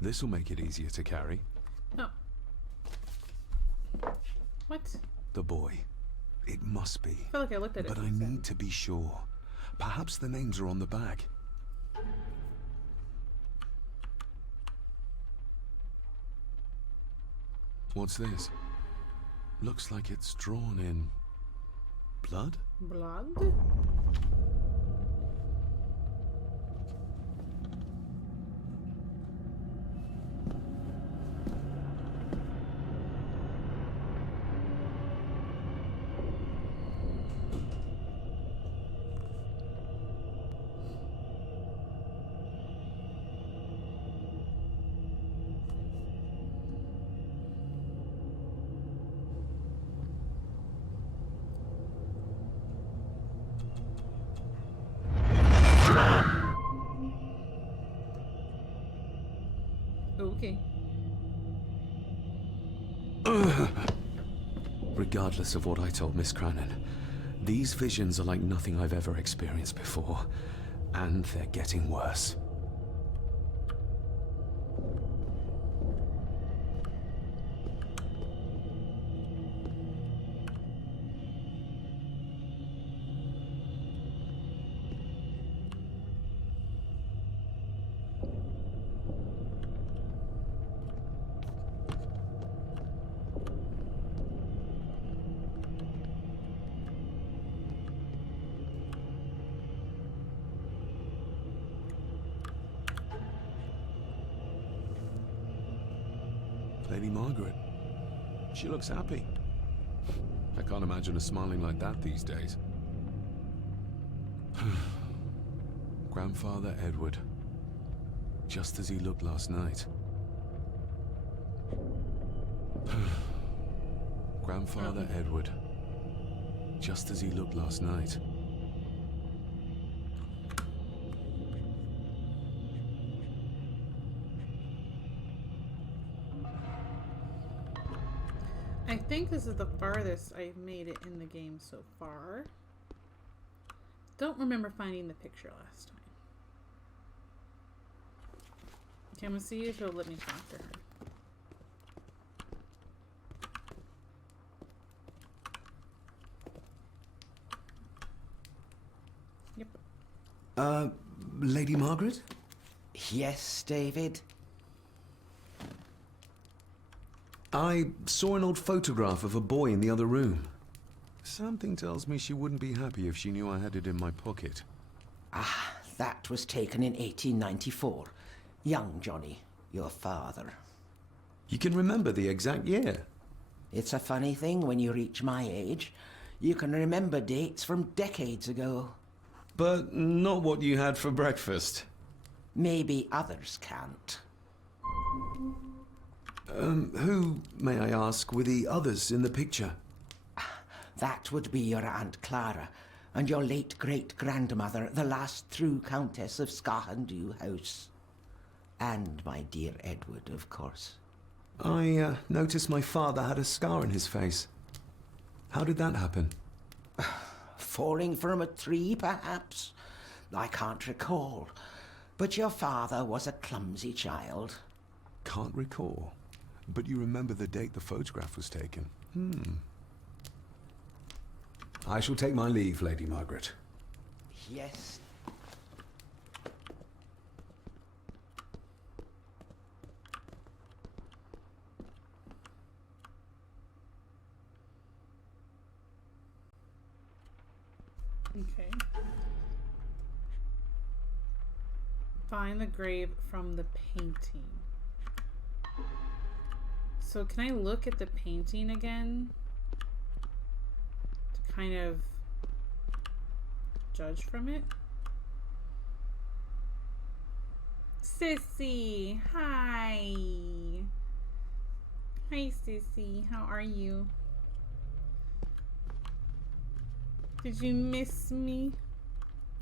This'll make it easier to carry. Oh. What? The boy. It must be. I feel like I looked at it. But I need to be sure. Perhaps the names are on the bag. What's this? Looks like it's drawn in blood? Blood? Okay. Regardless of what I told Miss Cranon, these visions are like nothing I've ever experienced before, and they're getting worse. Lady Margaret. She looks happy. I can't imagine her smiling like that these days. Grandfather Edward. Just as he looked last night. Grandfather Edward. Just as he looked last night. I think this is the farthest I've made it in the game so far. Don't remember finding the picture last time. Okay, I'm gonna see if it'll let me talk to her. Yep. Lady Margaret? Yes, David? I saw an old photograph of a boy in the other room. Something tells me she wouldn't be happy if she knew I had it in my pocket. Ah, that was taken in 1894. Young Johnny, your father. You can remember the exact year? It's a funny thing when you reach my age. You can remember dates from decades ago. But not what you had for breakfast. Maybe others can't. Who, may I ask, were the others in the picture? That would be your Aunt Clara and your late great-grandmother, the last true Countess of Scahandu House. And my dear Edward, of course. I noticed my father had a scar on his face. How did that happen? Falling from a tree, perhaps? I can't recall. But your father was a clumsy child. Can't recall. But you remember the date the photograph was taken? I shall take my leave, Lady Margaret. Yes. Okay. Find the grave from the painting. So can I look at the painting again to kind of judge from it? Sissy, hi. Hi, Sissy. How are you? Did you miss me?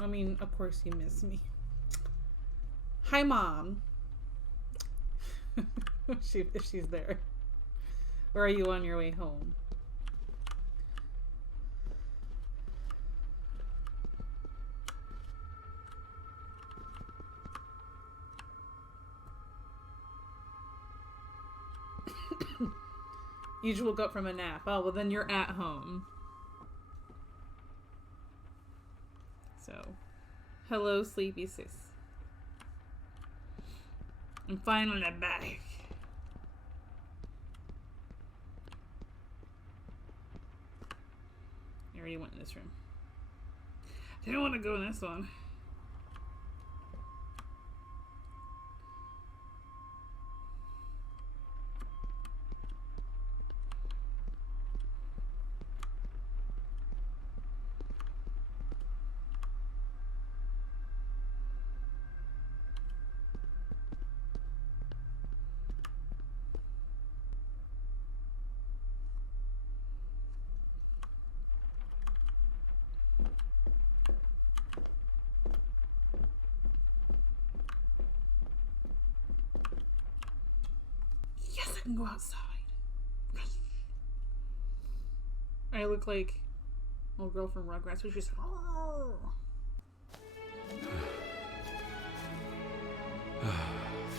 I mean, of course you miss me. Hi, Mom. If she's there. Or are you on your way home? You just woke up from a nap. Oh, well then you're at home. So, hello, sleepy sis. I'm finally back. I already went in this room. Didn't want to go in this one. Yes, I can go outside. I look like a little girl from Rugrats, which is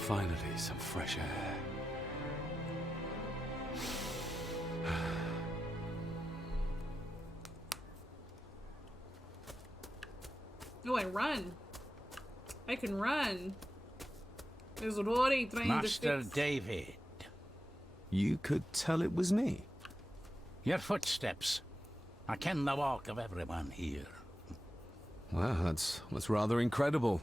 Finally, some fresh air. Oh, I run. I can run. There's Rory trying Master to fix... David. You could tell it was me. Your footsteps. I ken the walk of everyone here. Wow, that's rather incredible.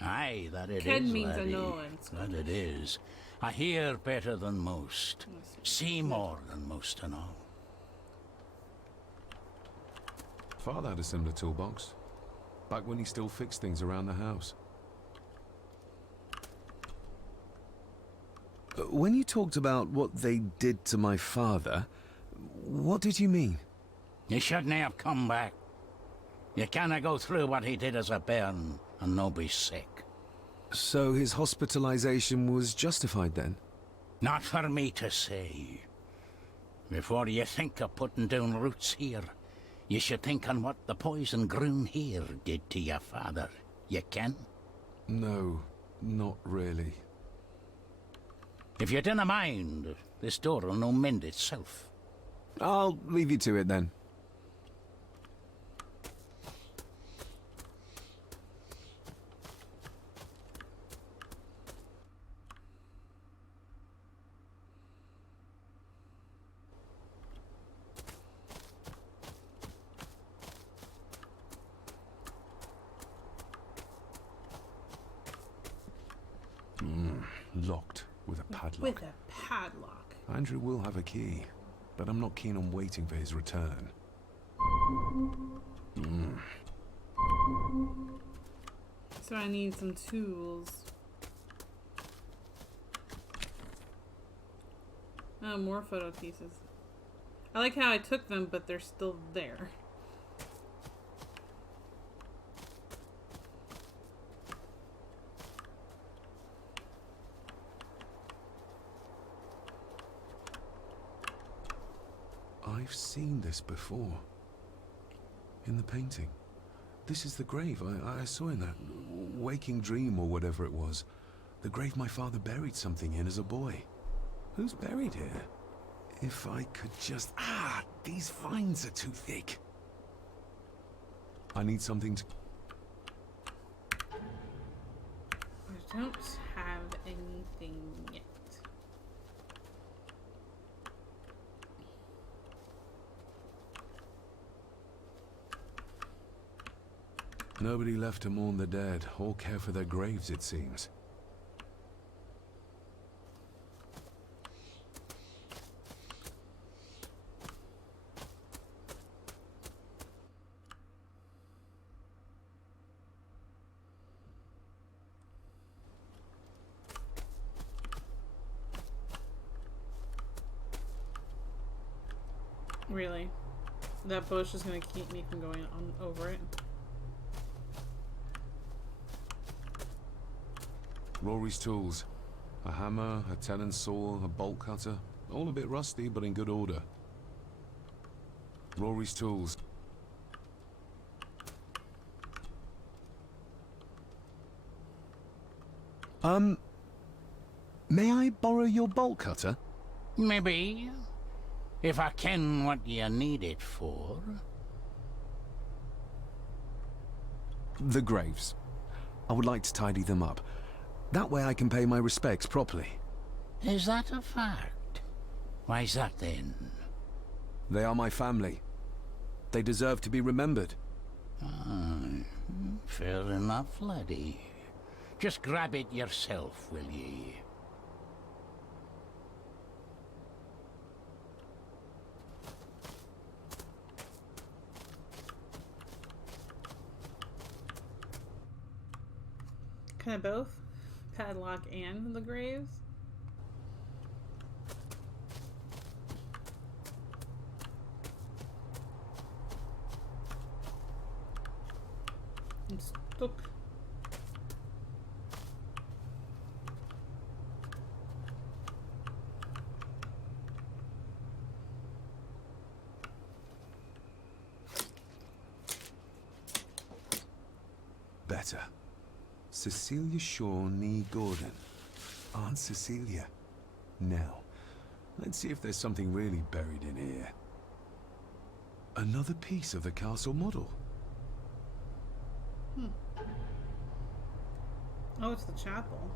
Aye, that it Ken is, means laddie. annoyance. That it is. I hear better than most. See more than most and all. Father had a similar toolbox. Back when he still fixed things around the house. When you talked about what they did to my father, what did you mean? You shouldn't have come back. You canna go through what he did as a bairn and no be sick. So his hospitalization was justified then? Not for me to say. Before you think of putting down roots here, you should think on what the poison grown here did to your father. You can? No, not really. If you dinna mind, this door will no mend itself. I'll leave you to it then. Locked with a padlock. With a padlock. Andrew will have a key, but I'm not keen on waiting for his return. So I need some tools. Oh, more photo pieces. I like how I took them, but they're still there. I've seen this before. In the painting. This is the grave I saw in that waking dream or whatever it was. The grave my father buried something in as a boy. Who's buried here? If I could just... these vines are too thick. I need something to... I don't have anything yet. Nobody left to mourn the dead, or care for their graves, it seems. Really? That bush is gonna keep me from going on over it. Rory's tools. A hammer, a tenon saw, a bolt cutter. All a bit rusty, but in good order. Rory's tools. May I borrow your bolt cutter? Maybe. If I ken what you need it for. The graves. I would like to tidy them up. That way I can pay my respects properly. Is that a fact? Why's that then? They are my family. They deserve to be remembered. Fair enough, laddie. Just grab it yourself, will ye? Can I both? Padlock and the graves? I'm stuck. Better. Cecilia Shaw Nee Gordon. Aunt Cecilia. Now, let's see if there's something really buried in here. Another piece of the castle model. Oh, it's the chapel.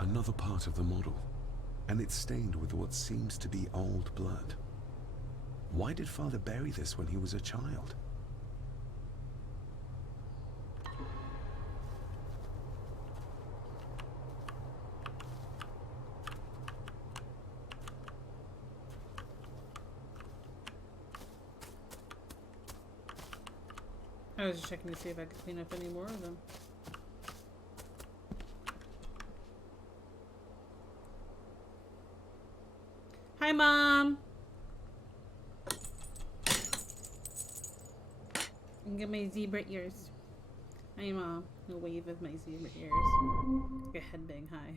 Another part of the model. And it's stained with what seems to be old blood. Why did Father bury this when he was a child? I was just checking to see if I could clean up any more of them. Hi, Mom! And get my zebra ears. Hi, Mom. A wave of my zebra ears. Like a headbang high.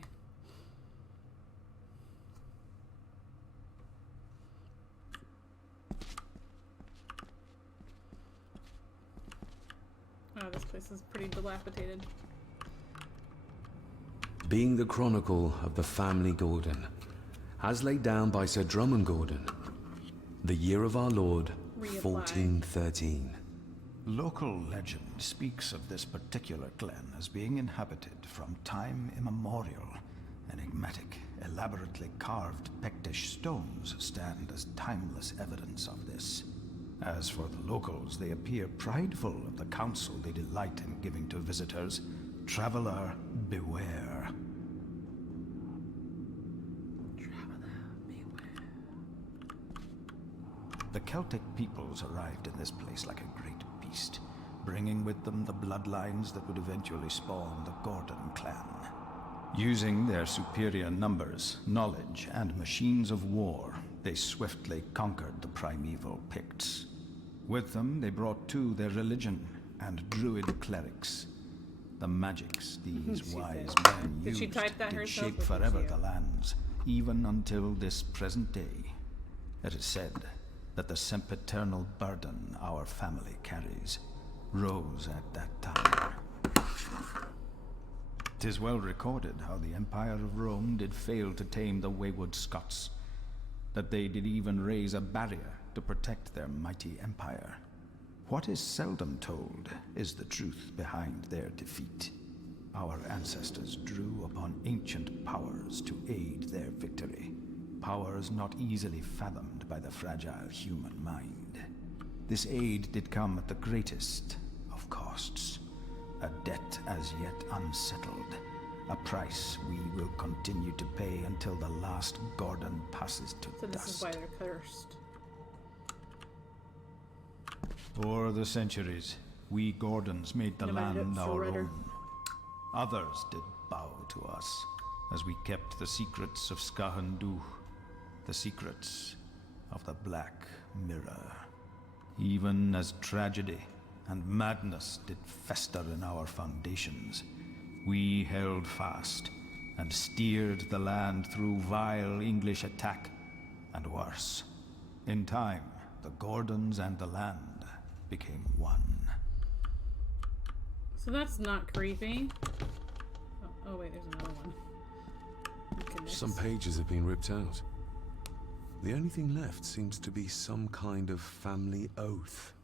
Oh, this place is pretty dilapidated. Being the chronicle of the family Gordon, as laid down by Sir Drummond Gordon, the year of our Lord, 1413. Local legend speaks of this particular glen as being inhabited from time immemorial. Enigmatic, elaborately carved Pictish stones stand as timeless evidence of this. As for the locals, they appear prideful of the counsel they delight in giving to visitors. Traveler, beware. The Celtic peoples arrived in this place like a great beast, bringing with them the bloodlines that would eventually spawn the Gordon clan. Using their superior numbers, knowledge, and machines of war, they swiftly conquered the primeval Picts. With them, they brought too their religion and druid clerics. The magics these wise men used did shape forever the lands, even until this present day. It is said that the sempiternal burden our family carries rose at that time. 'Tis well recorded how the Empire of Rome did fail to tame the wayward Scots, that they did even raise a barrier to protect their mighty empire. What is seldom told is the truth behind their defeat. Our ancestors drew upon ancient powers to aid their victory, powers not easily fathomed by the fragile human mind. This aid did come at the greatest of costs, a debt as yet unsettled, a price we will continue to pay until the last Gordon passes to dust. So this is why they're cursed. For the centuries, we Gordons made the land our own. Others did bow to us, as we kept the secrets of Scahan Dubh, the secrets of the Black Mirror. Even as tragedy and madness did fester in our foundations, we held fast and steered the land through vile English attack and worse. In time, the Gordons and the land became one. So that's not creepy. Oh wait, there's another one. Goodness. Some pages have been ripped out. The only thing left seems to be some kind of family oath.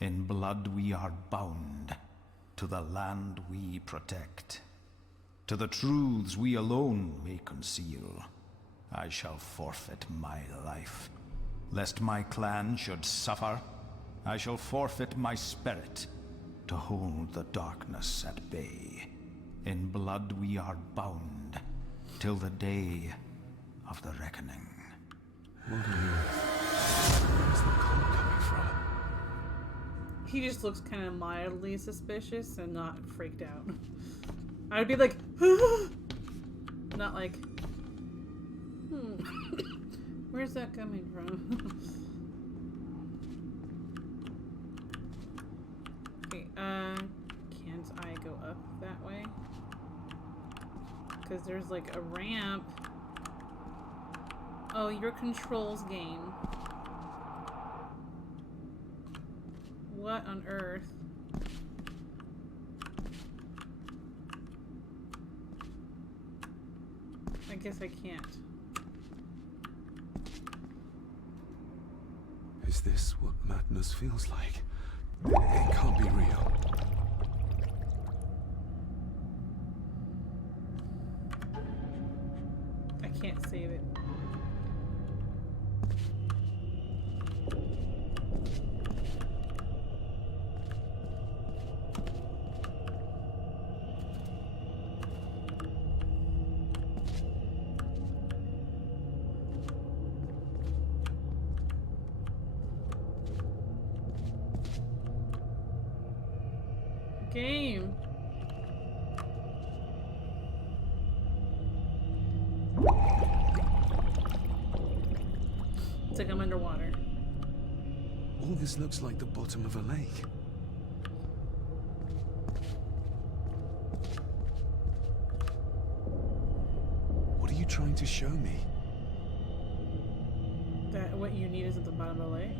In blood we are bound to the land we protect. To the truths we alone may conceal. I shall forfeit my life. Lest my clan should suffer, I shall forfeit my spirit to hold the darkness at bay. In blood we are bound till the day of the reckoning. What on earth? Where's the call coming from? He just looks kind of mildly suspicious and not freaked out. I would be like, not like, where's that coming from? Okay, can't I go up that way? Because there's like a ramp. Oh, your controls game. What on earth? I guess I can't. Is this what madness feels like? It can't be real. I can't save it. game. It's like I'm underwater. All this looks like the bottom of a lake. What are you trying to show me? That what you need is at the bottom of the lake.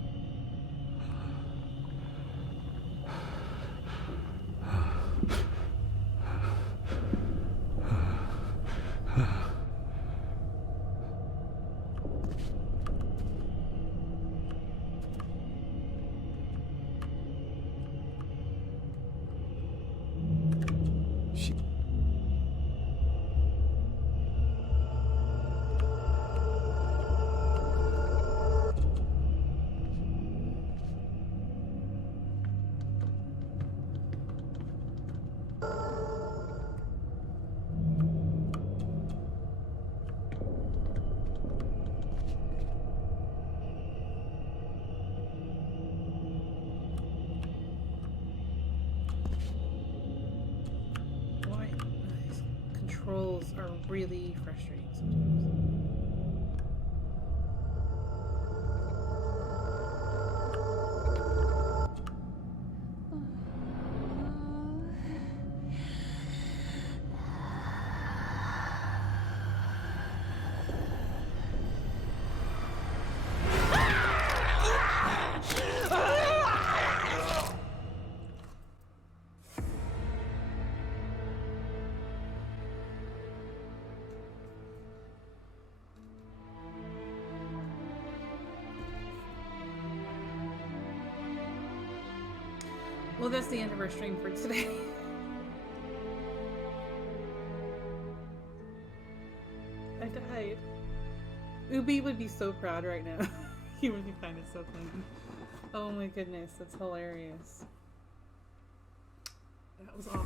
Controls are really frustrating sometimes. Well, that's the end of our stream for today. I died. Ubi would be so proud right now. He would find it so funny. Oh my goodness, that's hilarious. That was awful.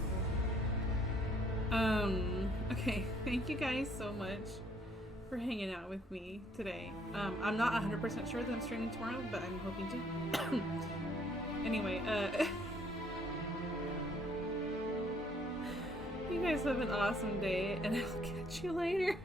Okay, thank you guys so much for hanging out with me today. I'm not 100% sure that I'm streaming tomorrow, but I'm hoping to. Anyway, you guys have an awesome day, and I'll catch you later.